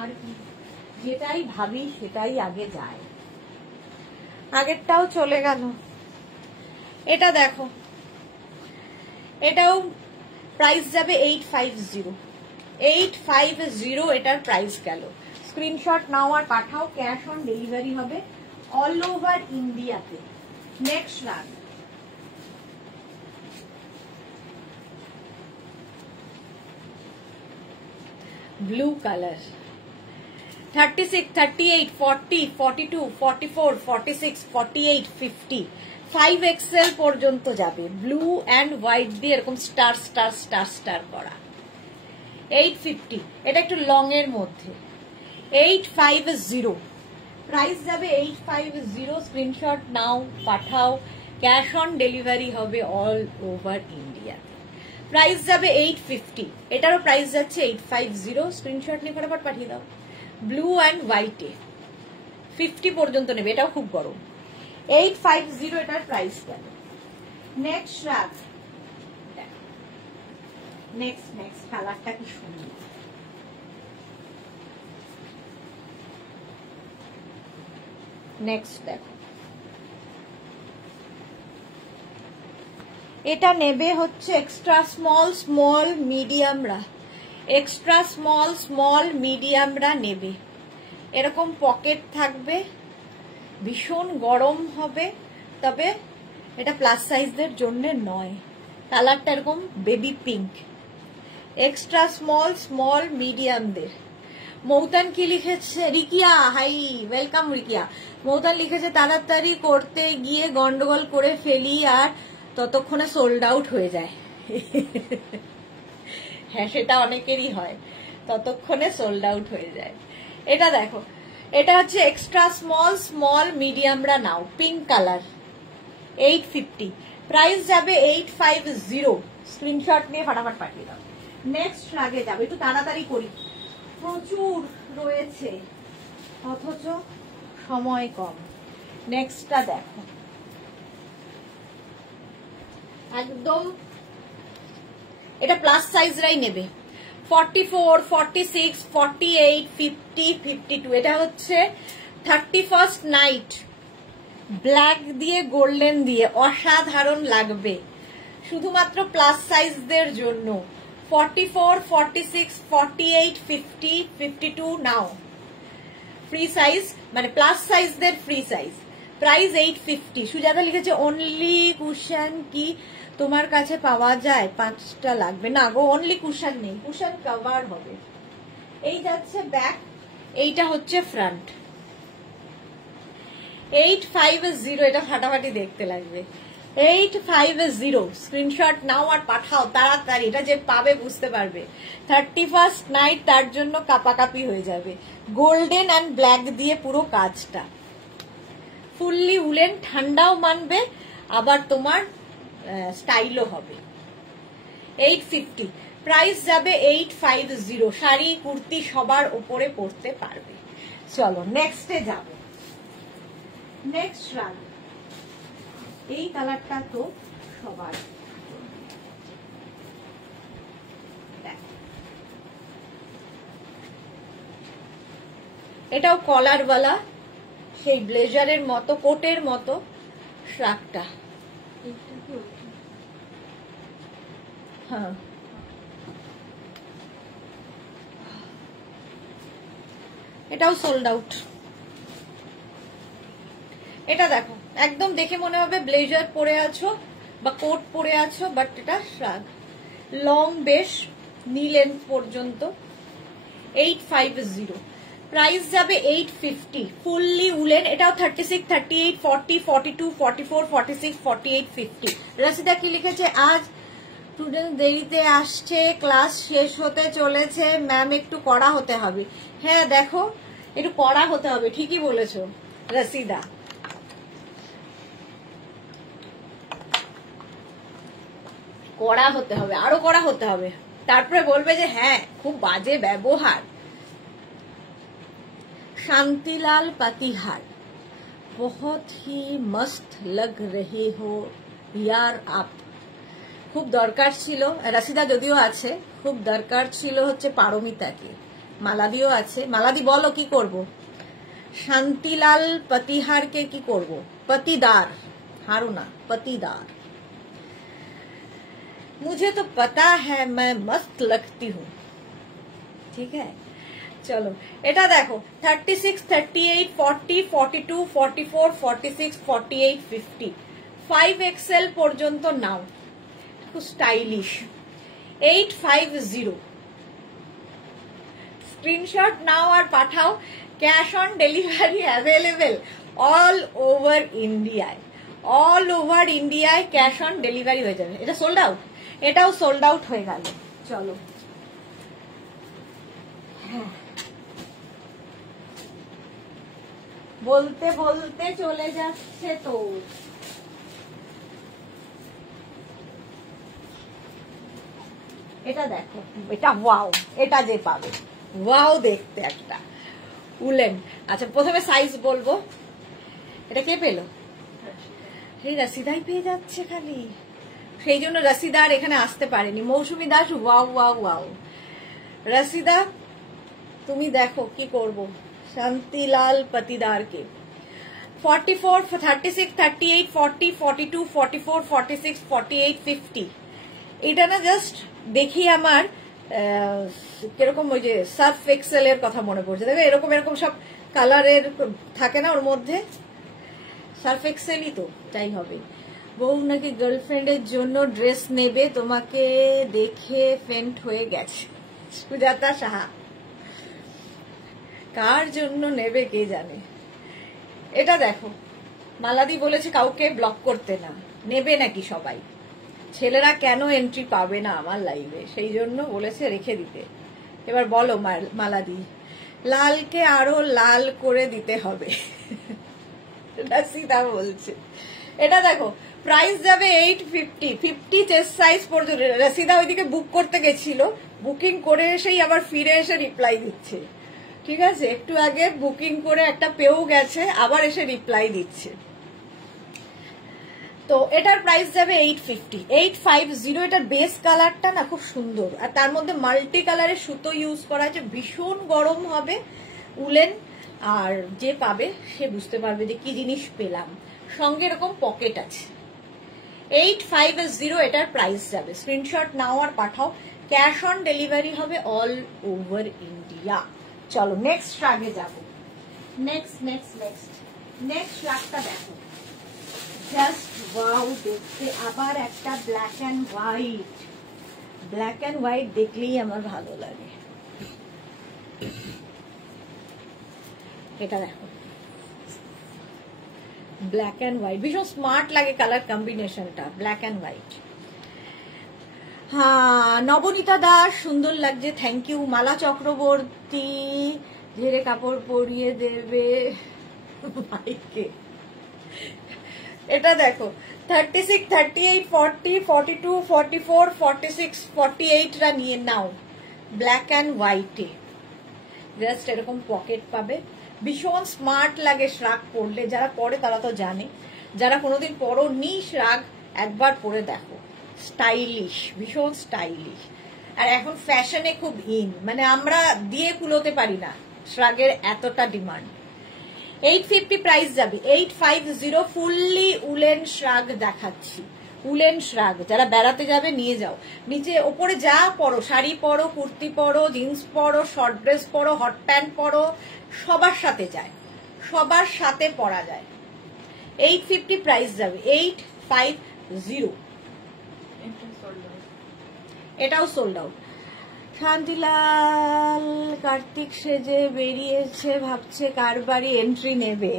আর কি, যেটাই ভাবি সেটাই আগে যায়। আগেরটাও চলে গেল। এটা দেখো, এটাও প্রাইস যাবে 850। 850 এটার প্রাইস গেল। স্ক্রিনশট নাও আর পাঠাও, ক্যাশ অন ডেলিভারি হবে অল ওভার ইন্ডিয়াতে। নেক্সট রান, ব্লু কালার। 36, 38, 40, 42, 44, 46, 48, 50, 5XL পর্যন্ত যাবে। ব্লু অ্যান্ড হোয়াইট দিয়ে এরকম স্টার স্টার স্টার স্টার করা। 850, এটা একটু লং এর মধ্যে। 850 প্রাইস যাবে 850। স্ক্রিনশট নাও পাঠাও, ক্যাশ অন ডেলিভারি হবে অল ওভার ইন্ডিয়া। প্রাইস যাবে 850, এটারও প্রাইস যাচ্ছে 850। স্ক্রিনশট নিয়ে ফটাফট পাঠিয়ে দাও। ব্লু অ্যান্ড হোয়াইটে 50 পর্যন্ত নেবে, এটাও খুব গরম। 850 এটার প্রাইস গেল। নেক্সট রাত, নেক্সট কালারটা কি সুন্দর। নেক্সট দেখো, এটা নেবে হচ্ছে এক্সট্রা স্মল স্মল মিডিয়ামরা। এক্সট্রা স্মল স্মল মিডিয়ামরা নেবে। এরকম পকেট থাকবে, ভীষণ গরম হবে, তবে এটা প্লাস সাইজদের জন্য নয়। কালারটা এরকম baby pink. Extra small small মিডিয়ামদের। মৌতান কি লিখেছে? Rikiya, high, welcome Rikiya. মৌতান লিখেছে তাড়াতাড়ি করতে গিয়ে গন্ডগোল করে ফেলি আর ততক্ষণে সোল্ড আউট হয়ে যায়। হ্যাঁ, সেটা অনেকেরই হয়, ততক্ষণে সোল্ড আউট হয়ে যায়। এটা দেখো, এটা হচ্ছে এক্সট্রা স্মল স্মল মিডিয়ামরা নাও, পিঙ্ক কালার। 850 প্রাইস যাবে 850। স্ক্রিনশট নিয়ে ফটাফট পাঠিয়ে দাও। নেক্সট আগে যাবে, একটু তাড়াতাড়ি করি, প্রচুর রয়েছে অথচ সময় কম। নেক্সটটা দেখো, একদম এটা প্লাস সাইজরাই নেবে। 44, 46, 48, 50, 52। এটা হচ্ছে 31st নাইট, ব্ল্যাক দিয়ে গোল্ডেন দিয়ে অসাধারণ লাগবে, শুধুমাত্র প্লাস সাইজদের জন্য। 44, 46, 48, 50, 52 নাও। ফ্রি সাইজ, মানে প্লাস সাইজদের ফ্রি সাইজ। প্রাইস 850। সুজাতা লিখেছে অনলি কুশন কি তোমার কাছে পাওয়া যায়? 5টা লাগবে না গো, অনলি কুশন নেই, কুশন কভার হবে। এই যাচ্ছে ব্যাক, এইটা হচ্ছে ফ্রন্ট। 850, এটা ফাটাফাটি দেখতে লাগবে। 850 স্ক্রিনশট নাও আর পাঠাও তাড়াতাড়ি, এটা যে পাবে বুঝতে পারবে। 31st নাইট, তার জন্য কাপাকাপি হয়ে যাবে। গোল্ডেন অ্যান্ড ব্ল্যাক দিয়ে পুরো কাজটা, ফুললি উলেন, ঠান্ডাও মানবে, আবার তোমার স্টাইলও হবে। 850 প্রাইস যাবে 850। শাড়ি কুর্তি সবার উপরে পরতে পারবে। চলো নেক্সটে যাব। নেক্সট রান, এই কালারটা তো সবার। এটাও কলারওয়ালা, সেই ব্লেজারের মতো, কোটের মতো শ্রাকটা। হ্যাঁ, এটাও সোল্ড আউট। এটা দেখো, একদম দেখে মনে হবে ব্লেজার পরে আছো বা কোট পরে আছো, বাট এটা শ্রাগ, লং বেশ, নি লেন্থ পর্যন্ত। 850 প্রাইস যাবে 850। ফুললি উলেন, এটাও 36, 38, 40, 42, 44, 46, 48, 50। রাশিদা কি লিখেছে? আজ স্টুডেন্ট দেরিতে আসছে, ক্লাস শেষ হতে চলেছে, ম্যাম একটু কড়া হতে হবে। হ্যাঁ দেখো, একটু কড়া হতে হবে, ঠিকই বলেছো রাশিদা। কড়া হতে হবে, আরো কড়া হতে হবে, তারপরে বলবে যে হ্যাঁ খুব বাজে ব্যবহার। শান্তিলাল পাতিহার बहुत ही मस्त लग रहे हो यार आप। খুব দরকার ছিল, রাশিদা যদিও আছে, খুব দরকার ছিল হচ্ছে পারমিতাকে। মালাদিও আছে। মালাদি বলো কি করব? শান্তিলাল পতিহারকে কি করব? पतिदार, हारो ना, पतिदार। मुझे तो पता है मैं मस्त लगती हूँ, ठीक है। चलो এটা দেখো 36, 38, 40, 42, 44, 46, 48, 50 5XL পর্যন্ত নাও, খুব স্টাইলিশ। 850 স্ক্রিনশট নাও আর পাঠাও। Cash on delivery available all over ইন্ডিয়ায়, অল ওভার ইন্ডিয়ায় ক্যাশ অন ডেলিভারি হয়ে যাবে। এটা সোল্ড আউট, এটাও সোল্ড আউট হয়ে গেল। চলো বলতে বলতে চলে যাচ্ছে তো। এটা দেখো, এটা ওয়াও, এটা যে পাবে ওয়াও দেখতে একটা উলেন। আচ্ছা প্রথমে সাইজ বলবো। এটা কে পেলো? এই রাশিদাই পেয়ে যাচ্ছে খালি, সেই জন্য রাশিদা আর এখানে আসতে পারেনি। Mousumi Das wow wow wow. Rashida তুমি দেখো কি করব। শান্তিলাল পতিদারকে 44, 36, 38, 40, 42, 44, 46, 48, 50 এটা না জাস্ট দেখি আমার কিরকম ওই যে সার্ফ এক্সেল এর কথা মনে পড়ছে। দেখো এরকম এরকম সব কালারের থাকে না ওর মধ্যে, সার্ফ এক্সেলই তো, তাই হবে। বউ নাকি গার্লফ্রেন্ডের জন্য ড্রেস নেবে, তোমাকে দেখে ফেন্ট হয়ে গেছে। সুজাতা সাহা কার জন্য নেবে কে জানে। এটা দেখো মালাদি বলেছে কাউকে ব্লক করতে না, নেবে নাকি সবাই। ছেলেরা কেন এন্ট্রি পাবে না আমার লাইভে, সেই জন্য বলেছে রেখে দিতে। এবার বলো মালাদি, লালকে আরো লাল করে দিতে হবে। রাশিদা বলছে। এটা দেখো প্রাইস যাবে 850, 50 চেস্ট সাইজ পর্যন্ত। রাশিদা ওইদিকে বুক করতে গেছিল, বুকিং করে এসেই আবার ফিরে এসে রিপ্লাই দিচ্ছে, ঠিক আছে। একটু আগে বুকিং করে একটা পেয়েও গেছে, আবার এসে রিপ্লাই দিচ্ছে। তো এটার প্রাইস যাবে 850, 850। এটার বেস কালারটা না খুব সুন্দর, আর তার মধ্যে মাল্টি কালারের সুতো ইউজ করা আছে। ভীষণ গরম হবে উলেন, আর যে পাবে সে বুঝতে পারবে যে কি জিনিস পেলাম। সঙ্গে এরকম পকেট আছে। 850 এটার প্রাইস যাবে। স্ক্রিনশট নাও আর পাঠাও। ক্যাশ অন ডেলিভারি হবে অল ওভার ইন্ডিয়া। চলো নেক্সট রাগে যাব। নেক্সট রাগটা দেখো, জাস্ট ওয়াও দেখতে। আবার একটা black and white. Black and white দেখলেই আমার ভালো লাগে। এটা দেখো ব্ল্যাক অ্যান্ড হোয়াইট, ভীষণ স্মার্ট লাগে কালার কম্বিনেশনটা, ব্ল্যাক অ্যান্ড হোয়াইট। হ্যাঁ নবনীতা দাস সুন্দর লাগছে, থ্যাংক ইউ। মালা চক্রবর্তী ঝেড়ে কাপড় পরিয়ে দেবে ভাইকে। এটা দেখো 36, 38, 40, 42, 44, 46, 48 রা নিয়ে নাও ব্ল্যাক অ্যান্ড হোয়াইটে। জাস্ট এরকম পকেট পাবে। ভীষণ স্মার্ট লাগে শ্রাগ পরলে, যারা পরে তারা তো জানে, যারা কোনোদিন পরনি শ্রাগ একবার পরে দেখো। স্টাইলিশ, ভীষণ স্টাইলিশ। আর এখন ফ্যাশনে খুব ইন, মানে আমরা দিয়ে কুলোতে পারি না, শ্রাগের এতটা ডিমান্ড। 850 প্রাইস যাবে। 850 ফুললি উলেন শ্রাগ দেখাচ্ছি। উলেন শ্রাগ যারা বেড়াতে যাবে নিয়ে যাও। নিচে ওপরে যা পরো, শাড়ি পরো, কুর্তি পরো, জিন্স পরো, শর্ট ড্রেস পরো, হট প্যান্ট পরো, সবার সাথে যায়, সবার সাথে পরা যায়। 850 প্রাইস যাবে। 850 এটাও সোল্ড আউট। শান্তিলাল কার্তিক সেজে বেরিয়েছে, ভাবছে কার বাড়ি এন্ট্রি নেবে।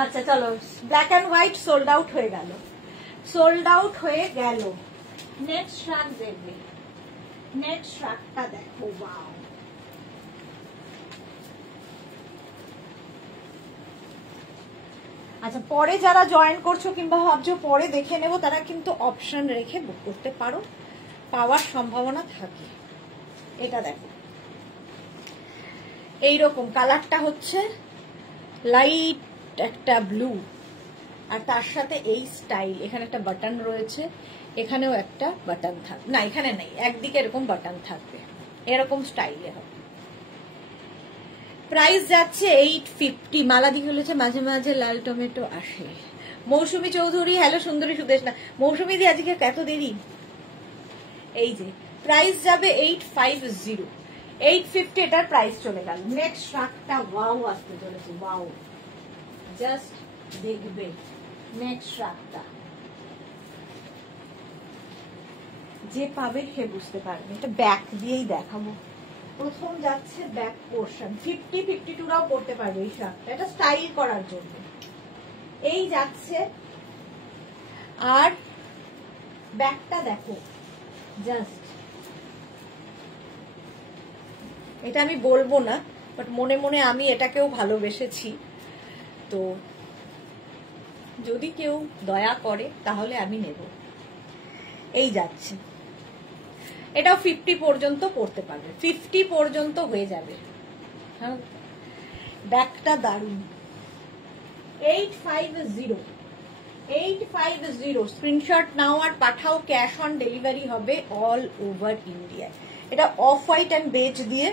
আচ্ছা চলো, black and white sold out হয়ে গেল, সোল্ড আউট হয়ে গেল। নেক্সট শ্রাগ দেখবে। নেক্সট শ্রাগটা দেখো, ওয়াও। আচ্ছা পরে যারা জয়েন করছো কিংবা ভাবছো পরে দেখে নেবো, তারা কিন্তু অপশন রেখে বুক করতে পারো, পাওয়ার সম্ভাবনা থাকে। এটা দেখো এইরকম কালারটা হচ্ছে লাইট একটা ব্লু, আর তার সাথে এই স্টাইল, এখানে একটা বাটন রয়েছে, এখানেও একটা বাটন থাকবে, না এখানে নেই, একদিকে এরকম বাটন থাকবে, এরকম স্টাইলে হবে। প্রাইস যাচ্ছে 850। মালাদি বলেছে মাঝে মাঝে লাল টমেটো আসে। মৌসুমী চৌধুরী, হ্যালো সুন্দরী সুদেশ না, মৌসুমী দি আজকে এত দেরি। এই যে প্রাইস যাবে 850, 850 এটার প্রাইস চলে গেল। নেক্সট শার্টটা ওয়াও আসতে চলেছে, ওয়াও, জাস্ট দেখবে নেক্সট শার্টটা, যে পাবে সে বুঝতে পারবে। এটা ব্যাক দিয়েই দেখাবো। প্রথম যাচ্ছে ব্যাক পোর্শন, 50-52রাও পড়তে পারবে এই শার্টটা, এটা স্টাইল করার জন্য। এই যাচ্ছে, আর ব্যাকটা দেখো জাস্ট, এটা আমি বলবো না, বাট মনে মনে আমি এটাকেও ভালোবেসেছি। তো যদি কেউ দয়া করে তাহলে আমি নেব। এই যাচ্ছে, এটাও 50 পর্যন্ত পড়তে পারবে, 50 পর্যন্ত হয়ে যাবে। হ্যাঁ, ব্যাকটা দারুণ। 850 স্ক্রিনশট নাও আর পাঠাও, ক্যাশ অন ডেলিভারি হবে অল ওভার ইন্ডিয়া। এটা অফ হোয়াইট অ্যান্ড বেজ দিয়ে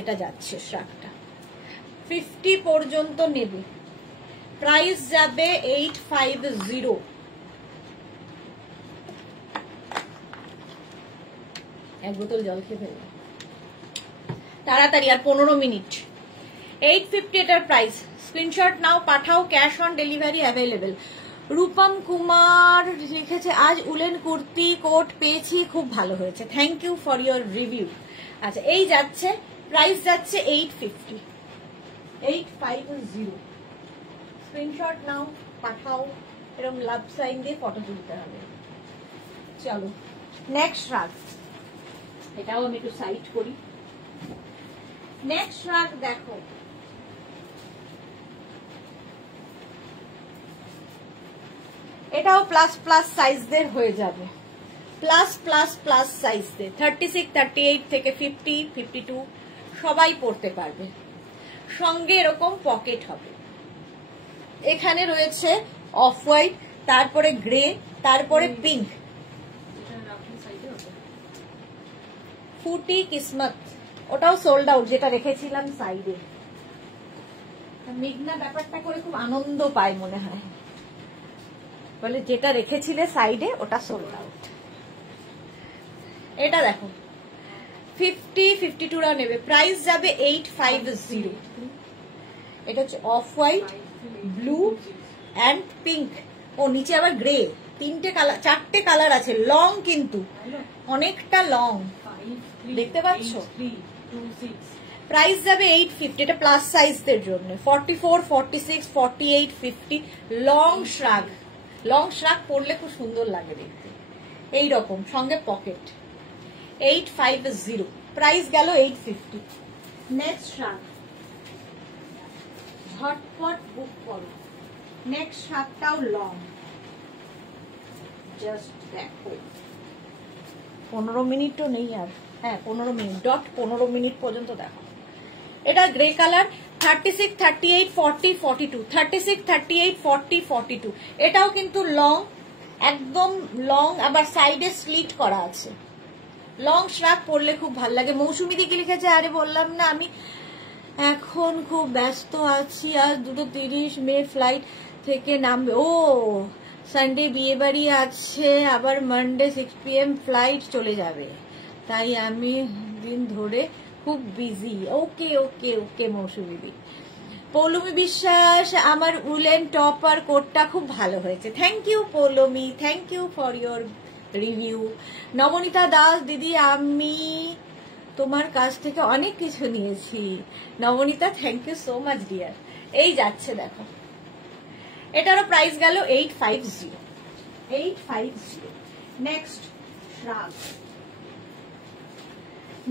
এটা যাচ্ছে শার্টটা, 50 পর্যন্ত নেবে। প্রাইস যাবে 850। এক বোতল জল খেয়ে ফেলবে তাড়াতাড়ি, আর 15 মিনিট। 850 এটার প্রাইস, স্ক্রিনশট নাও পাঠাও, cash on delivery available. Rupam Kumar লিখেছে আজ উলেন কুর্তি কোট পেয়েছি, খুব ভালো হয়েছে, thank you for your review. আচ্ছা, এই যাচ্ছে, প্রাইস যাচ্ছে 850, 850। স্ক্রিনশট নাও পাঠাও, এরকম লাভ সাইন দিয়ে ফটো তুলতে হবে। চলো নেক্সট রাগ, এটাও আমি একটু সাইড করি। নেক্সট রাগ দেখো, এটাও প্লাস প্লাস সাইজদের হয়ে যাবে, প্লাস প্লাস প্লাস সাইজদের, 36, 38 থেকে 50, 52 সবাই পড়তে পারবে। সঙ্গে এরকম পকেট হবে, এখানে রয়েছে অফ হোয়াইট, তারপরে গ্রে, তারপরে পিঙ্ক। ফুটি কিসমত, ওটাও সোল্ড আউট, যেটা রেখেছিলাম সাইডে। মেঘনা ব্যাপারটা করে খুব আনন্দ পায় মনে হয়, বলে যেটা রেখেছিলে সাইডে ওটা সোল্ড আউট। এটা দেখো 50-52রা নেবে, প্রাইস যাবে 850। এটা হচ্ছে off white, blue and pink, ও নিচে আবার গ্রে, 3টে কালার, 4টে কালার আছে, লং কিন্তু অনেকটা লং, দেখতে পাচ্ছ। প্রাইস যাবে 850, এটা প্লাস সাইজদের জন্য। 44, 46, 48, 50 লং শ্রাগ, লং শ্রাগ পরলে খুব সুন্দর লাগে দেখতে, এইরকম সঙ্গে পকেট। 850, প্রাইস গেল 850। নেক্সট শ্রাগ ঝটপট বুক করো, নেক্সট শ্রাগটাও লং, জাস্ট দেখো। 15 মিনিটও নেই আর, হ্যাঁ 15 মিনিট, ডট 15 মিনিট পর্যন্ত দেখো। এটা গ্রে কালার, 36, 38, 40, 42, 36, 38, 40, 42। এটাও কিন্তু লং, একদম লং, আবার সাইডে স্লিট করা আছে। লং শ্রাগ পরলে খুব ভালো লাগে। মৌসুমী দিকে লিখেছে আরে বললাম না আমি এখন খুব ব্যস্ত আছি, আজ 2:30 মেয়ের ফ্লাইট থেকে নামবে। ও সানডে বিয়ে বাড়ি আছে, আবার মানডে 6 PM ফ্লাইট চলে যাবে, তাই আমি দিন ধরে খুব বিজি। ওকে ওকে ওকে মৌসুমী দি। পৌলমী বিশ্বাস, আমার উলেন টপ আর কোটটা খুব ভালো হয়েছে, thank you Poulami, thank you for your review. Nabanita Das দিদি, আমি তোমার কাছ থেকে অনেক কিছু নিয়েছি। Nabanita thank you so much dear. এই যাচ্ছে দেখো, এটারও প্রাইস গেল 850, 850। নেক্সট শ্রাগ,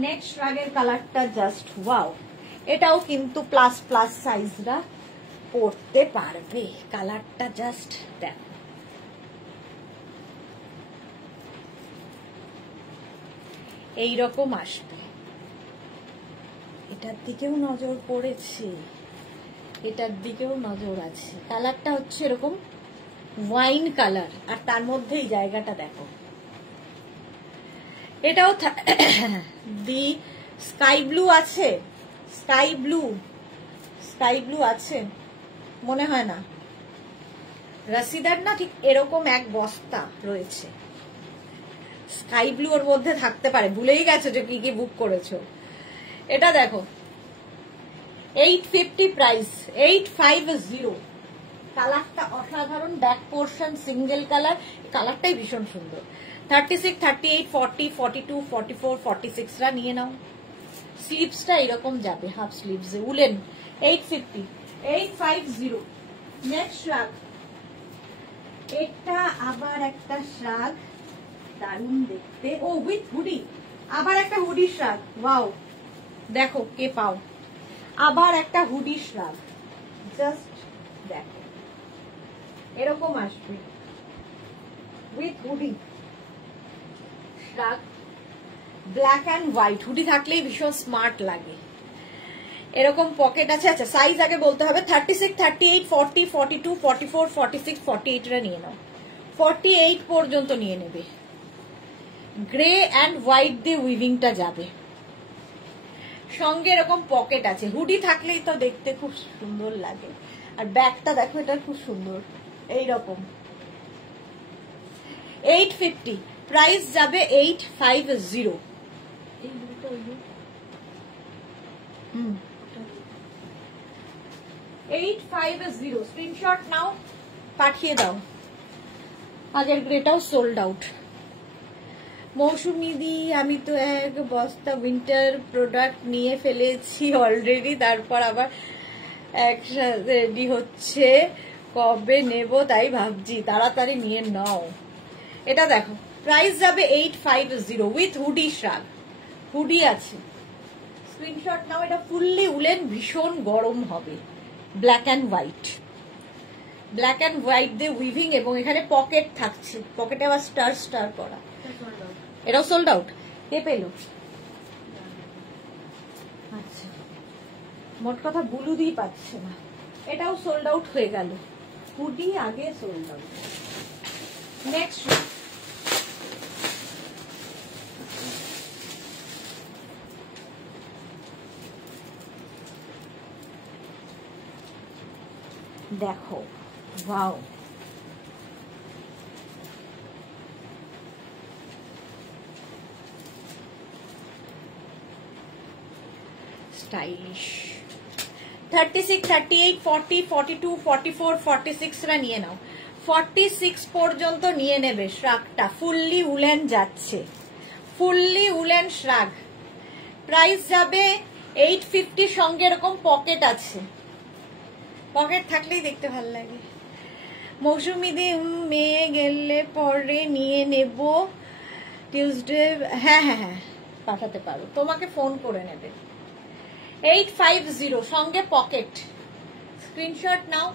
নেক্সট শ্রাগের কালারটা জাস্ট ওয়াও, এটাও কিন্তু প্লাস প্লাস সাইজরা পরতে পারবে, কালারটা জাস্ট দেখো। এইরকম আসবে, এটার দিকেও নজর পড়েছে, এটার দিকেও নজর আছে। কালারটা হচ্ছে এরকম ওয়াইন কালার, আর তার মধ্যে এই জায়গাটা দেখো। এটাও দি স্কাই ব্লু আছে, স্কাই ব্লু আছে মনে হয় না, রাশিদার না ঠিক এরকম এক বস্তা রয়েছে। স্কাই ব্লু ওর মধ্যে থাকতে পারে, ভুলেই গেছো যে কি কি বুক করেছো। এটা দেখো 850 প্রাইস, 850। কালারটা অসাধারণ, ব্যাক পোর্শন সিঙ্গেল কালার, কালারটাই ভীষণ সুন্দর। 36, 38, 40, 42, 44, 46 রা নিয়ে নাও। স্লিভসটা এরকম যাবে, হাফ স্লিভস উলেন। 850, 850। নেক্সট শ্রাগ, এটা আবার একটা শ্রাগ, দারুণ দেখতে। ও উইথ হুডি, আবার একটা হুডি শ্রাগ। ওয়াও, দেখো কে পাও, আবার একটা হুডি শ্রাগ। জাস্ট দেখো এরকম আসবে with hoodie শ্রাগ, black and white. Hoodie থাকলেই ভীষণ স্মার্ট লাগে। এরকম পকেট আছে। আচ্ছা সাইজ আগে বলতে হবে। 36, 38, 40, 42, 44, 46, 48 রা নিয়ে নাও। 48 পর্যন্ত নিয়ে নেবে। গ্রে অ্যান্ড হোয়াইট দিয়ে উইভিংটা যাবে, সঙ্গে এরকম পকেট আছে। হুডি থাকলেই তো দেখতে খুব সুন্দর লাগে। আর ব্যাগটা দেখো, এটা খুব সুন্দর এইরকম। 850 প্রাইস যাবে, 850। 850 স্ক্রিনশট নাও, পাঠিয়ে দাও। আগের গ্রেটাও সোল্ড আউট। মৌসুমি দি, আমি তো এক বস্তা উইন্টার প্রোডাক্ট নিয়ে ফেলেছি অলরেডি, তারপর আবার একসাথে রেডি হচ্ছে, কবে নেব তাই ভাবছি। তাড়াতাড়ি নিয়ে নাও। এটা দেখো প্রাইস যাবে 850 উইথ হুডি শ্রাগ। হুডি আছে, স্ক্রিনশট নাও। এটা ফুললি উলেন, ভীষণ গরম হবে। Black and white, black and white দিয়ে উইভিং, এবং এখানে পকেট থাকছে, পকেটে আবার স্টার স্টার করা। এটাও সোল্ড আউট। কে পেল? আচ্ছা, মোট কথা বুলু দিয়ে পাচ্ছে না। এটাও সোল্ড আউট হয়ে গেল। হুডি আগে সোল্ড আউট। নেক্সট দেখো, ওয়াও, স্টাইলিশ। 36, 38, 40, 42, 44, 46 রা নিয়ে নাও। 46 পর্যন্ত নিয়ে নেবে। শ্রাগটা ফুললি উলেন যাচ্ছে, ফুললি উলেন শ্রাগ। প্রাইস যাবে 850, সঙ্গে এরকম পকেট আছে। পকেট থাকলেই দেখতে ভালো লাগে। মৌসুমি দি, মেয়ে গেলে পরে নিয়ে নেব টিউসডে। হ্যাঁ হ্যাঁ হ্যাঁ, পাঠাতে পারো, তোমাকে ফোন করে নেবে। 850 সঙ্গে পকেট। স্ক্রিনশট নাও,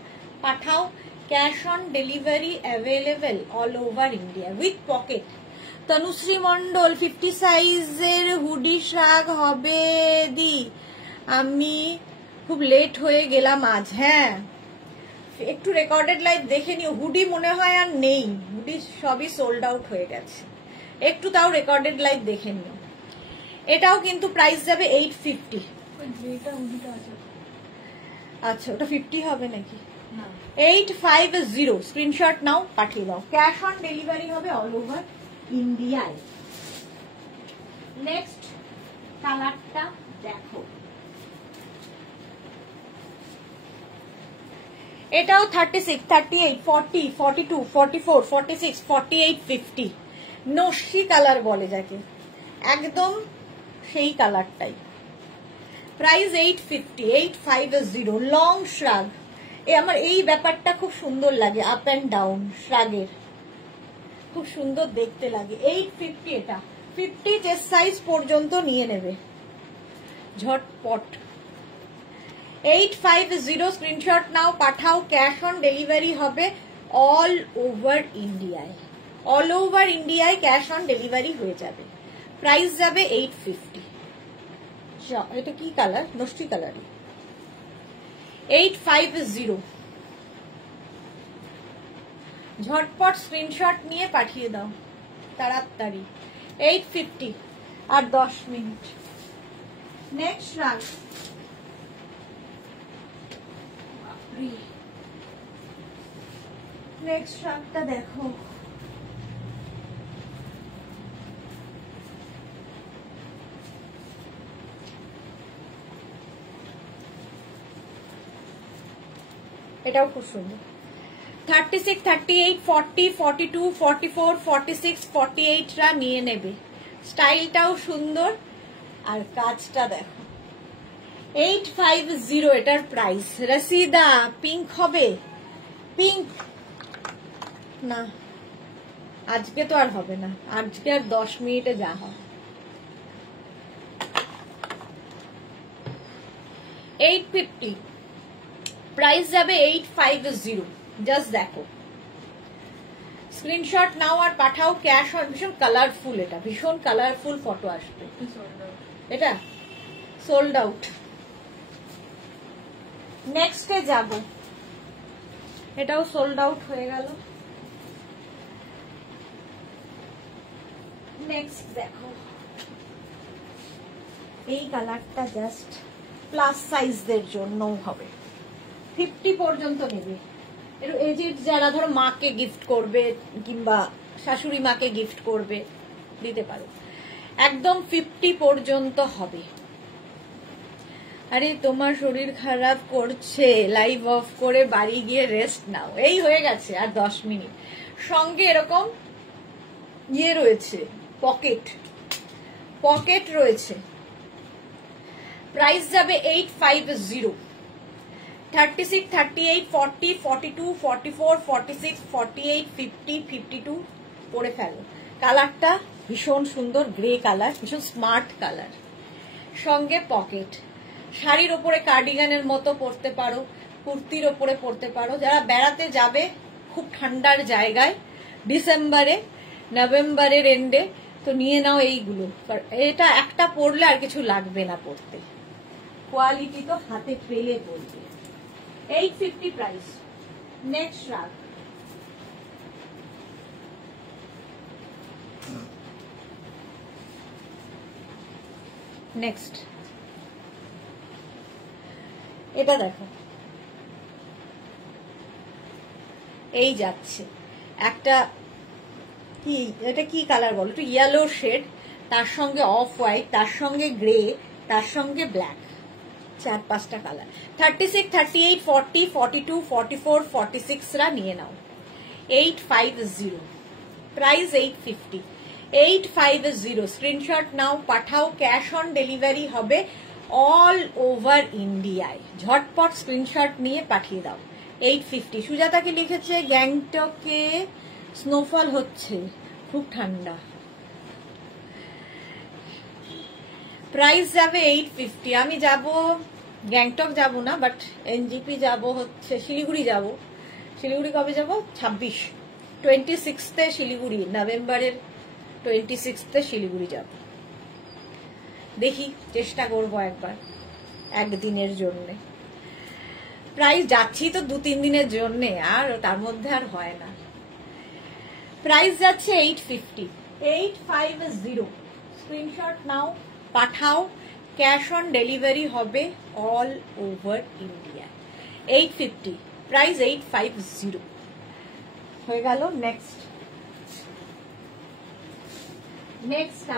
পাঠাও। Cash on delivery available all over India with pocket. Tanushree Mondal, 50 সাইজের হুডি শ্রাগ হবে দি, আমি খুব লেট হয়ে গেলাম আজ। হ্যাঁ, একটু রেকর্ডেড লাইভ দেখে নিও। হুডি মনে হয় আর নেই, হুডি সবই সোল্ড আউট হয়ে গেছে। একটু তাও রেকর্ডেড লাইভ দেখে নিও। এটাও কিন্তু প্রাইস যাবে 850। আচ্ছা, ওটা 50 হবে নাকি? 850 স্ক্রিনশট নাও, পাঠিয়ে দাও। ক্যাশ অন ডেলিভারি হবে অল ওভার ইন্ডিয়ায়। নেক্সট কালারটা দেখো, এটাও 36, 38, 40, 42, 44, 46, 48, 50 নস্যি কালার বলে যাকে, একদম সেই কালারটাই। Price 850, 850 long শ্রাগ। আমার এই ব্যাপারটা খুব সুন্দর লাগে, আপ অ্যান্ড ডাউন শ্রাগের খুব সুন্দর দেখতে লাগে। 850 এটা 50 চেস্ট সাইজ পর্যন্ত নিয়ে নেবে ঝটপট। 850 স্ক্রিনশট নাও, পাঠাও। ক্যাশ অন ডেলিভারি হবে অল ওভার ইন্ডিয়ায়, অল ওভার ইন্ডিয়ায় ক্যাশ অন ডেলিভারি হয়ে যাবে। প্রাইস যাবে 850। এটা কি কালার? নস্টি কালারই। 850 ঝটপট স্ক্রিনশট নিয়ে পাঠিয়ে দাও তাড়াতাড়ি 850 আর 10 মিনিট নেক্সট রাগ নেক্সট রাগটা দেখো এটাও খুব সুন্দর 36, 38, 40, 42, 44, 46, 48 রা নিয়ে নেবে স্টাইলটাও সুন্দর আর কাজটা দেখো 850 এটার প্রাইস রসিদা পিঙ্ক হবে পিঙ্ক না আজকে তো আর হবে না আজকে আর 10 মিনিটে যা হয় 850 প্রাইস যাবে 850 জাস্ট দেখো স্ক্রিনশট নাও আর পাঠাও ক্যাশ অন ভীষণ কালারফুল এটা ভীষণ কালারফুল ফটো আসবে এটা সোল্ড আউট নেক্সটে যাব এটাও সোল্ড আউট হয়ে গেল নেক্সট দেখো এই কালারটা জাস্ট প্লাস সাইজদের জন্যও হবে 50 পর্যন্ত নেবে এর এজেড যারা ধরো মাকে গিফট করবে কিংবা শাশুড়ি মাকে গিফট করবে দিতে পারো একদম 50 পর্যন্ত হবে আরে তোমার শরীর খারাপ করছে লাইভ অফ করে বাড়ি গিয়ে রেস্ট নাও এই হয়ে গেছে আর 10 মিনিট সঙ্গে এরকম ইয়ে রয়েছে পকেট রয়েছে প্রাইস যাবে 850 36, 38, 40, 42, 44, 46, 48, 50, 52 পরে ফেলো কালারটা ভীষণ সুন্দর গ্রে কালার ভীষণ স্মার্ট কালার সঙ্গে পকেট শাড়ির ওপরে কার্ডিগানের মতো পরতে পারো কুর্তির ওপরে পরতে পারো যারা বেড়াতে যাবে খুব ঠান্ডার জায়গায় ডিসেম্বরে নভেম্বরের এন্ডে তো নিয়ে নাও এইগুলো এটা একটা পরলে আর কিছু লাগবে না পরতে কোয়ালিটি তো হাতে পেলে বলবে 850 প্রাইস নেক্সট রাগ নেক্সট এটা দেখো এই যাচ্ছে একটা কি এটা কি কালার বলো একটু ইয়েলো শেড তার সঙ্গে অফ হোয়াইট তার সঙ্গে গ্রে তার সঙ্গে ব্ল্যাক 4-5টা কালার 36, 38, 40, 42, 44, 46 রা নিয়ে নাও 850 প্রাইস 850 850 স্ক্রিনশট নাও পাঠাও ক্যাশ অন ডেলিভারি হবে অল ওভার ইন্ডিয়ায় ঝটপট স্ক্রিনশট নিয়ে পাঠিয়ে দাও 850 সুজাতাকে লিখেছে গ্যাংটকে স্নোফল হচ্ছে খুব ঠান্ডা প্রাইস যাবে 850 আমি যাব গ্যাংটক যাব না বাট এনজিপি যাব হচ্ছে শিলিগুড়ি যাব শিলিগুড়ি কবে যাব 26 শিলিগুড়ি নভেম্বরের 26 শিলিগুড়ি যাব দেখি চেষ্টা করব একবার একদিনের জন্য প্রাইস যাচ্ছি তো 2-3 দিনের জন্য আর তার মধ্যে আর হয় না প্রাইস যাচ্ছে 850 স্ক্রিনশট নাও পাঠাও ক্যাশ অন ডেলিভারি হবে অল ওভার ইন্ডিয়া 850 প্রাইস 850 হয়ে গেল নেক্সট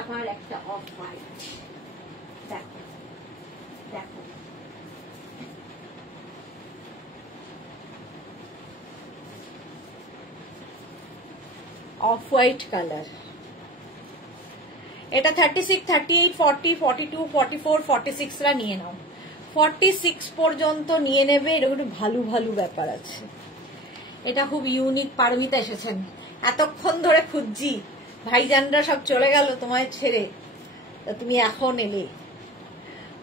আমার একটা অফ হোয়াইট দেখো দেখো অফ হোয়াইট কালার এটা 36, 38, 40, 42, 44, 46 রা নিয়ে নাও 46 পর্যন্ত নিয়ে নেবে এরকম একটু ভালো ভালো ব্যাপার আছে এটা খুব ইউনিক পারমিতা এসেছেন এতক্ষণ ধরে খুঁজছি ভাইজানরা সব চলে গেল তোমায় ছেড়ে তুমি এখন এলে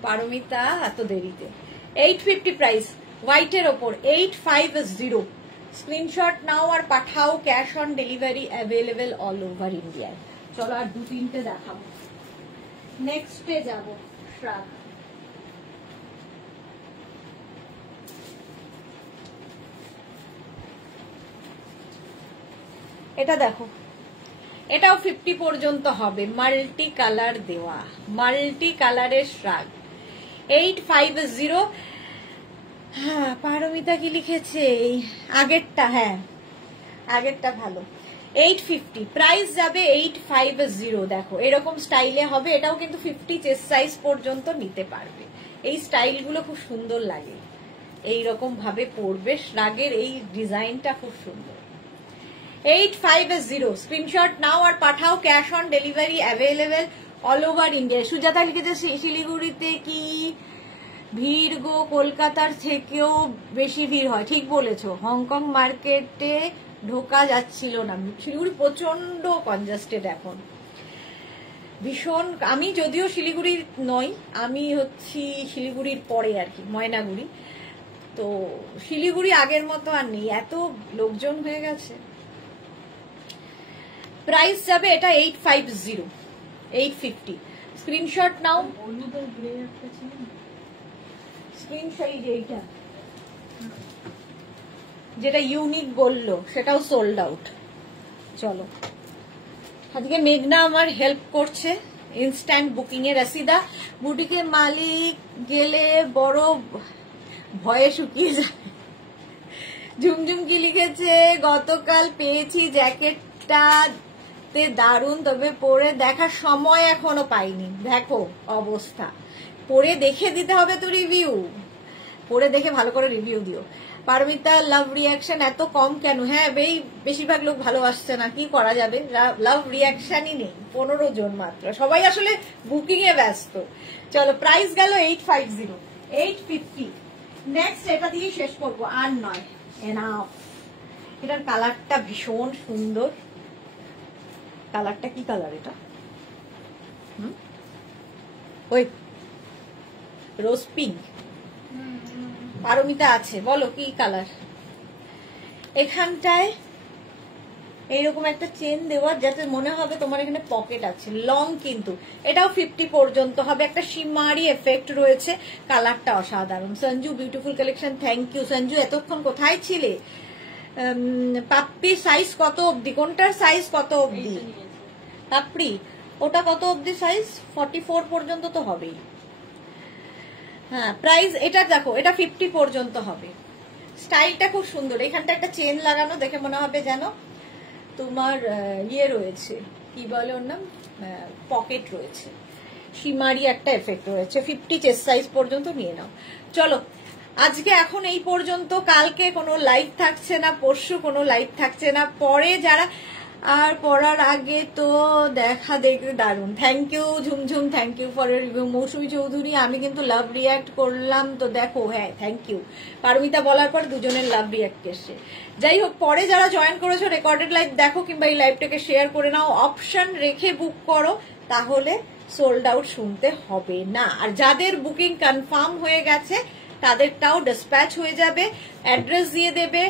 পারমিতা এত দেরিতে 850 প্রাইস হোয়াইটের ওপর 850 স্ক্রিনশট নাও আর পাঠাও cash on delivery available all over India চলো আর 2-3টে দেখাবো নেক্সটে যাব শ্রাগ এটা দেখো, এটাও 50 পর্যন্ত হবে, মাল্টি কালার দেওয়া, মাল্টি কালারের শ্রাগ। 850। হ্যাঁ, পারমিতা কি লিখেছে? আগেরটা, হ্যাঁ আগেরটা ভালো। 850, প্রাইস যাবে 850। দেখো এরকম স্টাইলে হবে, এটাও কিন্তু 50 চেস্ট সাইজ পর্যন্ত নিতে পারবে। এই স্টাইলগুলো খুব সুন্দর লাগে, এইরকম ভাবে পরবে, শ্রাগের এই ডিজাইনটা খুব সুন্দর। 850, স্ক্রিনশট নাও আর পাঠাও, cash on delivery available all over India. Sujata লিখেছে শিলিগুড়িতে কি ভিড় গো, কলকাতার থেকেও বেশি ভিড় হয়। ঠিক বলেছো, হংকং মার্কেটে ঢোকা যাচ্ছিল না, শিলিগুড়ি প্রচন্ড কনজাস্টেড এখন, ভীষণ। আমি যদিও শিলিগুড়ির নই, আমি হচ্ছি শিলিগুড়ির পরে আর কি, ময়নাগুড়ি। তো শিলিগুড়ি আগের মতো আর নেই, এত লোকজন হয়ে গেছে। প্রাইস যাবে এটা 850, 850। স্ক্রিনশট নাও, স্ক্রিনশট এইটা যেটা ইউনিক বললো সেটাও সোল্ড আউট। চলো, আজকে মেঘনা আমার হেল্প করছে ইনস্ট্যান্ট বুকিং এ। রাসিদা, বুটিকের মালিক গেলে বড় ভয়ে শুকিয়ে যায়। ঝুমঝুম কি লিখেছে? গতকাল পেয়েছি জ্যাকেটটা দারুণ, তবে পরে দেখার সময় এখনো পাইনি। দেখো অবস্থা, পরে দেখে দিতে হবে তো রিভিউ, পরে দেখে ভালো করে রিভিউ দিও। পারমিতা, লাভ রিয়াকশন এত কম কেন? হ্যাঁ, বেশিরভাগ লোক ভালোবাসছে না, কি করা যাবে, লাভ রিয়াকশনই নেই, 15 জন মাত্র, সবাই আসলে বুকিং এ ব্যস্ত। চলো, প্রাইস গেল 850, 850। নেক্সট এটা দিয়ে শেষ করবো, আর নয়, এনাফ। এটার কালারটা ভীষণ সুন্দর। কালারটা কি কালার এটা? ওই রোজ পিঙ্ক। পারমিতা আছে, বলো কি কালার? এখানটায় এইরকম একটা চেন দেওয়া, যাতে মনে হবে তোমার এখানে পকেট আছে, লং, কিন্তু এটাও 50 পর্যন্ত হবে, একটা শিমারি এফেক্ট রয়েছে, কালারটা অসাধারণ। Sanju, beautiful collection, thank you. Sanju, এতক্ষণ কোথায় ছিলে? পাপ্পি সাইজ কত অবধি? কোনটার সাইজ কত অবধি? পাপড়ি, ওটা কত অবধি সাইজ? 44 পর্যন্ত তো হবেই। হ্যাঁ, প্রাইস এটা দেখো, এটা 50 পর্যন্ত হবে। স্টাইলটা খুব সুন্দর, এখানটা একটা চেন লাগানো, দেখে মনে হবে যেন তোমার ইয়ে রয়েছে, কি বলে ওর নাম, পকেট রয়েছে, শিমারি একটা এফেক্ট রয়েছে। 50 চেস্ট সাইজ পর্যন্ত নিয়ে নাও। চলো, আজকে এখন এই পর্যন্ত। কালকে কোনো লাইভ থাকছে না, পরশু কোনো লাইভ থাকছে না, পরে যারা আর পড়ার আগে তো দেখা দেখবে দারুন। Thank you Jhumjhum, thank you for review. Mousumi Chowdhury, আমি কিন্তু লাভ রিয়াক্ট করলাম তো দেখো। হ্যাঁ, থ্যাংক ইউ। পারমিতা বলার পর দুজনের লাভ রিয়াক্ট এসছে। যাই হোক, পরে যারা জয়েন করেছো রেকর্ডেড লাইভ দেখো, কিংবা এই লাইভটাকে শেয়ার করে নাও, অপশন রেখে বুক করো, তাহলে সোল্ড আউট শুনতে হবে না। আর যাদের বুকিং কনফার্ম হয়ে গেছে তাদেরটাও ডিসপ্যাচ হয়ে যাবে, অ্যাড্রেস দিয়ে দেবে,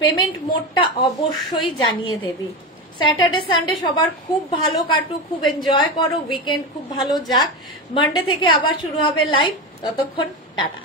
পেমেন্ট মোডটা অবশ্যই জানিয়ে দেবে। স্যাটারডে সানডে সবার খুব ভালো কাটুক, খুব এনজয় করো, উইকেন্ড খুব ভালো যাক। মানডে থেকে আবার শুরু হবে লাইভ, ততক্ষণ টাটা।